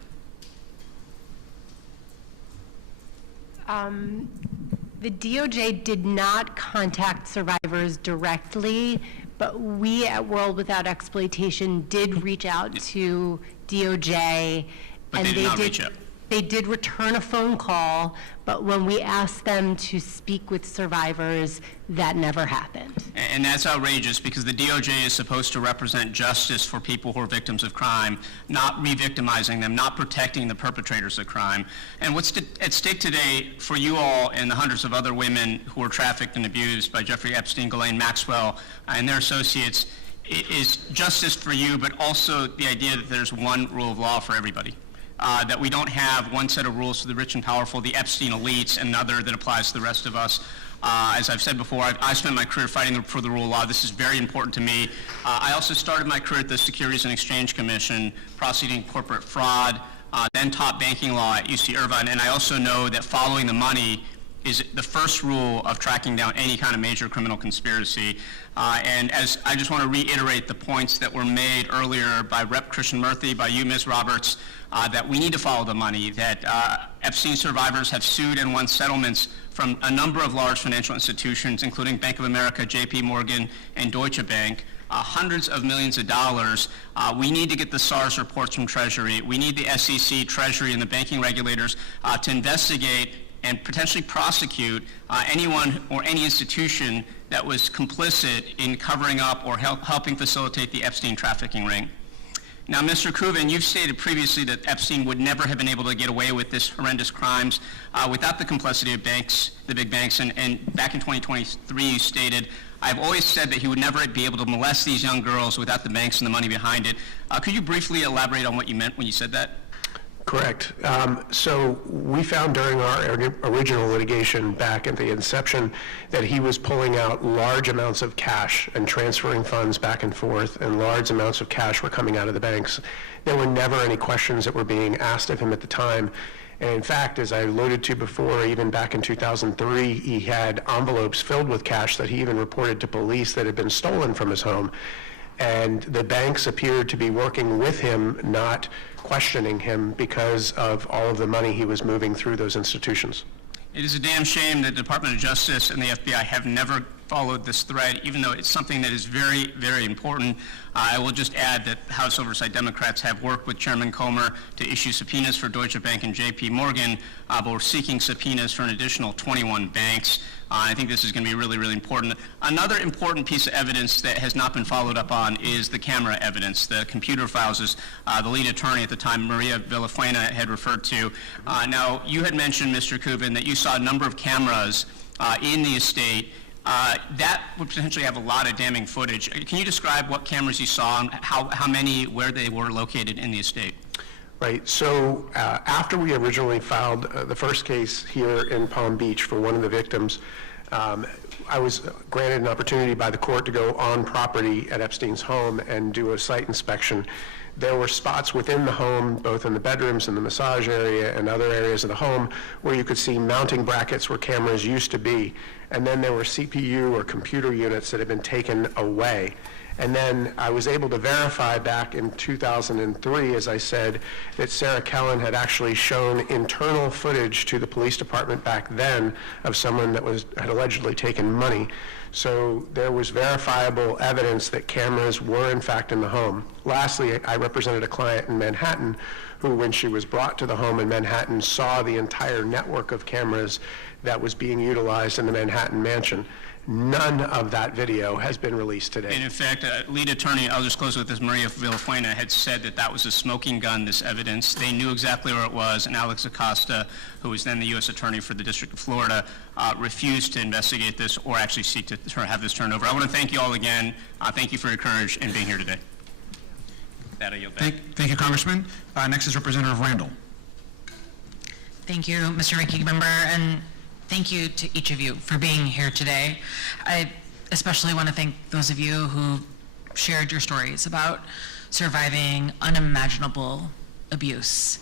The DOJ did not contact survivors directly, but we at World Without Exploitation did reach out to DOJ. But they did not reach out. They did return a phone call, but when we asked them to speak with survivors, that never happened. And that's outrageous, because the DOJ is supposed to represent justice for people who are victims of crime, not re-victimizing them, not protecting the perpetrators of crime. And what's at stake today for you all and the hundreds of other women who were trafficked and abused by Jeffrey Epstein, Ghislaine Maxwell, and their associates is justice for you, but also the idea that there's one rule of law for everybody. That we don't have one set of rules for the rich and powerful, the Epstein elites, and another that applies to the rest of us. As I've said before, I spent my career fighting for the rule of law. This is very important to me. I also started my career at the Securities and Exchange Commission, prosecuting corporate fraud, then taught banking law at UC Irvine, and I also know that following the money is the first rule of tracking down any kind of major criminal conspiracy. And as I just want to reiterate the points that were made earlier by Rep. Christian Murthy, by you, Ms. Roberts, that we need to follow the money, that Epstein survivors have sued and won settlements from a number of large financial institutions, including Bank of America, JP Morgan, and Deutsche Bank, hundreds of millions of dollars. We need to get the SARS reports from Treasury. We need the SEC, Treasury, and the banking regulators to investigate and potentially prosecute anyone or any institution that was complicit in covering up or helping facilitate the Epstein trafficking ring. Now, Mr. Kuvan, you've stated previously that Epstein would never have been able to get away with this horrendous crimes without the complicity of banks, the big banks, and back in 2023 you stated, I've always said that he would never be able to molest these young girls without the banks and the money behind it. Could you briefly elaborate on what you meant when you said that? Correct. So we found during our original litigation back at the inception that he was pulling out large amounts of cash and transferring funds back and forth, and large amounts of cash were coming out of the banks. There were never any questions that were being asked of him at the time. And in fact, as I alluded to before, even back in 2003, he had envelopes filled with cash that he even reported to police that had been stolen from his home. And the banks appeared to be working with him, not questioning him, because of all of the money he was moving through those institutions. It is a damn shame that the Department of Justice and the FBI have never followed this thread, even though it's something that is very, very important. I will just add that House Oversight Democrats have worked with Chairman Comer to issue subpoenas for Deutsche Bank and JP Morgan, but we're seeking subpoenas for an additional 21 banks. I think this is going to be really, really important. Another important piece of evidence that has not been followed up on is the camera evidence, the computer files, as the lead attorney at the time, Maria Villafuena, had referred to. Now, you had mentioned, Mr. Kuvan, that you saw a number of cameras in the estate. That would potentially have a lot of damning footage. Can you describe what cameras you saw and how many, where they were located in the estate? Right, so after we originally filed the first case here in Palm Beach for one of the victims, I was granted an opportunity by the court to go on property at Epstein's home and do a site inspection. There were spots within the home, both in the bedrooms and the massage area and other areas of the home, where you could see mounting brackets where cameras used to be. And then there were CPU or computer units that had been taken away. And then I was able to verify back in 2003, as I said, that Sarah Kellen had actually shown internal footage to the police department back then of someone that had allegedly taken money. So there was verifiable evidence that cameras were in fact in the home. Lastly, I represented a client in Manhattan who, when she was brought to the home in Manhattan, saw the entire network of cameras that was being utilized in the Manhattan mansion. None of that video has been released today. And in fact, lead attorney, I'll just close with this, Maria Villafuena, had said that that was a smoking gun, this evidence. They knew exactly where it was, and Alex Acosta, who was then the U.S. Attorney for the District of Florida, refused to investigate this or actually seek to have this turned over. I want to thank you all again. Thank you for your courage in being here today. That I yield back. Thank you, Congressman. Next is Representative Randall. Thank you, Mr. Ranking Member, and thank you to each of you for being here today. I especially want to thank those of you who shared your stories about surviving unimaginable abuse.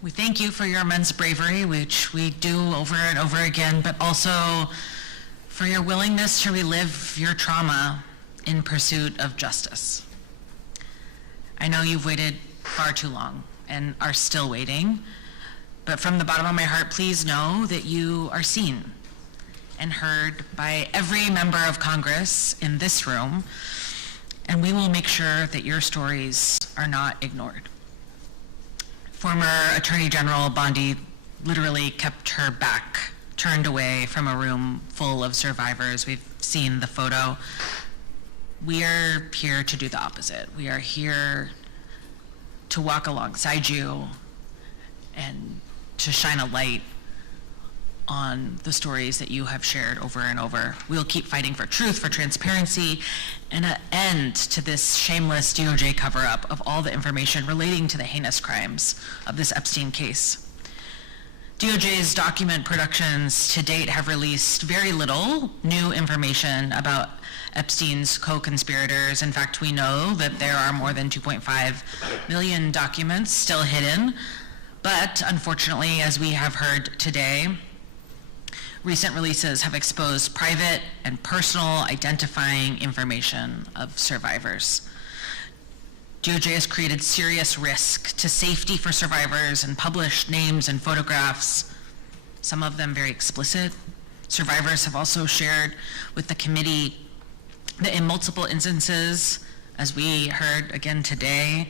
We thank you for your immense bravery, which we do over and over again, but also for your willingness to relive your trauma in pursuit of justice. I know you've waited far too long and are still waiting, but from the bottom of my heart, please know that you are seen and heard by every member of Congress in this room, and we will make sure that your stories are not ignored. Former Attorney General Bondi literally kept her back turned away from a room full of survivors. We've seen the photo. We are here to do the opposite. We are here to walk alongside you and to shine a light on the stories that you have shared over and over. We'll keep fighting for truth, for transparency, and an end to this shameless DOJ cover-up of all the information relating to the heinous crimes of this Epstein case. DOJ's document productions to date have released very little new information about Epstein's co-conspirators. In fact, we know that there are more than 2.5 million documents still hidden. But unfortunately, as we have heard today, recent releases have exposed private and personal identifying information of survivors. DOJ has created serious risk to safety for survivors and published names and photographs, some of them very explicit. Survivors have also shared with the committee that in multiple instances, as we heard again today,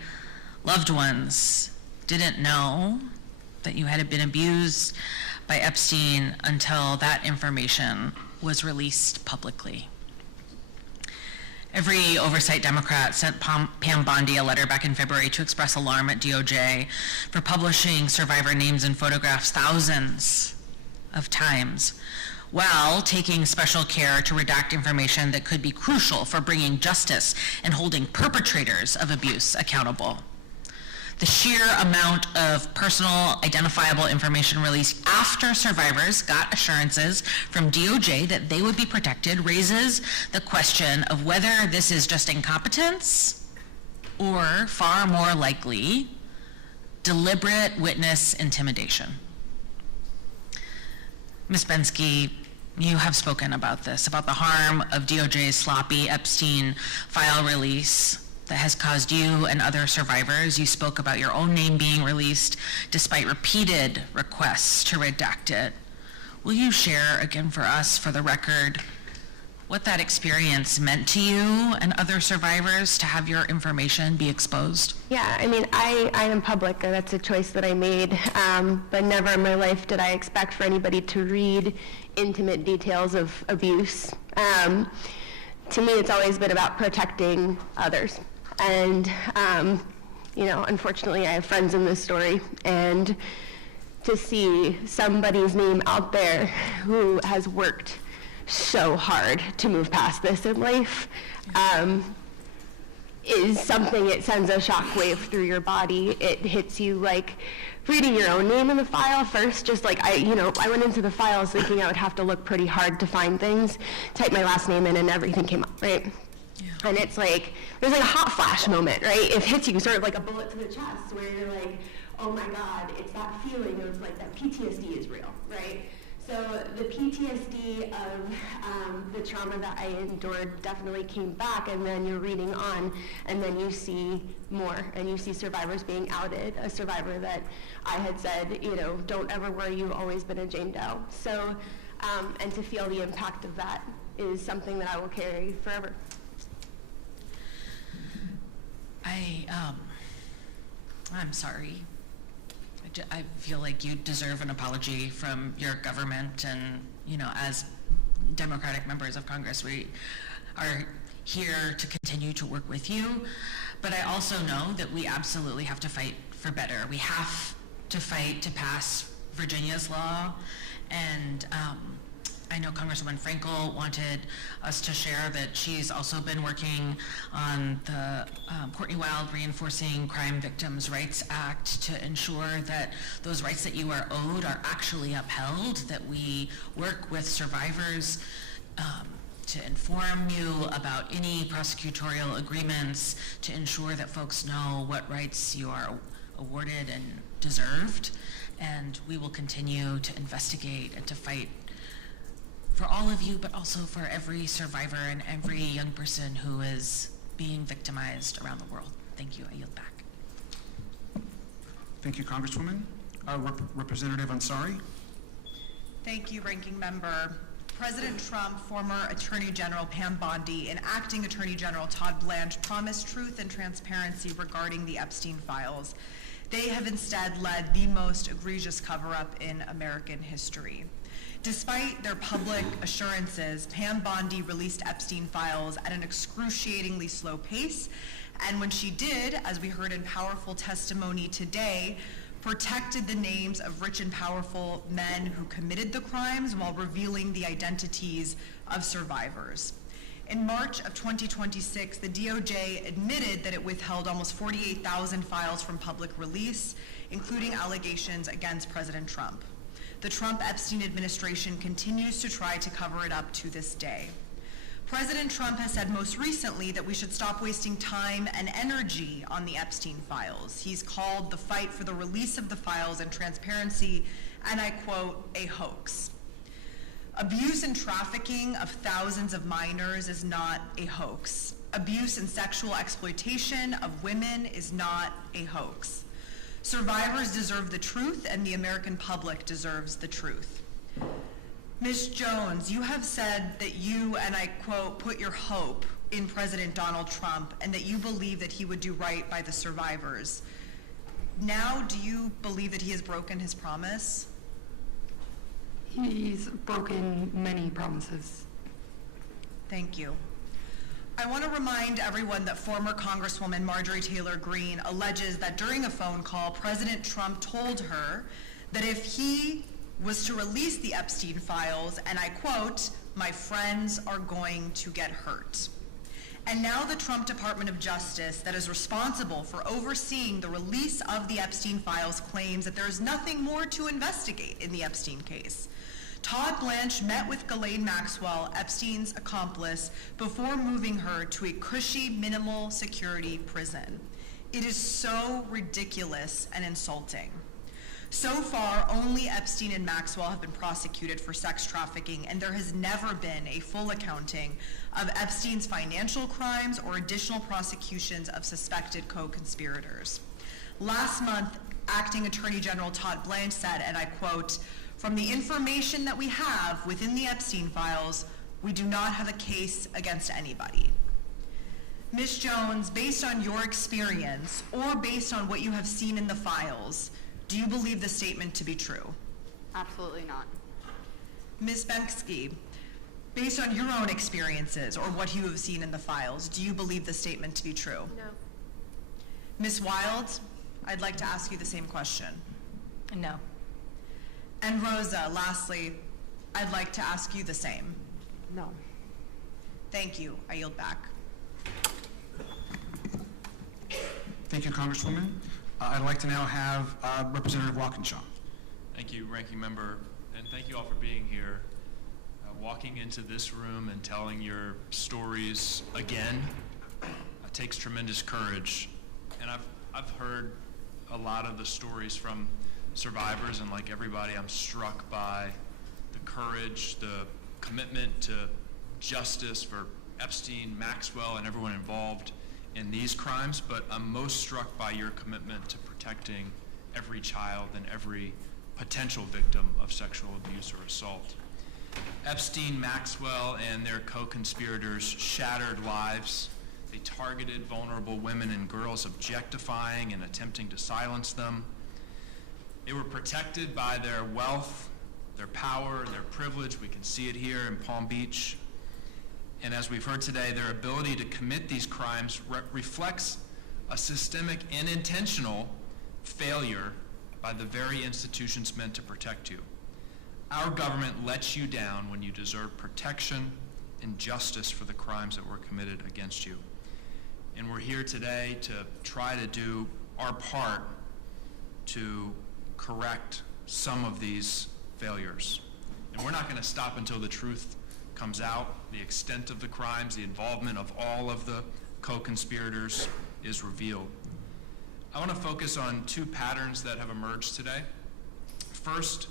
loved ones didn't know that you had been abused by Epstein until that information was released publicly. Every oversight Democrat sent Pam Bondi a letter back in February to express alarm at DOJ for publishing survivor names and photographs thousands of times, while taking special care to redact information that could be crucial for bringing justice and holding perpetrators of abuse accountable. The sheer amount of personal identifiable information released after survivors got assurances from DOJ that they would be protected raises the question of whether this is just incompetence or, far more likely, deliberate witness intimidation. Ms. Bensky, you have spoken about this, about the harm of DOJ's sloppy Epstein file release that has caused you and other survivors. You spoke about your own name being released despite repeated requests to redact it. Will you share again for us, for the record, what that experience meant to you and other survivors to have your information be exposed? Yeah, I mean, I am public, and that's a choice that I made, but never in my life did I expect for anybody to read intimate details of abuse. To me, it's always been about protecting others. And, you know, unfortunately, I have friends in this story, and to see somebody's name out there who has worked so hard to move past this in life is something. It sends a shockwave through your body. It hits you like reading your own name in the file first. Just like I went into the files thinking I would have to look pretty hard to find things, type my last name in, and everything came up, right? Yeah. And it's like, there's like a hot flash moment, right? It hits you sort of like a bullet to the chest where you're like, oh my God, it's that feeling of like that PTSD is real, right? So the PTSD of the trauma that I endured definitely came back, and then you're reading on, and then you see more, and you see survivors being outed, a survivor that I had said, you know, don't ever worry, you've always been a Jane Doe. So, and to feel the impact of that is something that I will carry forever. I'm sorry. I feel like you deserve an apology from your government, and, you know, as Democratic members of Congress, we are here to continue to work with you. But I also know that we absolutely have to fight for better. We have to fight to pass Virginia's law, and I know Congresswoman Frankel wanted us to share that she's also been working on the Courtney Wild Reinforcing Crime Victims' Rights Act to ensure that those rights that you are owed are actually upheld, that we work with survivors to inform you about any prosecutorial agreements, to ensure that folks know what rights you are awarded and deserved. And we will continue to investigate and to fight for all of you, but also for every survivor and every young person who is being victimized around the world. Thank you. I yield back. Thank you, Congresswoman. Representative Ansari. Thank you, Ranking Member. President Trump, former Attorney General Pam Bondi, and Acting Attorney General Todd Blanche promised truth and transparency regarding the Epstein files. They have instead led the most egregious cover-up in American history. Despite their public assurances, Pam Bondi released Epstein files at an excruciatingly slow pace, and when she did, as we heard in powerful testimony today, protected the names of rich and powerful men who committed the crimes while revealing the identities of survivors. In March of 2026, the DOJ admitted that it withheld almost 48,000 files from public release, including allegations against President Trump. The Trump-Epstein administration continues to try to cover it up to this day. President Trump has said most recently that we should stop wasting time and energy on the Epstein files. He's called the fight for the release of the files and transparency, and I quote, a hoax. Abuse and trafficking of thousands of minors is not a hoax. Abuse and sexual exploitation of women is not a hoax. Survivors deserve the truth, and the American public deserves the truth. Ms. Jones, you have said that you, and I quote, put your hope in President Donald Trump and that you believe that he would do right by the survivors. Now, do you believe that he has broken his promise? He's broken many promises. Thank you. I want to remind everyone that former Congresswoman Marjorie Taylor Greene alleges that during a phone call, President Trump told her that if he was to release the Epstein files, and I quote, "My friends are going to get hurt." And now the Trump Department of Justice, that is responsible for overseeing the release of the Epstein files, claims that there is nothing more to investigate in the Epstein case. Todd Blanche met with Ghislaine Maxwell, Epstein's accomplice, before moving her to a cushy, minimal security prison. It is so ridiculous and insulting. So far, only Epstein and Maxwell have been prosecuted for sex trafficking, and there has never been a full accounting of Epstein's financial crimes or additional prosecutions of suspected co-conspirators. Last month, Acting Attorney General Todd Blanche said, and I quote, "From the information that we have within the Epstein files, we do not have a case against anybody." Ms. Jones, based on your experience or based on what you have seen in the files, do you believe the statement to be true? Absolutely not. Ms. Bensky, based on your own experiences or what you have seen in the files, do you believe the statement to be true? No. Ms. Wild, I'd like to ask you the same question. No. And Rosa, lastly, I'd like to ask you the same. No. Thank you. I yield back. Thank you, Congresswoman. I'd like to now have Representative Walkinshaw. Thank you, Ranking Member, and thank you all for being here. Walking into this room and telling your stories again takes tremendous courage. And I've heard a lot of the stories from survivors, and like everybody, I'm struck by the courage, the commitment to justice for Epstein, Maxwell, and everyone involved in these crimes, but I'm most struck by your commitment to protecting every child and every potential victim of sexual abuse or assault. Epstein, Maxwell, and their co-conspirators shattered lives. They targeted vulnerable women and girls, objectifying and attempting to silence them. They were protected by their wealth, their power, their privilege. We can see it here in Palm Beach. And as we've heard today, their ability to commit these crimes reflects a systemic and intentional failure by the very institutions meant to protect you. Our government lets you down when you deserve protection and justice for the crimes that were committed against you. And we're here today to try to do our part to correct some of these failures. And we're not going to stop until the truth comes out, the extent of the crimes, the involvement of all of the co-conspirators is revealed. I want to focus on two patterns that have emerged today. First,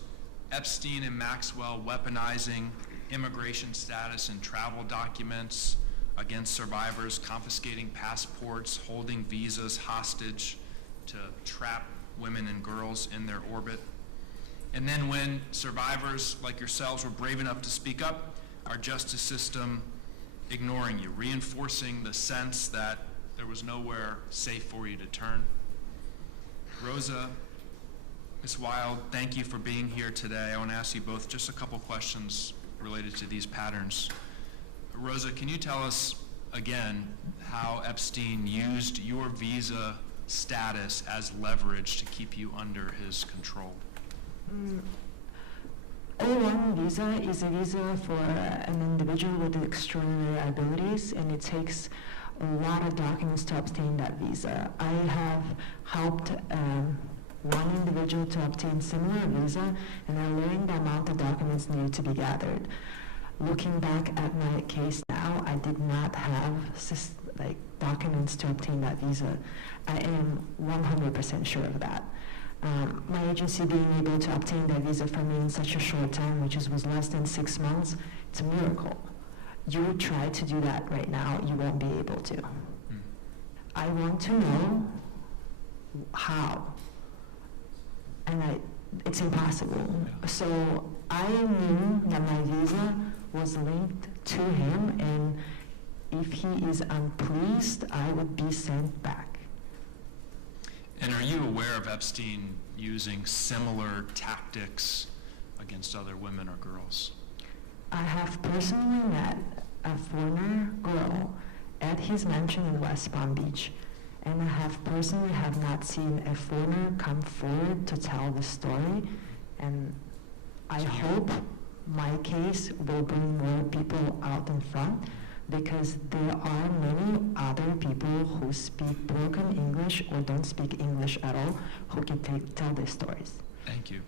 Epstein and Maxwell weaponizing immigration status and travel documents against survivors, confiscating passports, holding visas hostage to trap women and girls in their orbit. And then when survivors like yourselves were brave enough to speak up, our justice system ignoring you, reinforcing the sense that there was nowhere safe for you to turn. Rosa, Ms. Wild, thank you for being here today. I want to ask you both just a couple questions related to these patterns. Rosa, can you tell us again how Epstein used your visa status as leverage to keep you under his control? O1 visa is a visa for an individual with extraordinary abilities, and it takes a lot of documents to obtain that visa. I have helped one individual to obtain similar visa, and I learned the amount of documents needed to be gathered. Looking back at my case now, I did not have documents to obtain that visa. I am 100% sure of that. My agency being able to obtain that visa for me in such a short time, which was less than 6 months, it's a miracle. You try to do that right now, you won't be able to. I want to know how. And it's impossible. So I knew that my visa was linked to him, and if he is unpleased, I would be sent back. And are you aware of Epstein using similar tactics against other women or girls? I have personally met a former girl at his mansion in West Palm Beach, and I have personally not seen a foreigner come forward to tell the story, and I hope my case will bring more people out in front, because there are many other people who speak broken English or don't speak English at all who can tell their stories. Thank you.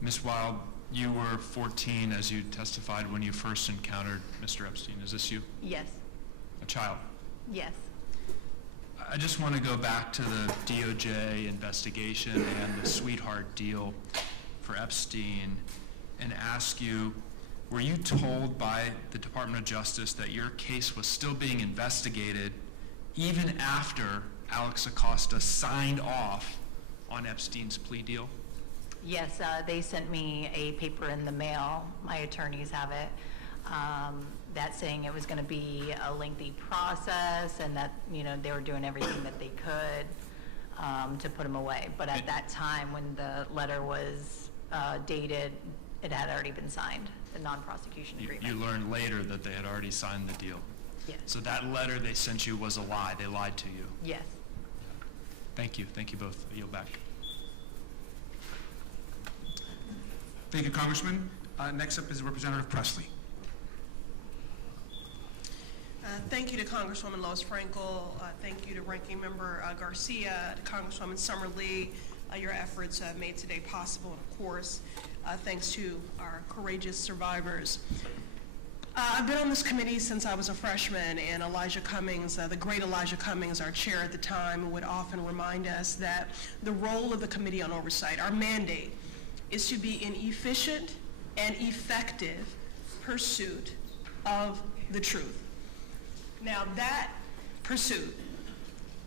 Ms. Wild, you were 14 as you testified when you first encountered Mr. Epstein. Is this you? Yes, A child? yes. I just want to go back to the DOJ investigation and the sweetheart deal for Epstein and ask you, were you told by the Department of Justice that your case was still being investigated even after Alex Acosta signed off on Epstein's plea deal? Yes, they sent me a paper in the mail, my attorneys have it, that saying it was going to be a lengthy process and that, they were doing everything that they could to put him away. But at that time, when the letter was dated, it had already been signed, the non-prosecution agreement. You learned later that they had already signed the deal. Yes. So that letter they sent you was a lie. They lied to you. Yes. Thank you. Thank you both. I yield back. Thank you, Congressman. Next up is Representative Presley. Thank you to Congresswoman Lois Frankel. Thank you to Ranking Member Garcia, to Congresswoman Summer Lee. Your efforts made today possible, and of course, thanks to our courageous survivors. I've been on this committee since I was a freshman, and Elijah Cummings, the great Elijah Cummings, our chair at the time, would often remind us that the role of the Committee on Oversight, our mandate, is to be an efficient and effective pursuit of the truth. Now, that pursuit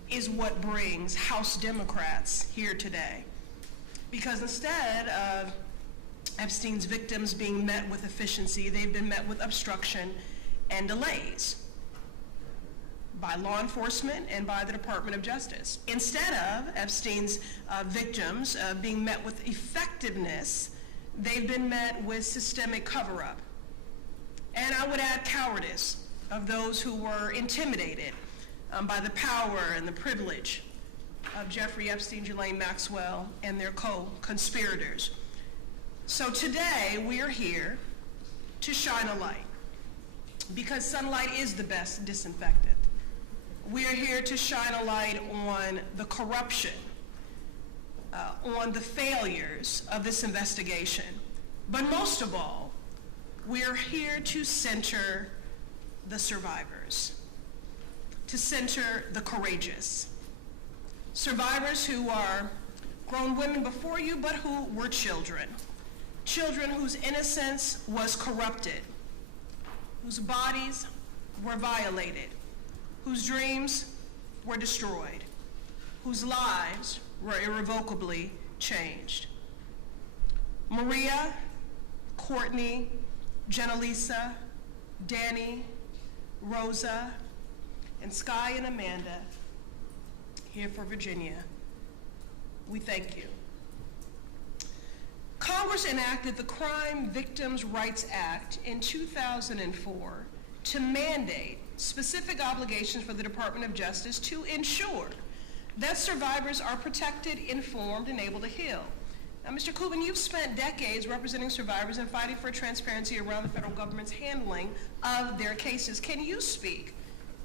is what brings House Democrats here today. Because instead of Epstein's victims being met with efficiency, they've been met with obstruction and delays by law enforcement and by the Department of Justice. Instead of Epstein's victims being met with effectiveness, they've been met with systemic cover-up. And I would add cowardice of those who were intimidated by the power and the privilege of Jeffrey Epstein, Ghislaine Maxwell, and their co-conspirators. So today, we are here to shine a light, because sunlight is the best disinfectant. We are here to shine a light on the corruption, on the failures of this investigation. But most of all, we are here to center the survivors, to center the courageous. Survivors who are grown women before you, but who were children. Children whose innocence was corrupted, whose bodies were violated, whose dreams were destroyed, whose lives were irrevocably changed. Maria, Courtney, Janalisa, Danny, Rosa, and Sky and Amanda, here for Virginia, we thank you. Congress enacted the Crime Victims' Rights Act in 2004 to mandate specific obligations for the Department of Justice to ensure that survivors are protected, informed, and able to heal. Now, Mr. Kubin, you've spent decades representing survivors and fighting for transparency around the federal government's handling of their cases. Can you speak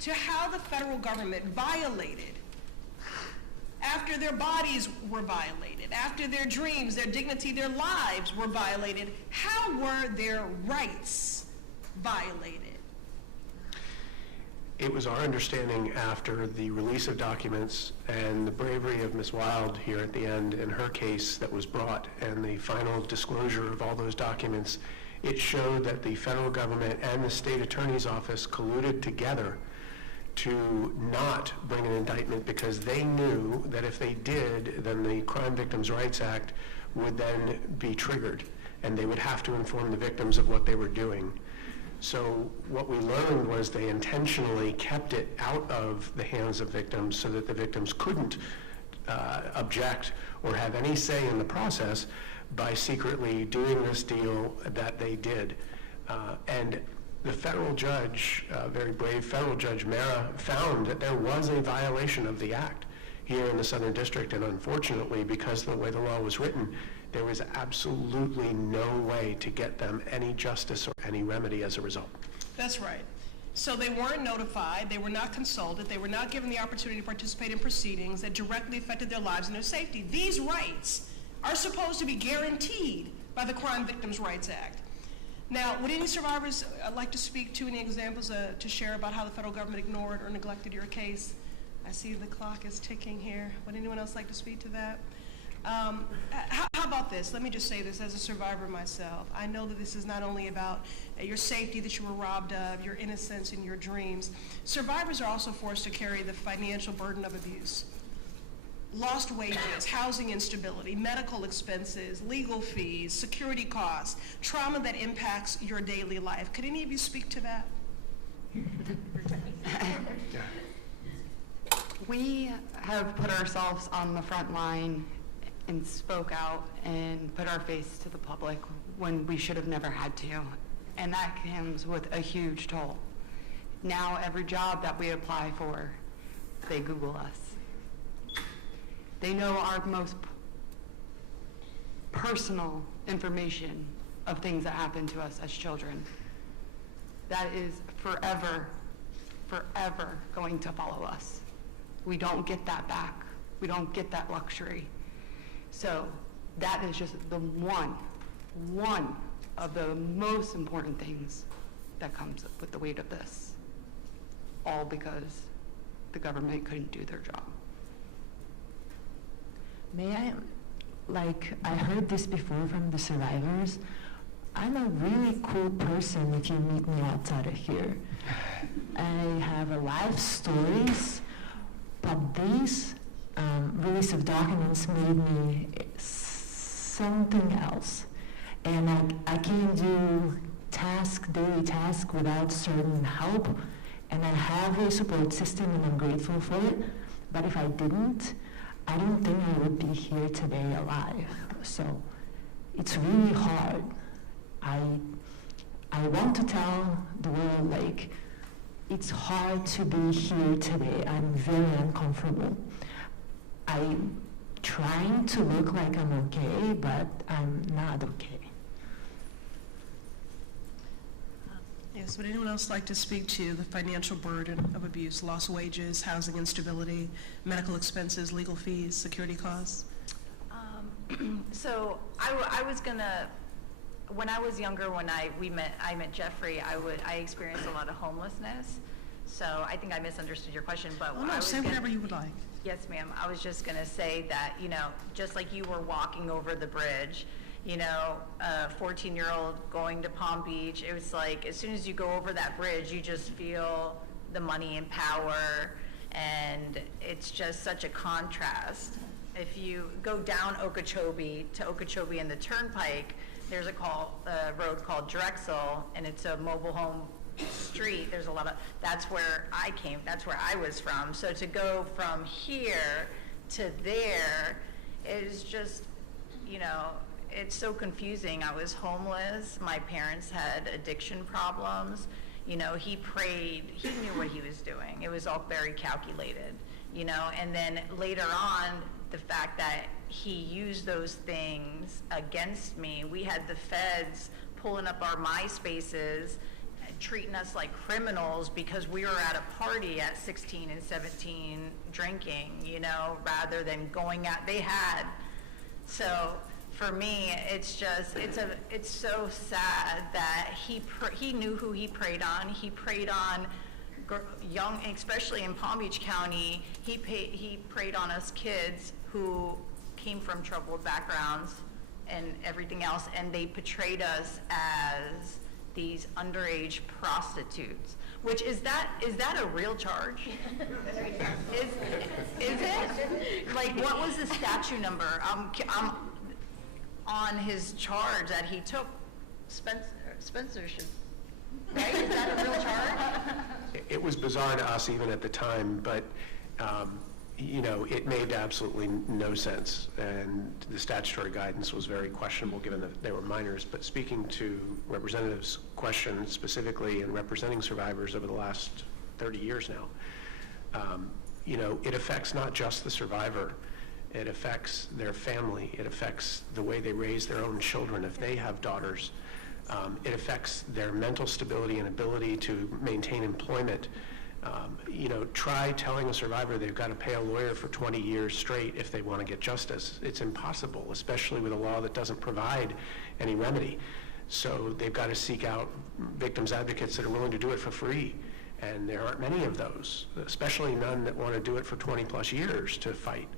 to how the federal government violated, after their bodies were violated, after their dreams, their dignity, their lives were violated, how were their rights violated? It was our understanding after the release of documents and the bravery of Ms. Wild here at the end in her case that was brought and the final disclosure of all those documents, it showed that the federal government and the state attorney's office colluded together to not bring an indictment because they knew that if they did, then the Crime Victims' Rights Act would then be triggered and they would have to inform the victims of what they were doing. So what we learned was they intentionally kept it out of the hands of victims so that the victims couldn't object or have any say in the process by secretly doing this deal that they did. And the federal judge, very brave federal judge Mara, found that there was a violation of the act here in the Southern District, and unfortunately, because of the way the law was written, there was absolutely no way to get them any justice or any remedy as a result. That's right. So they weren't notified, they were not consulted, they were not given the opportunity to participate in proceedings that directly affected their lives and their safety. These rights are supposed to be guaranteed by the Crime Victims' Rights Act. Now, would any survivors like to speak to any examples to share about how the federal government ignored or neglected your case? I see the clock is ticking here. Would anyone else like to speak to that? How about this? Let me just say this as a survivor myself. I know that this is not only about your safety that you were robbed of, your innocence and your dreams. Survivors are also forced to carry the financial burden of abuse. Lost wages, housing instability, medical expenses, legal fees, security costs, trauma that impacts your daily life. Could any of you speak to that? We have put ourselves on the front line and spoke out and put our face to the public when we should have never had to. And that comes with a huge toll. Now every job that we apply for, they Google us. They know our most personal information of things that happen to us as children. That is forever, forever going to follow us. We don't get that back. We don't get that luxury. So that is just the one of the most important things that comes with the weight of this. All because the government couldn't do their job. May I, I heard this before from the survivors. I'm a really cool person if you meet me outside of here. I have a lot of stories, but these release of documents made me something else. And I can't do daily task without certain help. And I have a support system and I'm grateful for it. But if I didn't, I don't think I would be here today alive. So it's really hard. I want to tell the world, it's hard to be here today. I'm very uncomfortable. I'm trying to look like I'm okay, but I'm not okay. Yes, would anyone else like to speak to the financial burden of abuse, lost wages, housing instability, medical expenses, legal fees, security costs? So I was gonna, when I was younger, when I met Jeffrey, I experienced a lot of homelessness. So I think I misunderstood your question, but say whatever you would like. Yes, ma'am. I was just gonna say that, just like you were walking over the bridge, a 14-year-old going to Palm Beach, it was like, as soon as you go over that bridge, you just feel the money and power, and it's just such a contrast. If you go down Okeechobee to Okeechobee and the Turnpike, there's a road called Drexel, and it's a mobile home street. There's a lot of, that's where I was from. So to go from here to there is just, it's so confusing. I was homeless. My parents had addiction problems. He prayed. He knew what he was doing. It was all very calculated, and then later on, the fact that he used those things against me. We had the feds pulling up our MySpaces, treating us like criminals because we were at a party at 16 and 17 drinking, rather than going out. So for me, it's so sad that he knew who he preyed on. He preyed on young, especially in Palm Beach County, he preyed on us kids who came from troubled backgrounds and everything else, and they portrayed us as these underage prostitutes. Which is that a real charge? Is it? Like, what was the statute number? I'm on his charge that he took. Spencer should, right? Is that a real charge? It was bizarre to us even at the time, but you know, it made absolutely no sense, and the statutory guidance was very questionable given that they were minors. But speaking to Representative's question specifically and representing survivors over the last 30 years now, you know, it affects not just the survivor, it affects their family, it affects the way they raise their own children if they have daughters. It affects their mental stability and ability to maintain employment. You know, try telling a survivor they've got to pay a lawyer for 20 years straight if they want to get justice. It's impossible, especially with a law that doesn't provide any remedy. So they've got to seek out victims advocates that are willing to do it for free. And there aren't many of those, especially none that want to do it for 20 plus years to fight.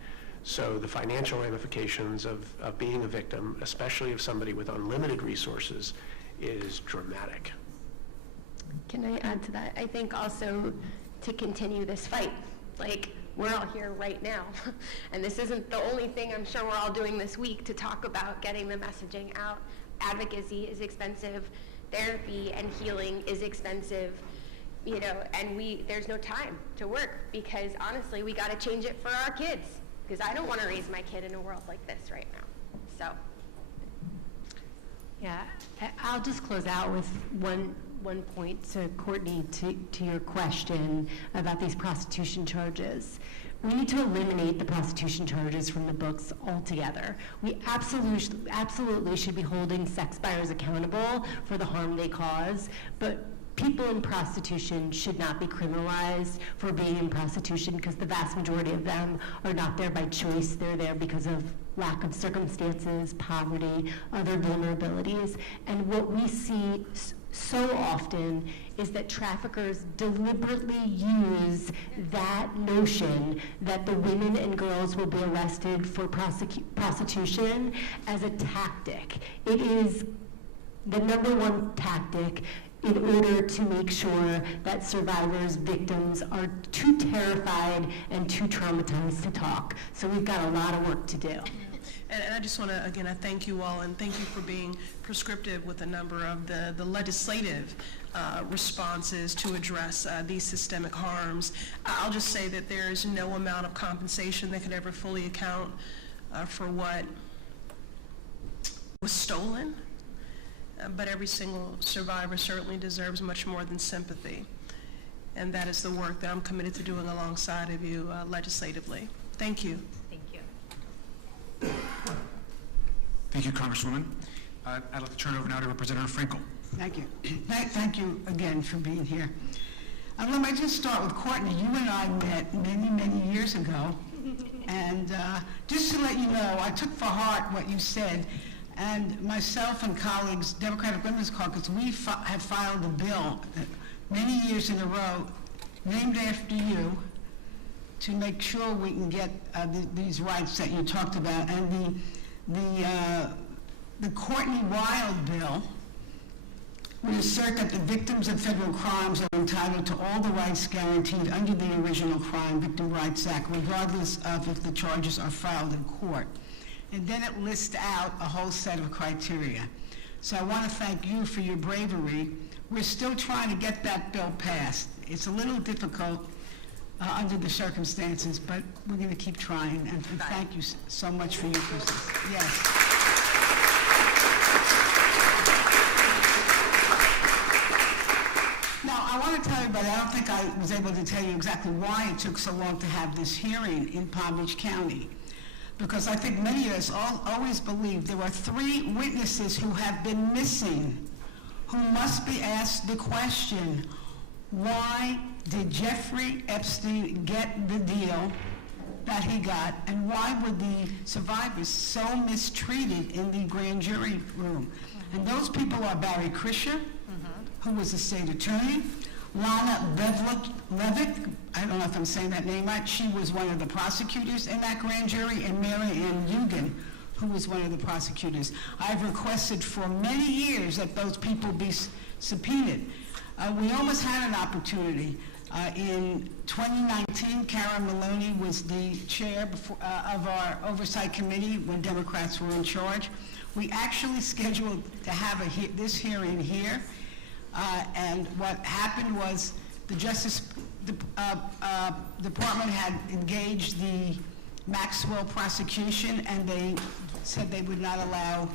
So the financial ramifications of being a victim, especially of somebody with unlimited resources, is dramatic. Can I add to that? I think also to continue this fight, like we're all here right now, and this isn't the only thing I'm sure we're all doing this week to talk about getting the messaging out. Advocacy is expensive, therapy and healing is expensive, you know, and there's no time to work because honestly we got to change it for our kids because I don't want to raise my kid in a world like this right now. So. Yeah, I'll just close out with one point to Courtney, to your question about these prostitution charges. We need to eliminate the prostitution charges from the books altogether. We absolutely should be holding sex buyers accountable for the harm they cause, but people in prostitution should not be criminalized for being in prostitution because the vast majority of them are not there by choice. They're there because of lack of circumstances, poverty, other vulnerabilities. And what we see so often is that traffickers deliberately use that notion that the women and girls will be arrested for prostitution as a tactic. It is the number one tactic in order to make sure that survivors, victims are too terrified and too traumatized to talk. So we've got a lot of work to do. And I just want to, again, I thank you all, and thank you for being prescriptive with a number of the legislative responses to address these systemic harms. I'll just say that there is no amount of compensation that could ever fully account for what was stolen, but every single survivor certainly deserves much more than sympathy. And that is the work that I'm committed to doing alongside of you legislatively. Thank you. Thank you, Congresswoman. I'd like to turn it over now to Representative Frankel. Thank you. Thank you again for being here. Let me just start with Courtney. You and I met many, many years ago. And just to let you know, I took for heart what you said. And myself and colleagues, Democratic Women's Caucus, we have filed a bill many years in a row named after you to make sure we can get these rights that you talked about. And the Courtney Wild bill would assert that the victims of federal crimes are entitled to all the rights guaranteed under the original Crime Victim Rights Act, regardless of if the charges are filed in court. And then it lists out a whole set of criteria. So I want to thank you for your bravery. We're still trying to get that bill passed. It's a little difficult under the circumstances, but we're going to keep trying. And thank you so much for your persistence. Yes. Now, I want to tell everybody, I don't think I was able to tell you exactly why it took so long to have this hearing in Palm Beach County. Because I think many of us always believe there are 3 witnesses who have been missing, who must be asked the question, why did Jeffrey Epstein get the deal that he got, and why were the survivors so mistreated in the grand jury room? And those people are Barry Krischer, who was the state attorney, Lana Levick, I don't know if I'm saying that name right, she was one of the prosecutors in that grand jury, and Mary Ann Eugen, who was one of the prosecutors. I've requested for many years that those people be subpoenaed. We almost had an opportunity. In 2019, Karen Maloney was the chair of our oversight committee when Democrats were in charge. We actually scheduled to have this hearing here, and what happened was the Justice Department had engaged the Maxwell prosecution, and they said they would not allow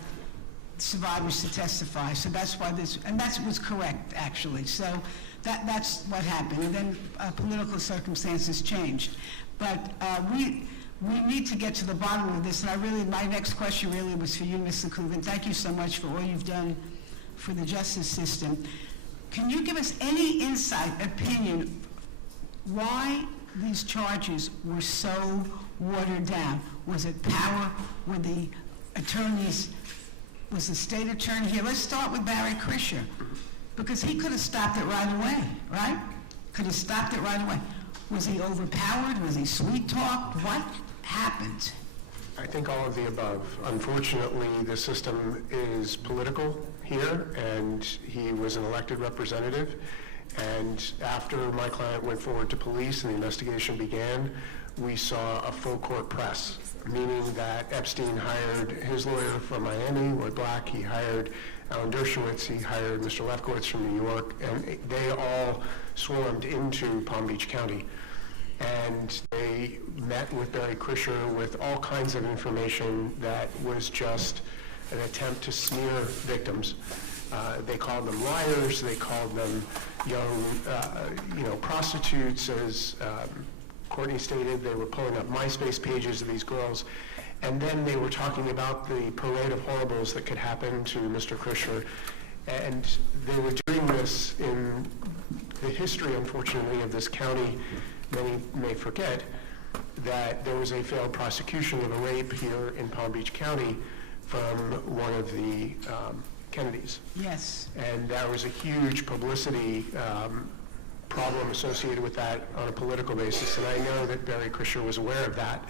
survivors to testify. So that's why and that was correct, actually. So that's what happened. And then political circumstances changed. But we need to get to the bottom of this. And my next question really was for you, Mr. Coogan. Thank you so much for all you've done for the justice system. Can you give us any insight, opinion, why these charges were so watered down? Was it power? Were the attorneys, was the state attorney here? Let's start with Barry Krischer, because he could have stopped it right away, right? Could have stopped it right away. Was he overpowered? Was he sweet-talked? What happened? I think all of the above. Unfortunately, the system is political here, and he was an elected representative. And after my client went forward to police and the investigation began, we saw a full court press, meaning that Epstein hired his lawyer from Miami, Lloyd Black, he hired Alan Dershowitz, he hired Mr. Lefkowitz from New York, and they all swarmed into Palm Beach County. And they met with Barry Krischer with all kinds of information that was just an attempt to smear victims. They called them liars, they called them young prostitutes, as Courtney stated. They were pulling up MySpace pages of these girls, and then they were talking about the parade of horribles that could happen to Mr. Krischer. And they were doing this in the history, unfortunately, of this county. Many may forget that there was a failed prosecution of a rape here in Palm Beach County from one of the Kennedys. Yes. And there was a huge publicity problem associated with that on a political basis, and I know that Barry Krischer was aware of that,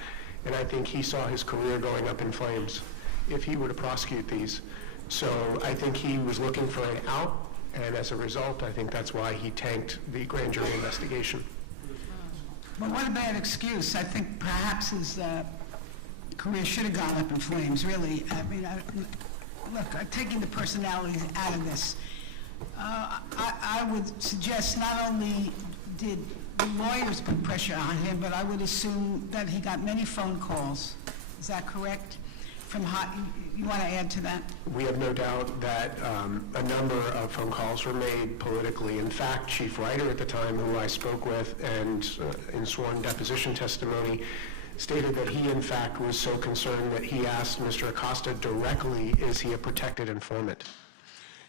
and I think he saw his career going up in flames if he were to prosecute these. So I think he was looking for an out, and as a result, I think that's why he tanked the grand jury investigation. Well, what a bad excuse. I think perhaps his career should have gone up in flames, really. I mean, look, taking the personalities out of this, I would suggest not only did the lawyers put pressure on him, but I would assume that he got many phone calls. Is that correct? You want to add to that? We have no doubt that a number of phone calls were made politically. In fact, Chief Ryder at the time, who I spoke with, and in sworn deposition testimony, stated that he, in fact, was so concerned that he asked Mr. Acosta directly, is he a protected informant?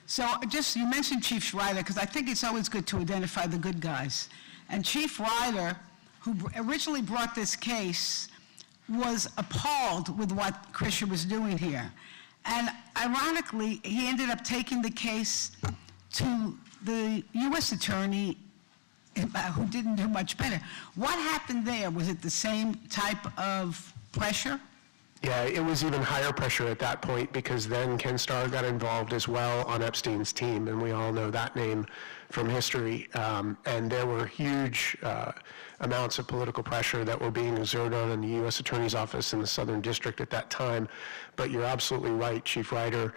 So you mentioned Chief Ryder, because I think it's always good to identify the good guys. And Chief Ryder, who originally brought this case, was appalled with what Krischer was doing here. And ironically, he ended up taking the case to the U.S. attorney, who didn't do much better. What happened there? Was it the same type of pressure? Yeah, it was even higher pressure at that point, because then Ken Starr got involved as well on Epstein's team, and we all know that name from history. And there were huge amounts of political pressure that were being exerted on in the U.S. Attorney's Office in the Southern District at that time. But you're absolutely right, Chief Ryder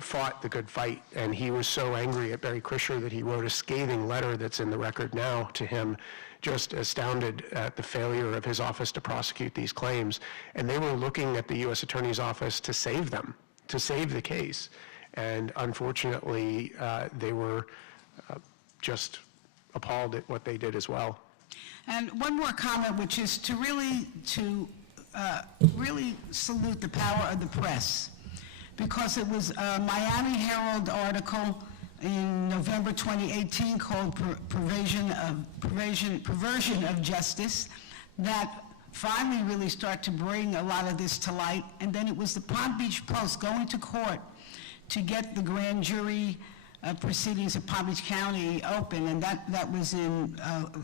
fought the good fight, and he was so angry at Barry Krischer that he wrote a scathing letter that's in the record now to him, just astounded at the failure of his office to prosecute these claims. And they were looking at the U.S. Attorney's Office to save them, to save the case. And unfortunately, they were just appalled at what they did as well. And one more comment, which is to really salute the power of the press, because it was a Miami Herald article in November 2018 called Perversion of Justice that finally really started to bring a lot of this to light. And then it was the Palm Beach Post going to court to get the grand jury proceedings of Palm Beach County open, and that was in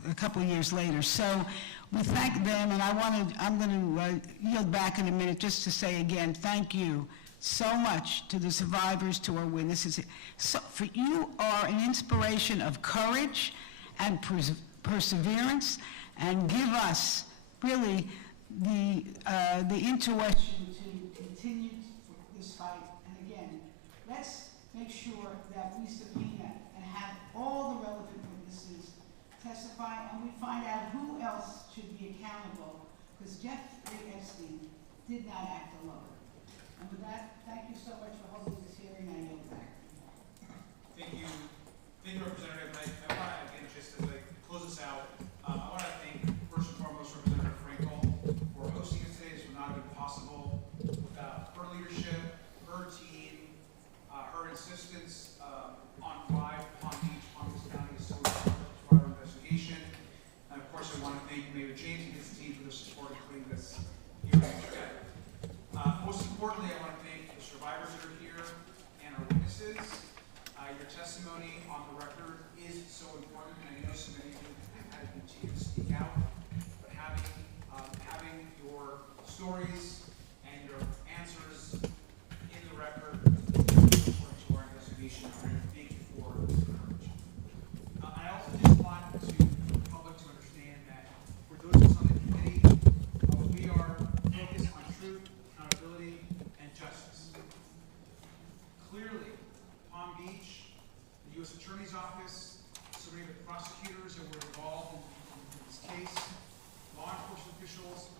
a couple of years later. So we thank them, and I'm going to yield back in a minute just to say again, thank you so much to the survivors, to our witnesses. So, for you are an inspiration of courage and perseverance, and give us really the intuition to continue this fight. And again, let's make sure that we subpoena and have all the relevant witnesses testify, and we find out who else should be accountable, because Jeffrey Epstein did not act alone. And with that, thank you so much for holding this hearing, and I yield back. Thank you, Representative. I want to, again, just as I close this out, I want to thank, first and foremost, Representative Frankel for hosting us today. This would not have been possible without her leadership, her team, her insistence on why Palm Beach County is so important to our investigation. And of course, I want to thank Mayor James and his team for their support in putting this hearing together. Most importantly, I want to thank the survivors that are here and our witnesses. Your testimony on the record is so important, and I know so many of you have had to continue to speak out, but having your stories and your answers in the record is important to our investigation. Thank you for this courage. I also just want the public to understand that for those of us on the committee, we are focused on truth, accountability, and justice. Clearly, Palm Beach, the U.S. Attorney's Office, so many of the prosecutors that were involved in this case, law enforcement officials,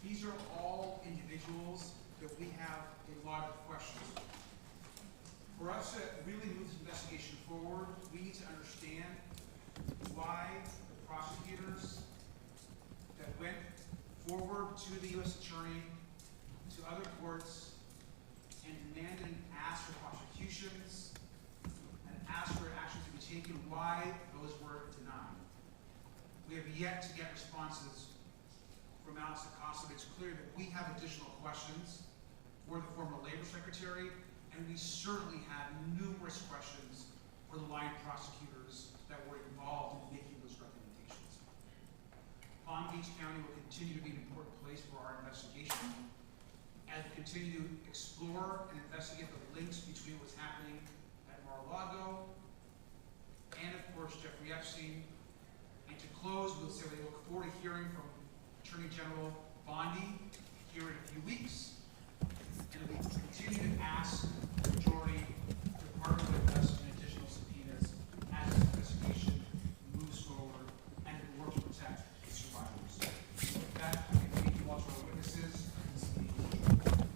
these are all individuals that we have a lot of questions for. For us to really move this investigation forward, we need to understand why the prosecutors that went forward to the U.S. Attorney, to other courts, and demanded and asked for prosecutions, and asked for actions to be taken, why those were denied. We have yet to get responses from Alex Acosta. It's clear that we have additional questions for the former Labor Secretary, and we certainly have numerous questions for the line prosecutors that were involved in making those recommendations. Palm Beach County will continue to be an important place for our investigation as we continue to explore and investigate the links between what's happening at Mar-a-Lago and, of course, Jeffrey Epstein. And to close, we'll say we look forward to hearing from Attorney General Bondi here in a few weeks. And we continue to ask the majority to partner with us in additional subpoenas as this investigation moves forward and to work to protect the survivors. With that, I thank you all to our witnesses. This meeting is adjourned.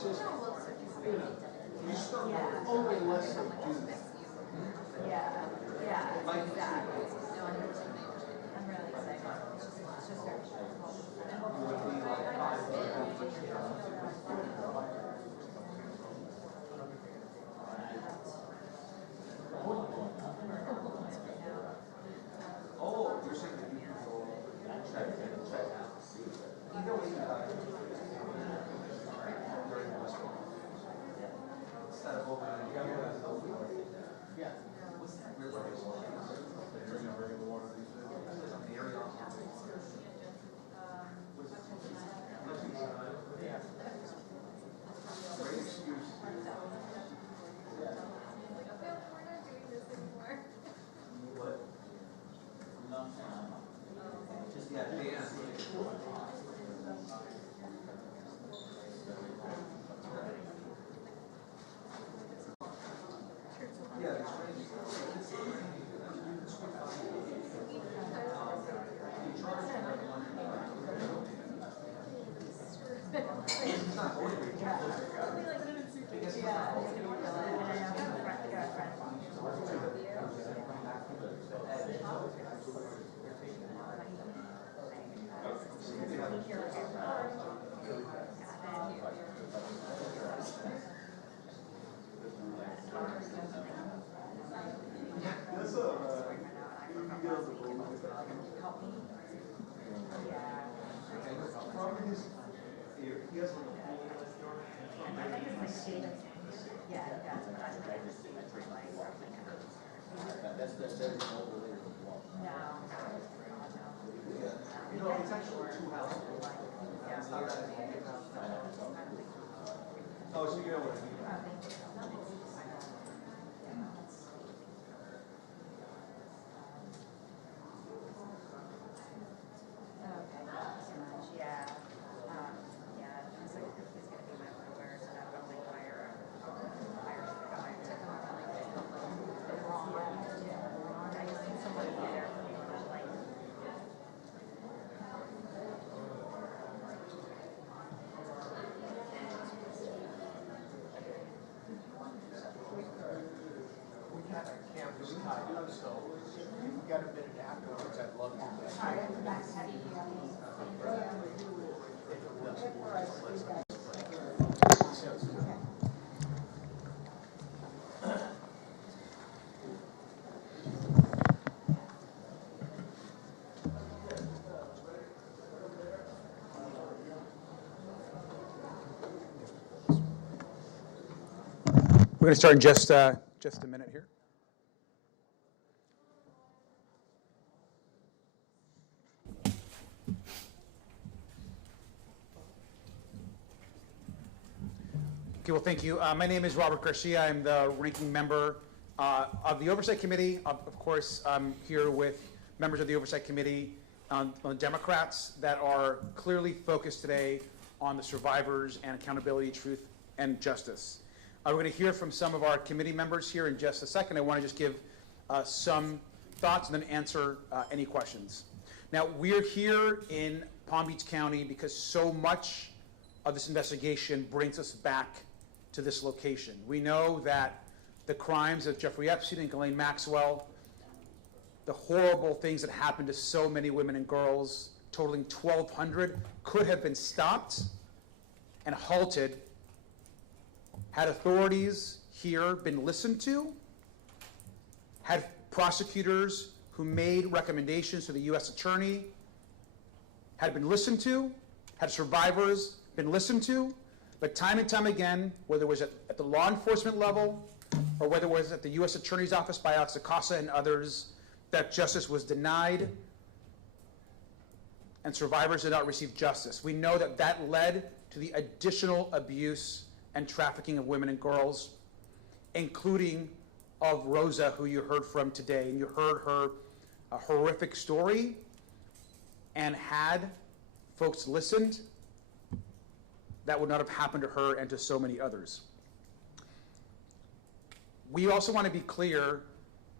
just, you start only less than We're going to start in just a minute here. Okay, well, thank you. My name is Robert Garcia. I'm the ranking member of the Oversight Committee. Of course, I'm here with members of the Oversight Committee on the Democrats that are clearly focused today on the survivors and accountability, truth, and justice. We're going to hear from some of our committee members here in just a second. I want to just give some thoughts and then answer any questions. Now, we're here in Palm Beach County because so much of this investigation brings us back to this location. We know that the crimes of Jeffrey Epstein and Ghislaine Maxwell, the horrible things that happened to so many women and girls, totaling 1,200, could have been stopped and halted had authorities here been listened to, had prosecutors who made recommendations to the U.S. Attorney had been listened to, had survivors been listened to, but time and time again, whether it was at the law enforcement level or whether it was at the U.S. Attorney's Office by Alex Acosta and others, that justice was denied and survivors did not receive justice. We know that that led to the additional abuse and trafficking of women and girls, including of Rosa, who you heard from today. And you heard her horrific story, and had folks listened, that would not have happened to her and to so many others. We also want to be clear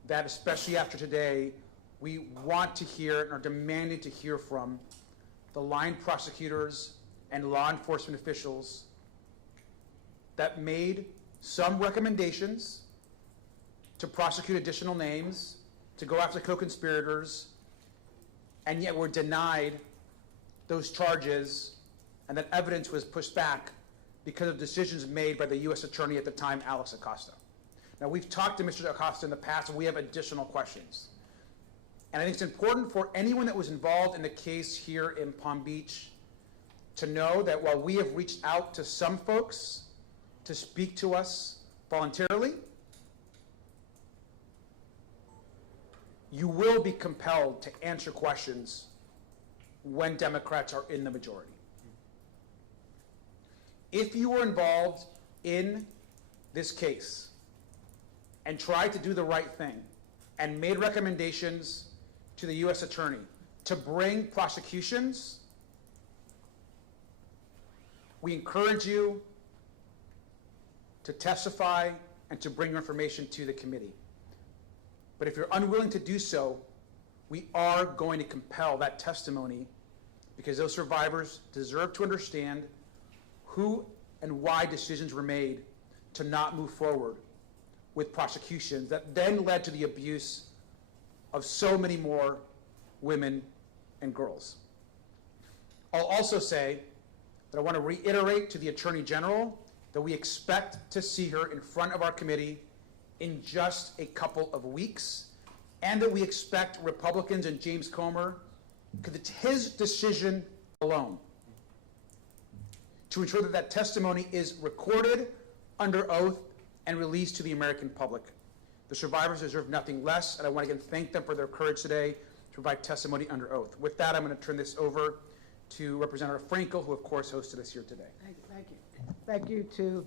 that, especially after today, we want to hear and are demanding to hear from the line prosecutors and law enforcement officials that made some recommendations to prosecute additional names, to go after co-conspirators, and yet were denied those charges, and that evidence was pushed back because of decisions made by the U.S. Attorney at the time, Alex Acosta. Now, we've talked to Mr. Acosta in the past, and we have additional questions. And I think it's important for anyone that was involved in the case here in Palm Beach to know that while we have reached out to some folks to speak to us voluntarily, you will be compelled to answer questions when Democrats are in the majority. If you were involved in this case and tried to do the right thing and made recommendations to the U.S. Attorney to bring prosecutions, we encourage you to testify and to bring your information to the committee. But if you're unwilling to do so, we are going to compel that testimony because those survivors deserve to understand who and why decisions were made to not move forward with prosecutions that then led to the abuse of so many more women and girls. I'll also say that I want to reiterate to the Attorney General that we expect to see her in front of our committee in just a couple of weeks, and that we expect Republicans and James Comer, because it's his decision alone, to ensure that that testimony is recorded under oath and released to the American public. The survivors deserve nothing less, and I want to again thank them for their courage today to provide testimony under oath. With that, I'm going to turn this over to Representative Frankel, who of course hosted us here today. Thank you. Thank you to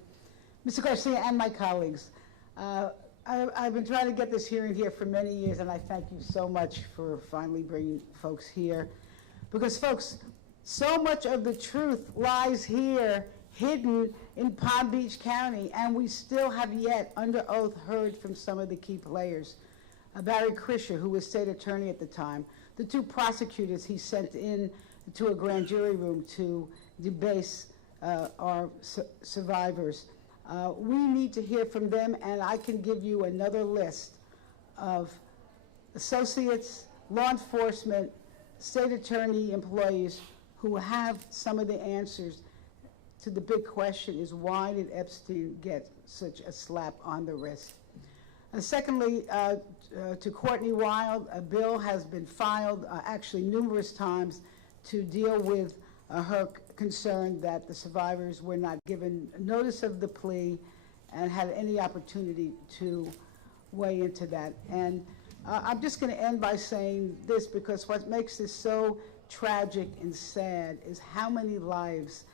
Mr. Garcia and my colleagues. I've been trying to get this hearing here for many years, and I thank you so much for finally bringing folks here. Because folks, so much of the truth lies here, hidden in Palm Beach County, and we still have yet, under oath, heard from some of the key players. Barry Krischer, who was state attorney at the time, the two prosecutors he sent in to a grand jury room to debase our survivors. We need to hear from them, and I can give you another list of associates, law enforcement, state attorney employees who have some of the answers to the big question is, why did Epstein get such a slap on the wrist? Secondly, to Courtney Wild, a bill has been filed actually numerous times to deal with her concern that the survivors were not given notice of the plea and had any opportunity to weigh into that. And I'm just going to end by saying this, because what makes this so tragic and sad is how many lives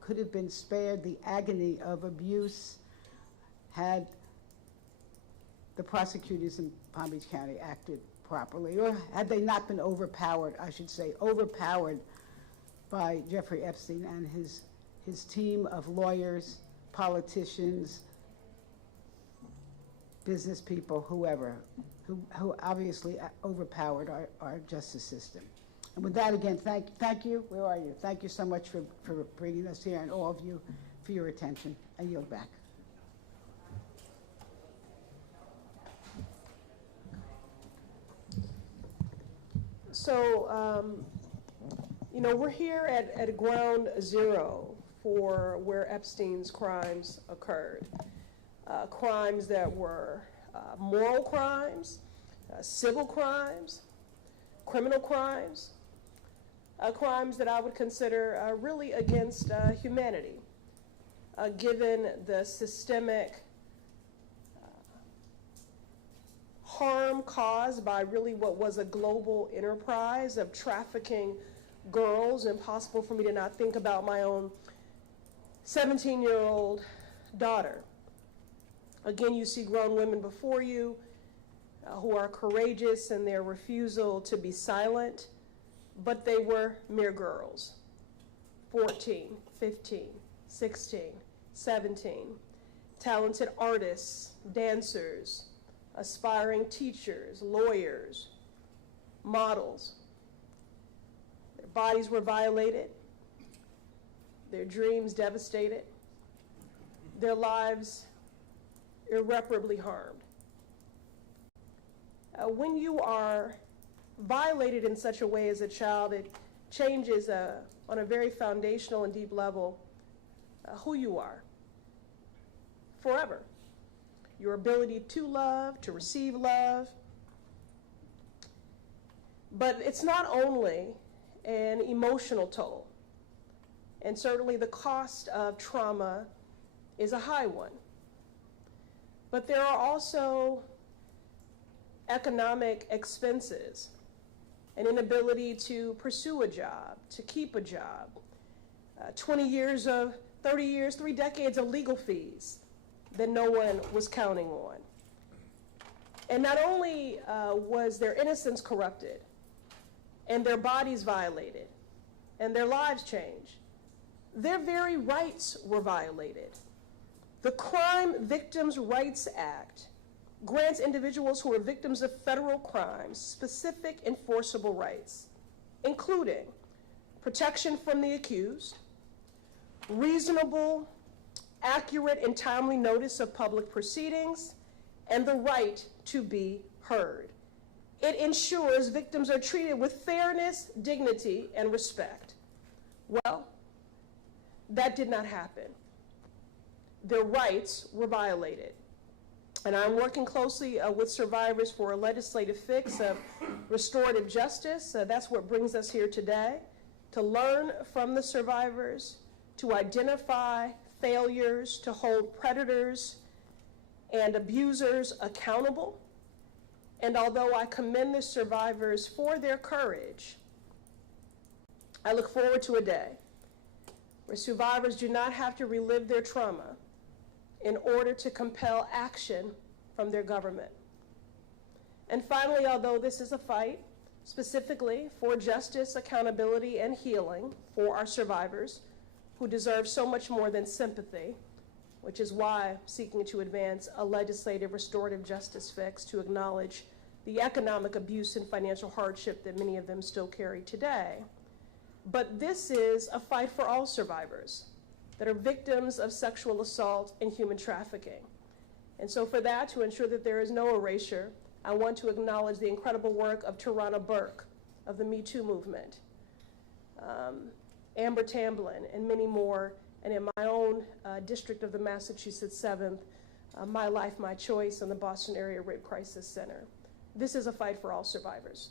could have been spared the agony of abuse had the prosecutors in Palm Beach County acted properly, or had they not been overpowered, I should say, overpowered by Jeffrey Epstein and his team of lawyers, politicians, business people, whoever, who obviously overpowered our justice system. And with that, again, thank you. Where are you? Thank you so much for bringing us here, and all of you for your attention. I yield back. So, we're here at ground zero for where Epstein's crimes occurred. Crimes that were moral crimes, civil crimes, criminal crimes, crimes that I would consider really against humanity, given the systemic harm caused by really what was a global enterprise of trafficking girls. Impossible for me to not think about my own 17-year-old daughter. Again, you see grown women before you who are courageous in their refusal to be silent, but they were mere girls, 14, 15, 16, 17, talented artists, dancers, aspiring teachers, lawyers, models. Their bodies were violated, their dreams devastated, their lives irreparably harmed. When you are violated in such a way as a child, it changes on a very foundational and deep level who you are forever. Your ability to love, to receive love. But it's not only an emotional toll, and certainly the cost of trauma is a high one. But there are also economic expenses, an inability to pursue a job, to keep a job, 20 years of, 30 years, 3 decades of legal fees that no one was counting on. And not only was their innocence corrupted, and their bodies violated, and their lives changed, their very rights were violated. The Crime Victims' Rights Act grants individuals who are victims of federal crimes specific enforceable rights, including protection from the accused, reasonable, accurate, and timely notice of public proceedings, and the right to be heard. It ensures victims are treated with fairness, dignity, and respect. Well, that did not happen. Their rights were violated. And I'm working closely with survivors for a legislative fix of restorative justice. That's what brings us here today, to learn from the survivors, to identify failures, to hold predators and abusers accountable. And although I commend the survivors for their courage, I look forward to a day where survivors do not have to relive their trauma in order to compel action from their government. And finally, although this is a fight specifically for justice, accountability, and healing for our survivors who deserve so much more than sympathy, which is why I'm seeking to advance a legislative restorative justice fix to acknowledge the economic abuse and financial hardship that many of them still carry today. But this is a fight for all survivors that are victims of sexual assault and human trafficking. And so for that, to ensure that there is no erasure, I want to acknowledge the incredible work of Tarana Burke of the Me Too movement, Amber Tamblyn, and many more, and in my own district of the Massachusetts 7th, My Life, My Choice, and the Boston Area Rape Crisis Center. This is a fight for all survivors.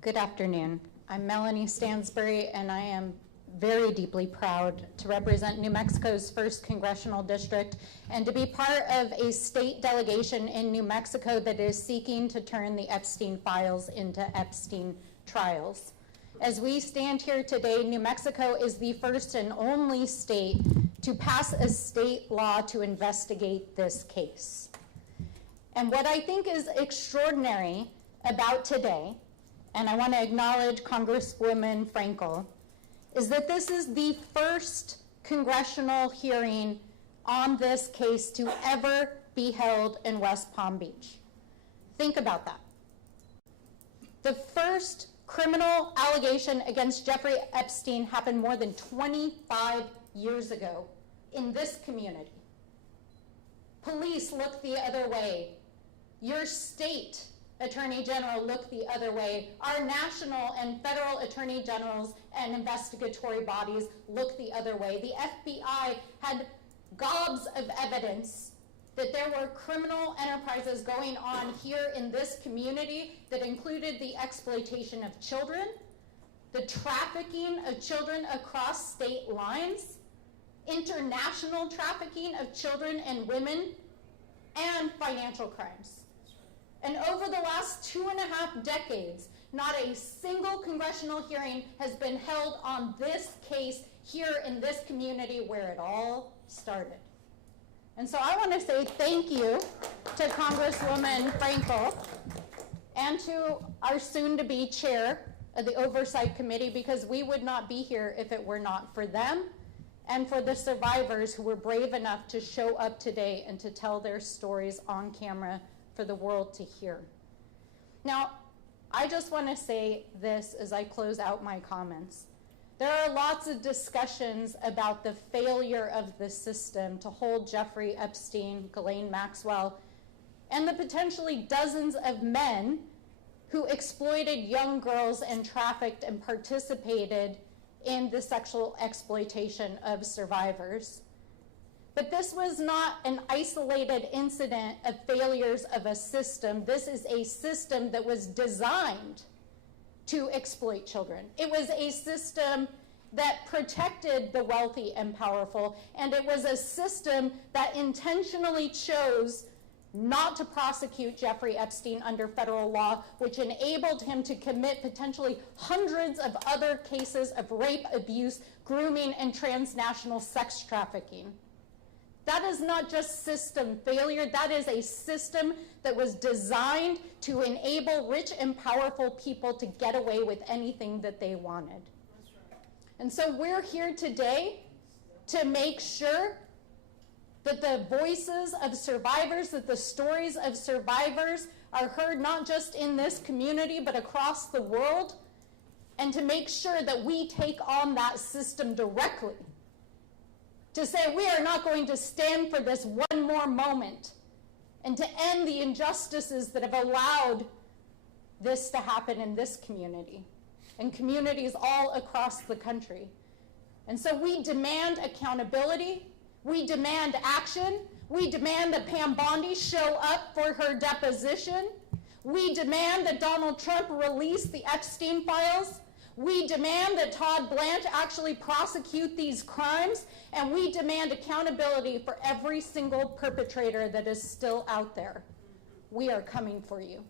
Good afternoon. I'm Melanie Stansbury, and I am very deeply proud to represent New Mexico's 1st Congressional District and to be part of a state delegation in New Mexico that is seeking to turn the Epstein files into Epstein trials. As we stand here today, New Mexico is the first and only state to pass a state law to investigate this case. And what I think is extraordinary about today, and I want to acknowledge Congresswoman Frankel, is that this is the first congressional hearing on this case to ever be held in West Palm Beach. Think about that. The first criminal allegation against Jeffrey Epstein happened more than 25 years ago in this community. Police looked the other way. Your state Attorney General looked the other way. Our national and federal attorney generals and investigatory bodies looked the other way. The FBI had gobs of evidence that there were criminal enterprises going on here in this community that included the exploitation of children, the trafficking of children across state lines, international trafficking of children and women, and financial crimes. And over the last 2.5 decades, not a single congressional hearing has been held on this case here in this community where it all started. And so I want to say thank you to Congresswoman Frankel and to our soon-to-be chair of the Oversight Committee, because we would not be here if it were not for them and for the survivors who were brave enough to show up today and to tell their stories on camera for the world to hear. Now, I just want to say this as I close out my comments. There are lots of discussions about the failure of the system to hold Jeffrey Epstein, Ghislaine Maxwell, and the potentially dozens of men who exploited young girls and trafficked and participated in the sexual exploitation of survivors. But this was not an isolated incident of failures of a system. This is a system that was designed to exploit children. It was a system that protected the wealthy and powerful, and it was a system that intentionally chose not to prosecute Jeffrey Epstein under federal law, which enabled him to commit potentially hundreds of other cases of rape, abuse, grooming, and transnational sex trafficking. That is not just system failure. That is a system that was designed to enable rich and powerful people to get away with anything that they wanted. And so we're here today to make sure that the voices of survivors, that the stories of survivors are heard not just in this community, but across the world, and to make sure that we take on that system directly. To say we are not going to stand for this one more moment, and to end the injustices that have allowed this to happen in this community, and communities all across the country. And so we demand accountability. We demand action. We demand that Pam Bondi show up for her deposition. We demand that Donald Trump release the Epstein files. We demand that Todd Blanche actually prosecute these crimes. And we demand accountability for every single perpetrator that is still out there. We are coming for you.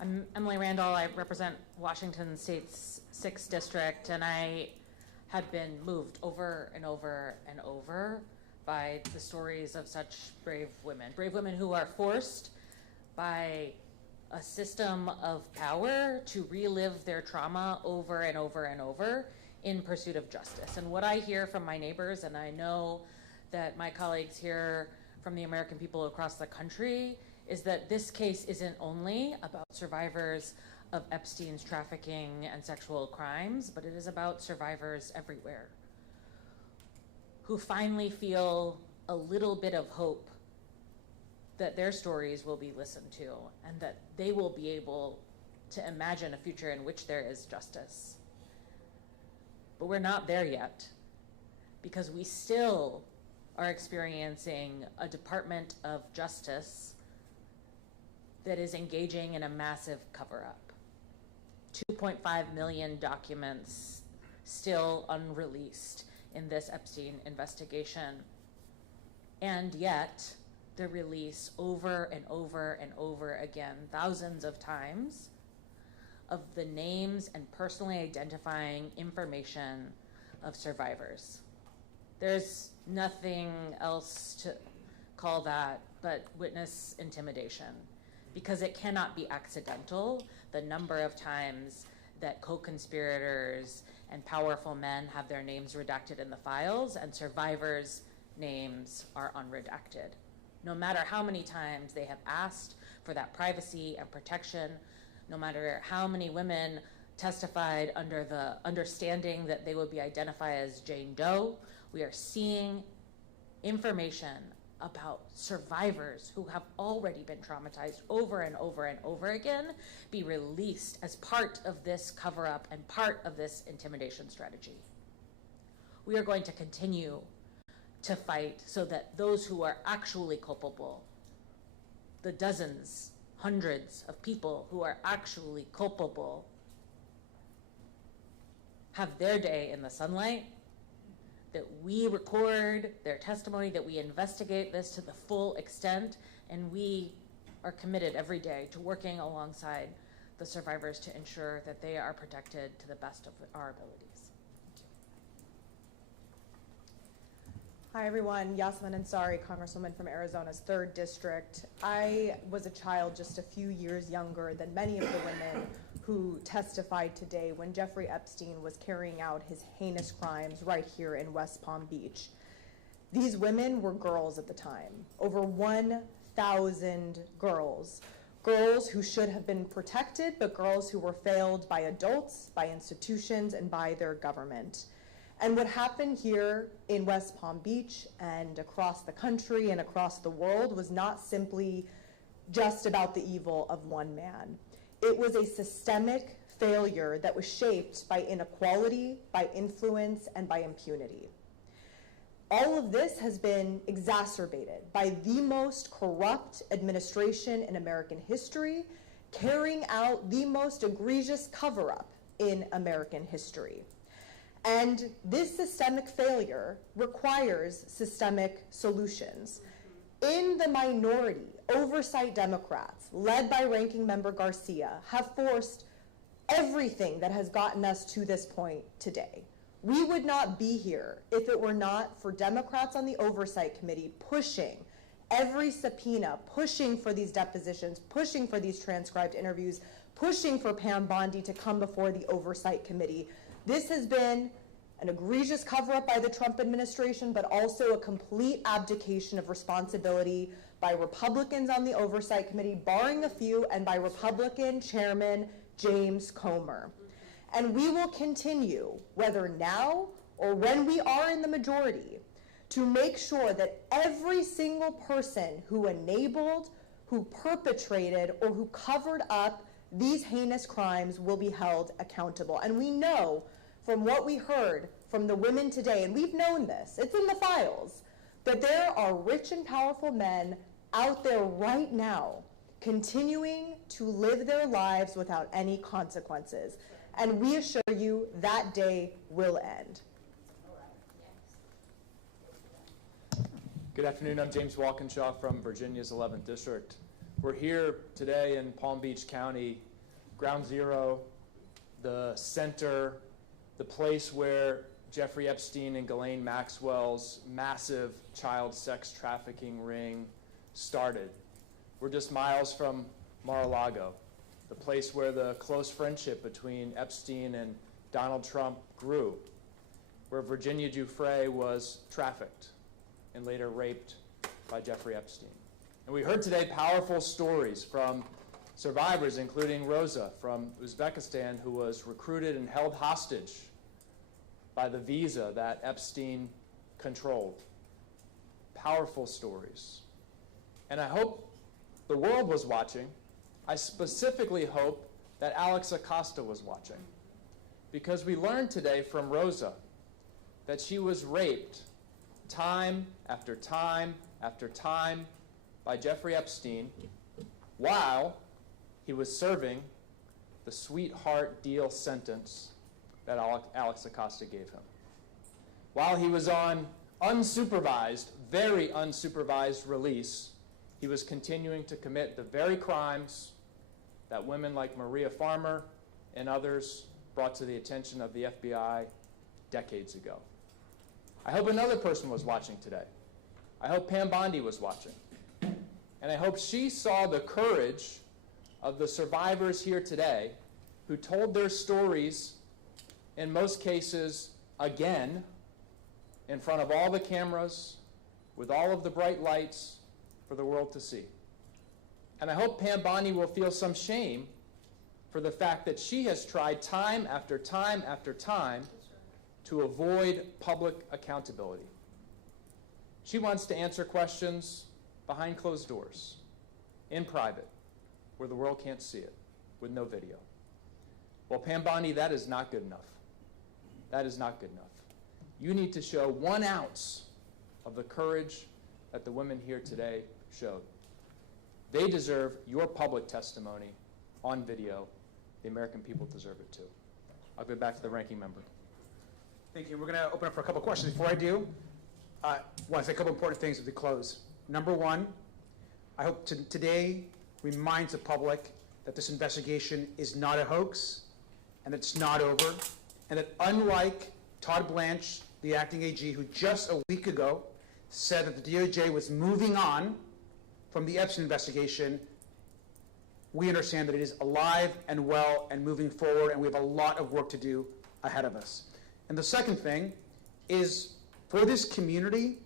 I'm Emily Randall. I represent Washington State's 6th District, and I have been moved over and over and over by the stories of such brave women who are forced by a system of power to relive their trauma over and over and over in pursuit of justice. And what I hear from my neighbors, and I know that my colleagues hear from the American people across the country, is that this case isn't only about survivors of Epstein's trafficking and sexual crimes, but it is about survivors everywhere who finally feel a little bit of hope that their stories will be listened to and that they will be able to imagine a future in which there is justice. But we're not there yet, because we still are experiencing a Department of Justice that is engaging in a massive cover-up. 2.5 million documents still unreleased in this Epstein investigation. And yet, the release over and over and over again, thousands of times, of the names and personally identifying information of survivors. There's nothing else to call that but witness intimidation, because it cannot be accidental, the number of times that co-conspirators and powerful men have their names redacted in the files and survivors' names are unredacted. No matter how many times they have asked for that privacy and protection, no matter how many women testified under the understanding that they would be identified as Jane Doe, we are seeing information about survivors who have already been traumatized over and over and over again be released as part of this cover-up and part of this intimidation strategy. We are going to continue to fight so that those who are actually culpable, the dozens, hundreds of people who are actually culpable, have their day in the sunlight, that we record their testimony, that we investigate this to the full extent, and we are committed every day to working alongside the survivors to ensure that they are protected to the best of our abilities. Hi everyone, Yasmin Ansari, Congresswoman from Arizona's 3rd District. I was a child just a few years younger than many of the women who testified today when Jeffrey Epstein was carrying out his heinous crimes right here in West Palm Beach. These women were girls at the time, over 1,000 girls. Girls who should have been protected, but girls who were failed by adults, by institutions, and by their government. And what happened here in West Palm Beach and across the country and across the world was not simply just about the evil of one man. It was a systemic failure that was shaped by inequality, by influence, and by impunity. All of this has been exacerbated by the most corrupt administration in American history, carrying out the most egregious cover-up in American history. And this systemic failure requires systemic solutions. In the minority, oversight Democrats, led by Ranking Member Garcia, have forced everything that has gotten us to this point today. We would not be here if it were not for Democrats on the Oversight Committee pushing every subpoena, pushing for these depositions, pushing for these transcribed interviews, pushing for Pam Bondi to come before the Oversight Committee. This has been an egregious cover-up by the Trump administration, but also a complete abdication of responsibility by Republicans on the Oversight Committee, barring a few, and by Republican Chairman James Comer. And we will continue, whether now or when we are in the majority, to make sure that every single person who enabled, who perpetrated, or who covered up these heinous crimes will be held accountable. And we know from what we heard from the women today, and we've known this, it's in the files, that there are rich and powerful men out there right now continuing to live their lives without any consequences. And we assure you that day will end. Good afternoon, I'm James Walkinshaw from Virginia's 11th District. We're here today in Palm Beach County, ground zero, the center, the place where Jeffrey Epstein and Ghislaine Maxwell's massive child sex trafficking ring started. We're just miles from Mar-a-Lago, the place where the close friendship between Epstein and Donald Trump grew, where Virginia Giuffre was trafficked and later raped by Jeffrey Epstein. And we heard today powerful stories from survivors, including Rosa from Uzbekistan, who was recruited and held hostage by the visa that Epstein controlled. Powerful stories. And I hope the world was watching. I specifically hope that Alex Acosta was watching, because we learned today from Rosa that she was raped time after time after time by Jeffrey Epstein while he was serving the sweetheart deal sentence that Alex Acosta gave him. While he was on unsupervised, very unsupervised release, he was continuing to commit the very crimes that women like Maria Farmer and others brought to the attention of the FBI decades ago. I hope another person was watching today. I hope Pam Bondi was watching. And I hope she saw the courage of the survivors here today who told their stories, in most cases, again, in front of all the cameras, with all of the bright lights for the world to see. And I hope Pam Bondi will feel some shame for the fact that she has tried time after time after time to avoid public accountability. She wants to answer questions behind closed doors, in private, where the world can't see it, with no video. Well, Pam Bondi, that is not good enough. That is not good enough. You need to show 1 ounce of the courage that the women here today showed. They deserve your public testimony on video. The American people deserve it too. I'll go back to the ranking member. Thank you. We're going to open up for a couple questions. Before I do, I want to say a couple important things as we close. Number one, I hope today reminds the public that this investigation is not a hoax and that it's not over, and that unlike Todd Blanche, the acting AG, who just a week ago said that the DOJ was moving on from the Epstein investigation, we understand that it is alive and well and moving forward, and we have a lot of work to do ahead of us. And the second thing is, for this community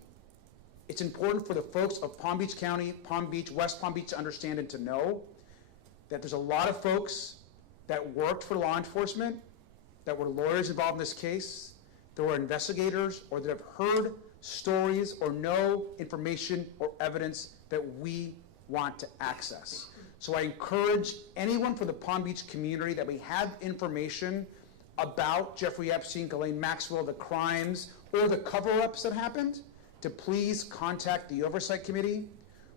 It's important for the folks of Palm Beach County, Palm Beach, West Palm Beach to understand and to know that there's a lot of folks that worked for law enforcement, that were lawyers involved in this case, that were investigators, or that have heard stories or know information or evidence that we want to access. So I encourage anyone from the Palm Beach community that we have information about Jeffrey Epstein, Ghislaine Maxwell, the crimes, or the cover-ups that happened, to please contact the Oversight Committee.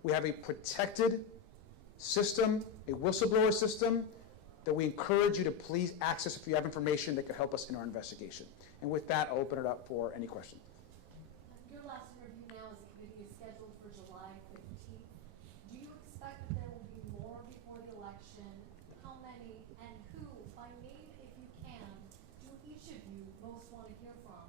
We have a protected system, a whistleblower system, that we encourage you to please access if you have information that could help us in our investigation. And with that, I'll open it up for any questions. Your last interview now as a committee is scheduled for July 15th. Do you expect that there will be more before the election? How many and who, by name if you can, do each of you most want to hear from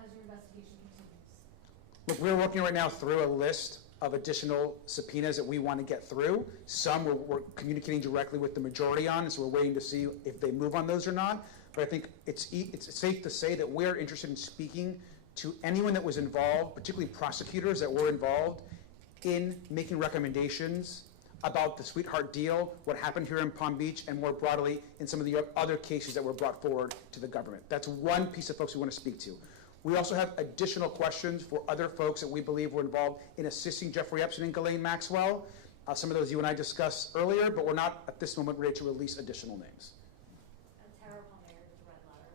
as your investigation continues? Look, we're working right now through a list of additional subpoenas that we want to get through. Some we're communicating directly with the majority on, so we're waiting to see if they move on those or not. But I think it's safe to say that we're interested in speaking to anyone that was involved, particularly prosecutors that were involved in making recommendations about the Sweetheart deal, what happened here in Palm Beach, and more broadly in some of the other cases that were brought forward to the government. That's one piece of folks we want to speak to. We also have additional questions for other folks that we believe were involved in assisting Jeffrey Epstein and Ghislaine Maxwell. Some of those you and I discussed earlier, but we're not at this moment ready to release additional names. Tara Palmer with the Red Letter.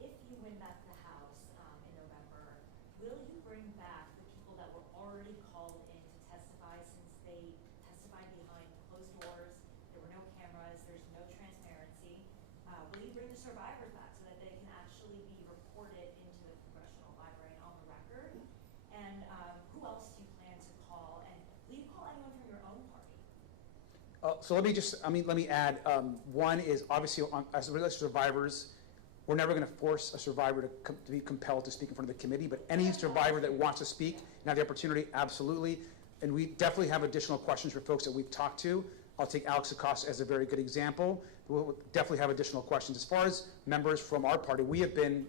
If you win back the House in November, will you bring back the people that were already called in to testify since they testified behind closed doors? There were no cameras, there's no transparency. Will you bring the survivors back so that they can actually be reported into the Congressional Library and on the record? And who else do you plan to call? And will you call anyone from your own party? So let me add, one is obviously, as it relates to survivors, we're never going to force a survivor to be compelled to speak in front of the committee, but any survivor that wants to speak and have the opportunity, absolutely. And we definitely have additional questions for folks that we've talked to. I'll take Alex Acosta as a very good example. We'll definitely have additional questions. As far as members from our party, we have been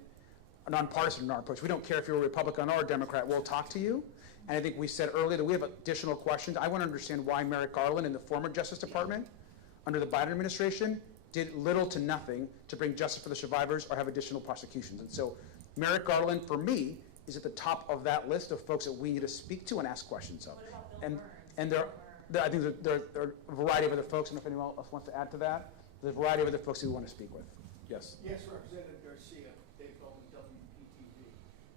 nonpartisan in our approach. We don't care if you're a Republican or a Democrat, we'll talk to you. And I think we said earlier that we have additional questions. I want to understand why Merrick Garland in the former Justice Department, under the Biden administration, did little to nothing to bring justice for the survivors or have additional prosecutions. And so Merrick Garland, for me, is at the top of that list of folks that we need to speak to and ask questions of. And I think there are a variety of other folks. I don't know if anyone else wants to add to that. There's a variety of other folks who we want to speak with. Yes. Yes, Representative Garcia, Dave Goldman, WPTV.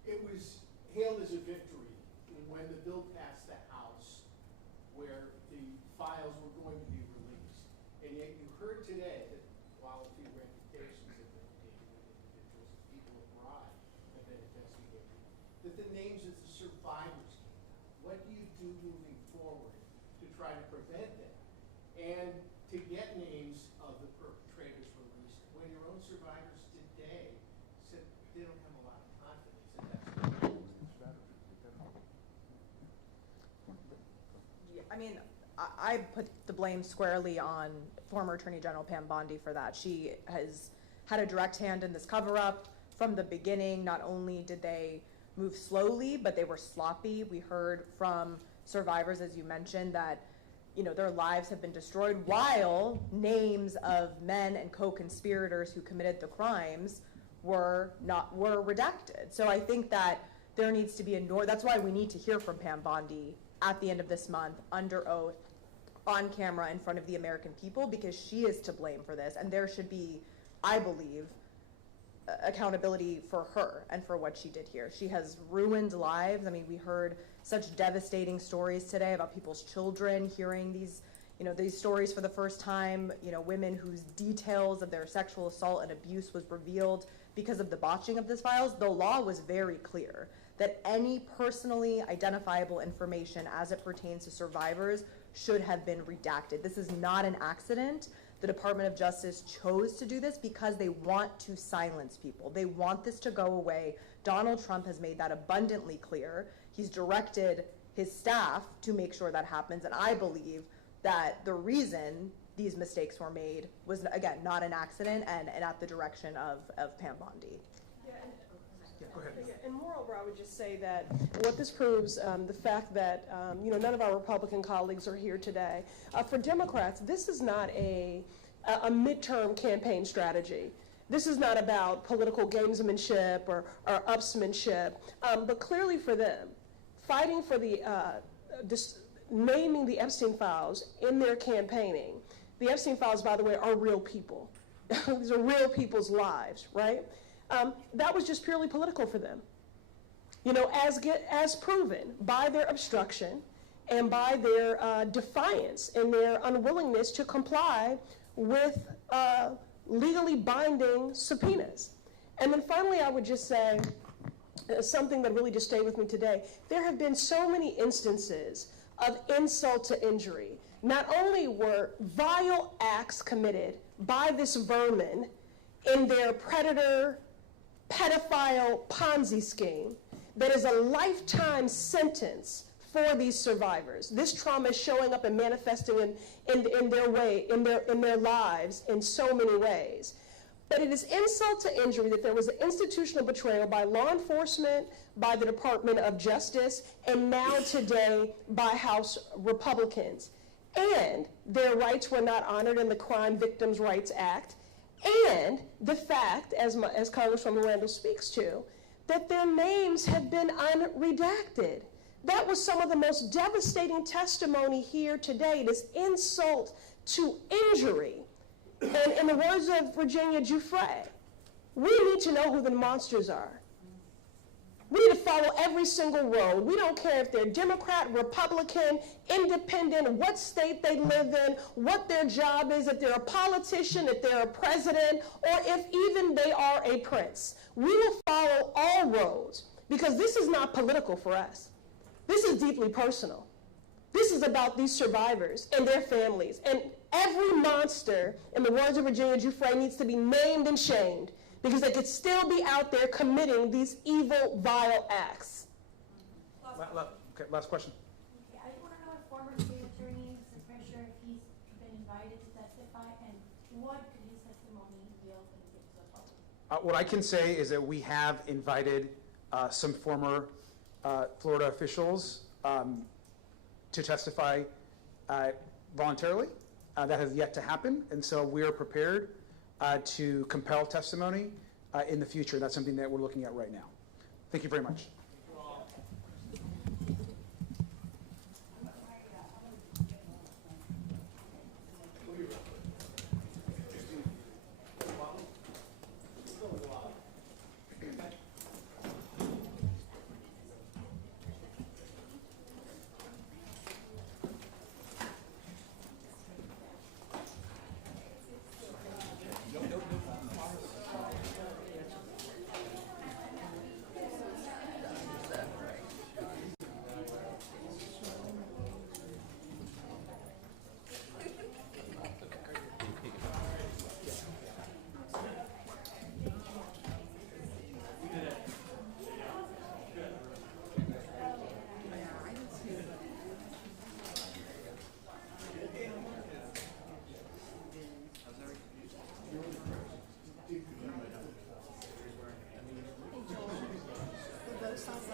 It was hailed as a victory when the bill passed the House where the files were going to be released. And yet you heard today that while a few reputations have been taken with individuals, people abroad have been investigated, that the names of the survivors came out. What do you do moving forward to try to prevent that? And to get names of the perpetrators released when your own survivors today said they don't have a lot of confidence in that. I mean, I put the blame squarely on former Attorney General Pam Bondi for that. She has had a direct hand in this cover-up from the beginning. Not only did they move slowly, but they were sloppy. We heard from survivors, as you mentioned, that their lives have been destroyed while names of men and co-conspirators who committed the crimes were redacted. So I think that there needs to be that's why we need to hear from Pam Bondi at the end of this month, under oath, on camera in front of the American people, because she is to blame for this, and there should be, I believe, accountability for her and for what she did here. She has ruined lives. I mean, we heard such devastating stories today about people's children hearing these stories for the first time, women whose details of their sexual assault and abuse was revealed because of the botching of these files. The law was very clear that any personally identifiable information as it pertains to survivors should have been redacted. This is not an accident. The Department of Justice chose to do this because they want to silence people. They want this to go away. Donald Trump has made that abundantly clear. He's directed his staff to make sure that happens, and I believe that the reason these mistakes were made was, again, not an accident and at the direction of Pam Bondi. And moreover, I would just say that what this proves, the fact that none of our Republican colleagues are here today. For Democrats, this is not a midterm campaign strategy. This is not about political gamesmanship or upsmanship, but clearly for them, fighting for the naming the Epstein files in their campaigning. The Epstein files, by the way, are real people. These are real people's lives, right? That was just purely political for them. As proven by their obstruction and by their defiance and their unwillingness to comply with legally binding subpoenas. And then finally, I would just say something that really just stayed with me today. There have been so many instances of insult to injury. Not only were vile acts committed by this vermin in their predator, pedophile Ponzi scheme that is a lifetime sentence for these survivors. This trauma is showing up and manifesting in their lives in so many ways. But it is insult to injury that there was an institutional betrayal by law enforcement, by the Department of Justice, and now today by House Republicans. And their rights were not honored in the Crime Victims' Rights Act. And the fact, as Congresswoman Randall speaks to, that their names have been unredacted. That was some of the most devastating testimony here today, this insult to injury. And in the words of Virginia Giuffre, we need to know who the monsters are. We need to follow every single road. We don't care if they're Democrat, Republican, independent, what state they live in, what their job is, if they're a politician, if they're a president, or if even they are a prince. We will follow all roads because this is not political for us. This is deeply personal. This is about these survivors and their families. And every monster, in the words of Virginia Giuffre, needs to be named and shamed because they could still be out there committing these evil, vile acts. Okay, last question. Okay, I want to know if former state attorney, Mr. Fisher, if he's been invited to testify, and what could his testimony yield and give to the public? What I can say is that we have invited some former Florida officials to testify voluntarily. That has yet to happen, and so we are prepared to compel testimony in the future. That's something that we're looking at right now. Thank you very much. Sounds